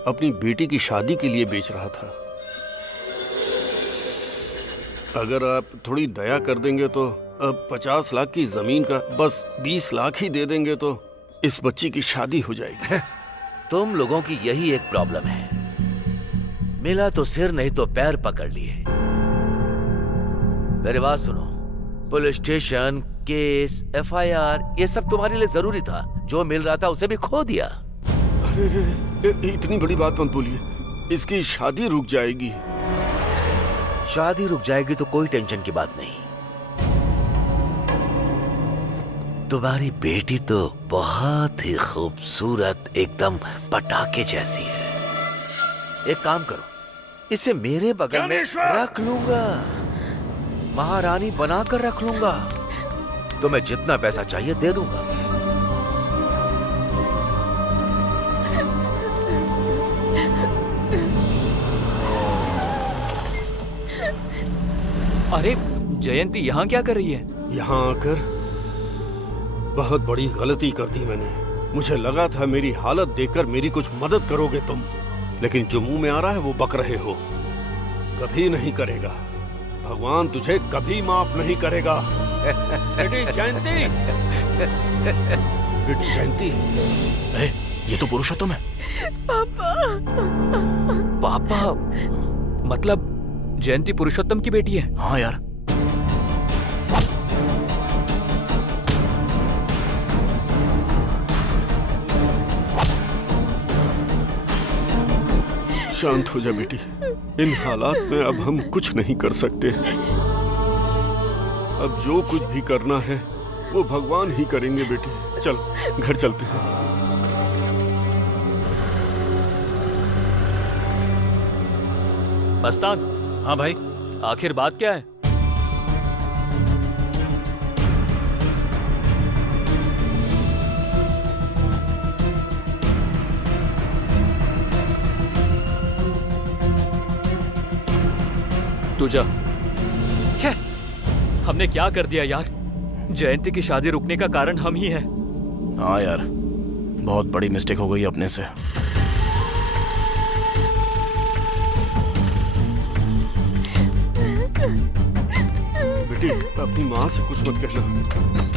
अपनी बेटी की शादी के लिए बेच रहा था। अगर आप थोड़ी दया कर देंगे तो अब 50 लाख की जमीन का बस 20 लाख ही दे देंगे तो इस बच्ची की शादी हो जाएगी। तुम लोगों की यही एक प्रॉब्लम है, मिला तो सिर नहीं तो पैर पकड़ लिए। मेरी बात सुनो, पुलिस स्टेशन, केस, FIR ये सब तुम्हारे लिए जरूरी था। जो मिल रहा था उसे भी खो दिया। अरे इतनी बड़ी बात मत बोलिए, इसकी शादी रुक जाएगी। शादी रुक जाएगी तो कोई टेंशन की बात नहीं। तुम्हारी बेटी तो बहुत ही खूबसूरत, एकदम पटाखे जैसी है। एक काम करो, इसे मेरे बगल में रख लूंगा, महारानी बनाकर रख लूंगा। तुम्हें जितना पैसा चाहिए दे दूंगा। अरे जयंती यहाँ क्या कर रही है? यहाँ आकर बहुत बड़ी गलती कर दी मैंने। मुझे लगा था मेरी हालत देखकर मेरी कुछ मदद करोगे तुम, लेकिन जो मुंह में आ रहा है वो बक रहे हो। कभी नहीं करेगा, भगवान तुझे कभी माफ नहीं करेगा। बेटी जयंती, बेटी जयंती, ये तो पुरुषोत्तम है। पापा मतलब जयंती पुरुषोत्तम की बेटी है? हाँ यार। शांत हो जा बेटी, इन हालात में अब हम कुछ नहीं कर सकते। अब जो कुछ भी करना है वो भगवान ही करेंगे बेटी। चल घर चलते हैं। मस्तान। हाँ भाई। आखिर बात क्या है? तू जा। छे, हमने क्या कर दिया यार? जयंती की शादी रुकने का कारण हम ही हैं। हाँ यार, बहुत बड़ी मिस्टेक हो गई अपने से। बेटी अपनी माँ से कुछ मत कहना।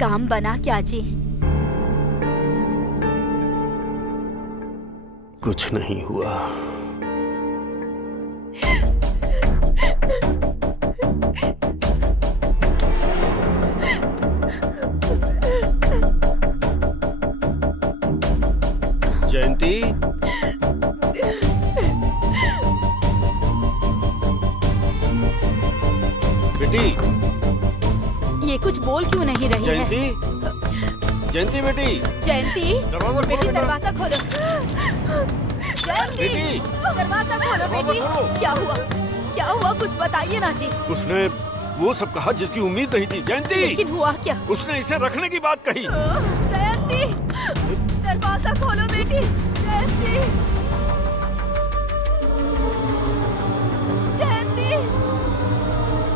काम बना क्या जी? कुछ नहीं हुआ। जयंती, बेटी, ये कुछ बोल क्यों नहीं रही है? जयंती, जयंती बेटी, जयंती, दरवाजा खोलो बेटी बेटा। दरवाजा खोलो। जयंती, बेटी, दरवाजा खोलो बेटी। खोलो। क्या हुआ? क्या हुआ? कुछ बताइए ना जी। उसने वो सब कहा जिसकी उम्मीद नहीं थी। जयंती, लेकिन हुआ क्या? उसने इसे रखने की बात कही। जयंती, दरवाजा खोलो बेटी। जयंती, जयंती,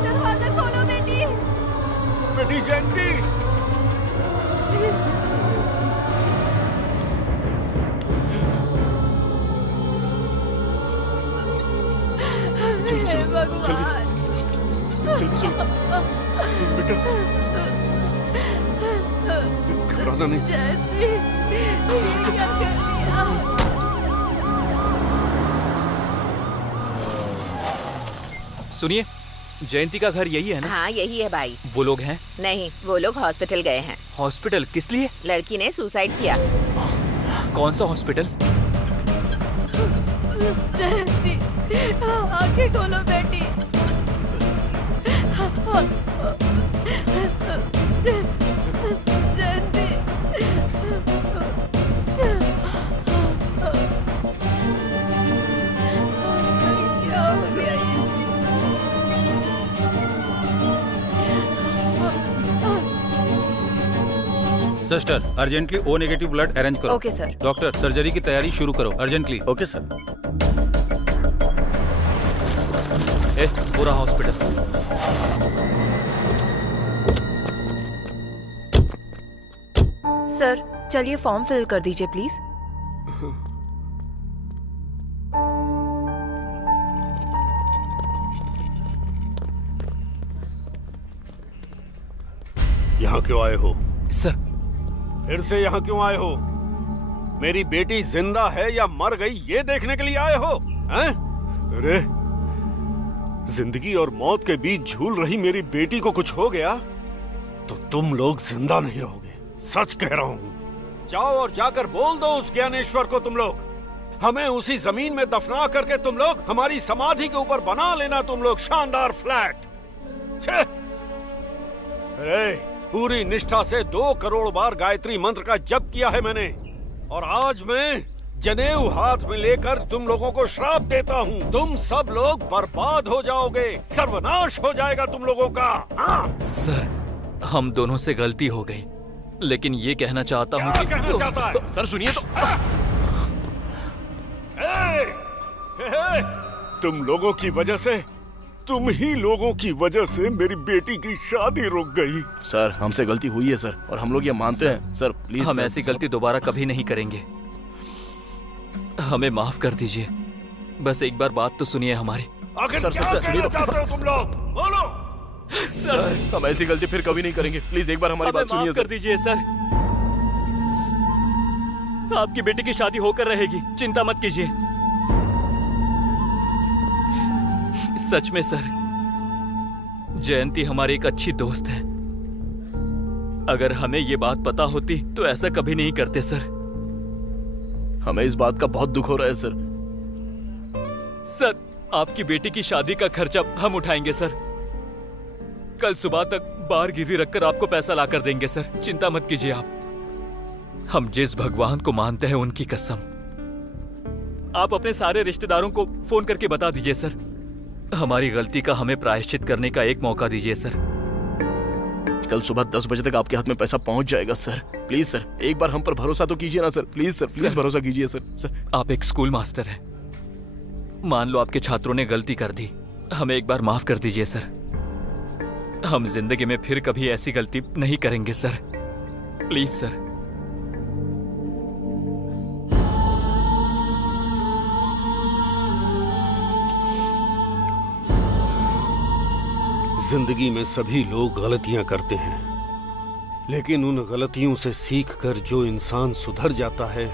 दरवाजा खोलो बेटी। बेटी जयंती, हे भगवान। जल्दी चलो बेटा, घबराना नहीं। जयंती, ये क्या कर दिया? सुनिए, जयंती का घर यही है ना? हाँ यही है भाई। वो लोग हैं? नहीं, वो लोग हॉस्पिटल गए हैं। हॉस्पिटल किस लिए? लड़की ने सुसाइड किया। कौन सा हॉस्पिटल? जयंती, आंखें खोलो बेटी। जयंती, क्या हो गया ये? Sister, urgently O negative blood arrange करो। Okay sir. डॉक्टर, सर्जरी की तैयारी शुरू करो अर्जेंटली। Okay sir. ए, पूरा हॉस्पिटल। सर, चलिए फॉर्म फिल कर दीजिए प्लीज। यहाँ क्यों आए हो? सर, फिर से यहाँ क्यों आए हो? मेरी बेटी जिंदा है या मर गई ये देखने के लिए आए हो? हैं? अरे, जिंदगी और मौत के बीच झूल रही मेरी बेटी को कुछ हो गया तो तुम लोग जिंदा नहीं रहोगे। सच कह रहा हूँ। जाओ और जाकर बोल दो उस ज्ञानेश्वर को तुम लोग, हमें उसी जमीन में दफना करके तुम लोग हमारी समाधि के ऊपर बना लेना तुम लोग शानदार फ्लैट। छे! अरे, पूरी निष्ठा से 2 करोड़ बार गायत्री मंत्र का जप किया है मैंने, और आज मैं जनेऊ हाथ में लेकर तुम लोगों को श्राप देता हूँ। तुम सब लोग बर्बाद हो जाओगे, सर्वनाश हो जाएगा तुम लोगों का। हाँ? सर, हम दोनों से गलती हो गई, लेकिन ये कहना चाहता हूँ क्या कि कहना चाहता है? सर सुनिए तो। तुम लोगों की वजह से, तुम ही लोगों की वजह से मेरी बेटी की शादी रुक गई। सर, हमसे गलती हुई है सर, और हम लोग ये मानते हैं। सर प्लीज, हम सर, ऐसी गलती दोबारा कभी नहीं करेंगे। हमें माफ कर दीजिए। बस एक बार बात तो सुनिए हमारी। आखिर सर, क्या सर, कहना सुनिए तो। चाहते हो तुम लोग? बोलो। सर, हम ऐसी गलती फिर कभी नहीं करेंगे। प्लीज एक बार हमारी हमें बात सुनिए माफ कर सर। दीजिए सर। आपकी बेटी की शादी होकर रहेगी, चिंता मत कीजिए। सच में सर, जयंती हमारी एक अच्छी दोस्त है। अगर हमें ये बात पता होती तो ऐसा कभी नहीं करते सर। हमें इस बात का बहुत दुख हो रहा है सर। सर, आपकी बेटी की शादी का खर्चा हम उठाएंगे सर। कल सुबह तक बाहर गिरवी रखकर आपको पैसा लाकर देंगे सर। चिंता मत कीजिए आप। हम जिस भगवान को मानते हैं उनकी कसम। आप अपने सारे रिश्तेदारों को फोन करके बता दीजिए सर। हमारी गलती का हमें प्रायश्चित करने का एक मौका दीजिए सर। कल सुबह 10 बजे तक आपके हाथ में पैसा पहुंच जाएगा सर। प्लीज सर, एक बार हम पर भरोसा तो कीजिए ना sir. Please sir, please sir. भरोसा कीजिए सर। सर, आप एक स्कूल मास्टर हैं। मान लो आपके छात्रों ने गलती कर दी, हमें एक बार माफ कर दीजिए सर। हम जिंदगी में फिर कभी ऐसी गलती नहीं करेंगे सर। Please sir. जिंदगी में सभी लोग गलतियां करते हैं, लेकिन उन गलतियों से सीखकर जो इंसान सुधर जाता है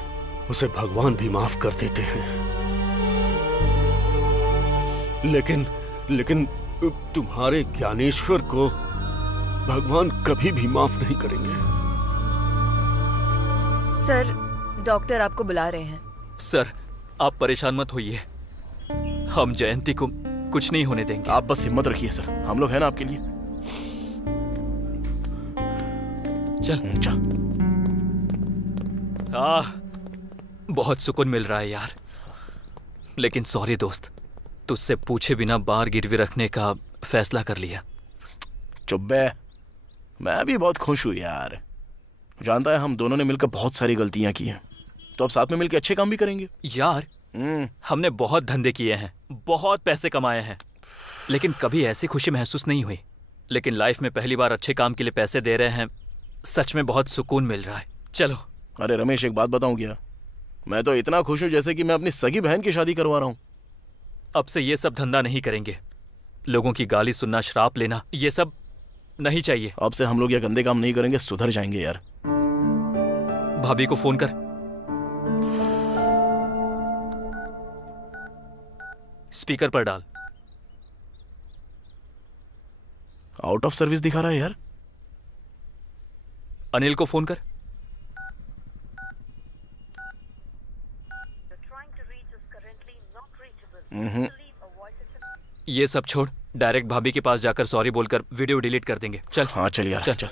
उसे भगवान भी माफ कर देते हैं। लेकिन लेकिन तुम्हारे ज्ञानेश्वर को भगवान कभी भी माफ नहीं करेंगे। सर, डॉक्टर आपको बुला रहे हैं। सर, आप परेशान मत होइए, हम जयंती को कुछ नहीं होने देंगे। आप बस हिम्मत रखिए सर, हम लोग हैं ना आपके लिए। चल। बहुत सुकून मिल रहा है यार, लेकिन सॉरी दोस्त, तुझसे पूछे बिना बार गिरवी रखने का फैसला कर लिया। चुप बे, मैं भी बहुत खुश हूँ यार। जानता है हम दोनों ने मिलकर बहुत सारी गलतियां की हैं, तो अब साथ में मिलकर अच्छे काम भी करेंगे। यार हमने बहुत धंधे किए हैं, बहुत पैसे कमाए हैं, लेकिन कभी ऐसी खुशी महसूस नहीं हुई। लेकिन लाइफ में पहली बार अच्छे काम के लिए पैसे दे रहे हैं, सच में बहुत सुकून मिल रहा है। चलो। अरे रमेश, एक बात बताऊं क्या, मैं तो इतना खुश हूं जैसे कि मैं अपनी सगी बहन की शादी करवा रहा हूं। अब से ये सब धंधा नहीं करेंगे। लोगों की गाली सुनना, श्राप लेना, ये सब नहीं चाहिए। अब से हम लोग ये गंदे काम नहीं करेंगे, सुधर जाएंगे यार। भाभी को फोन कर। स्पीकर पर डाल। आउट ऑफ सर्विस दिखा रहा है यार। अनिल को फोन कर। ये सब छोड़, डायरेक्ट भाभी के पास जाकर सॉरी बोलकर वीडियो डिलीट कर देंगे। चल। हाँ चल यार, चल। चल।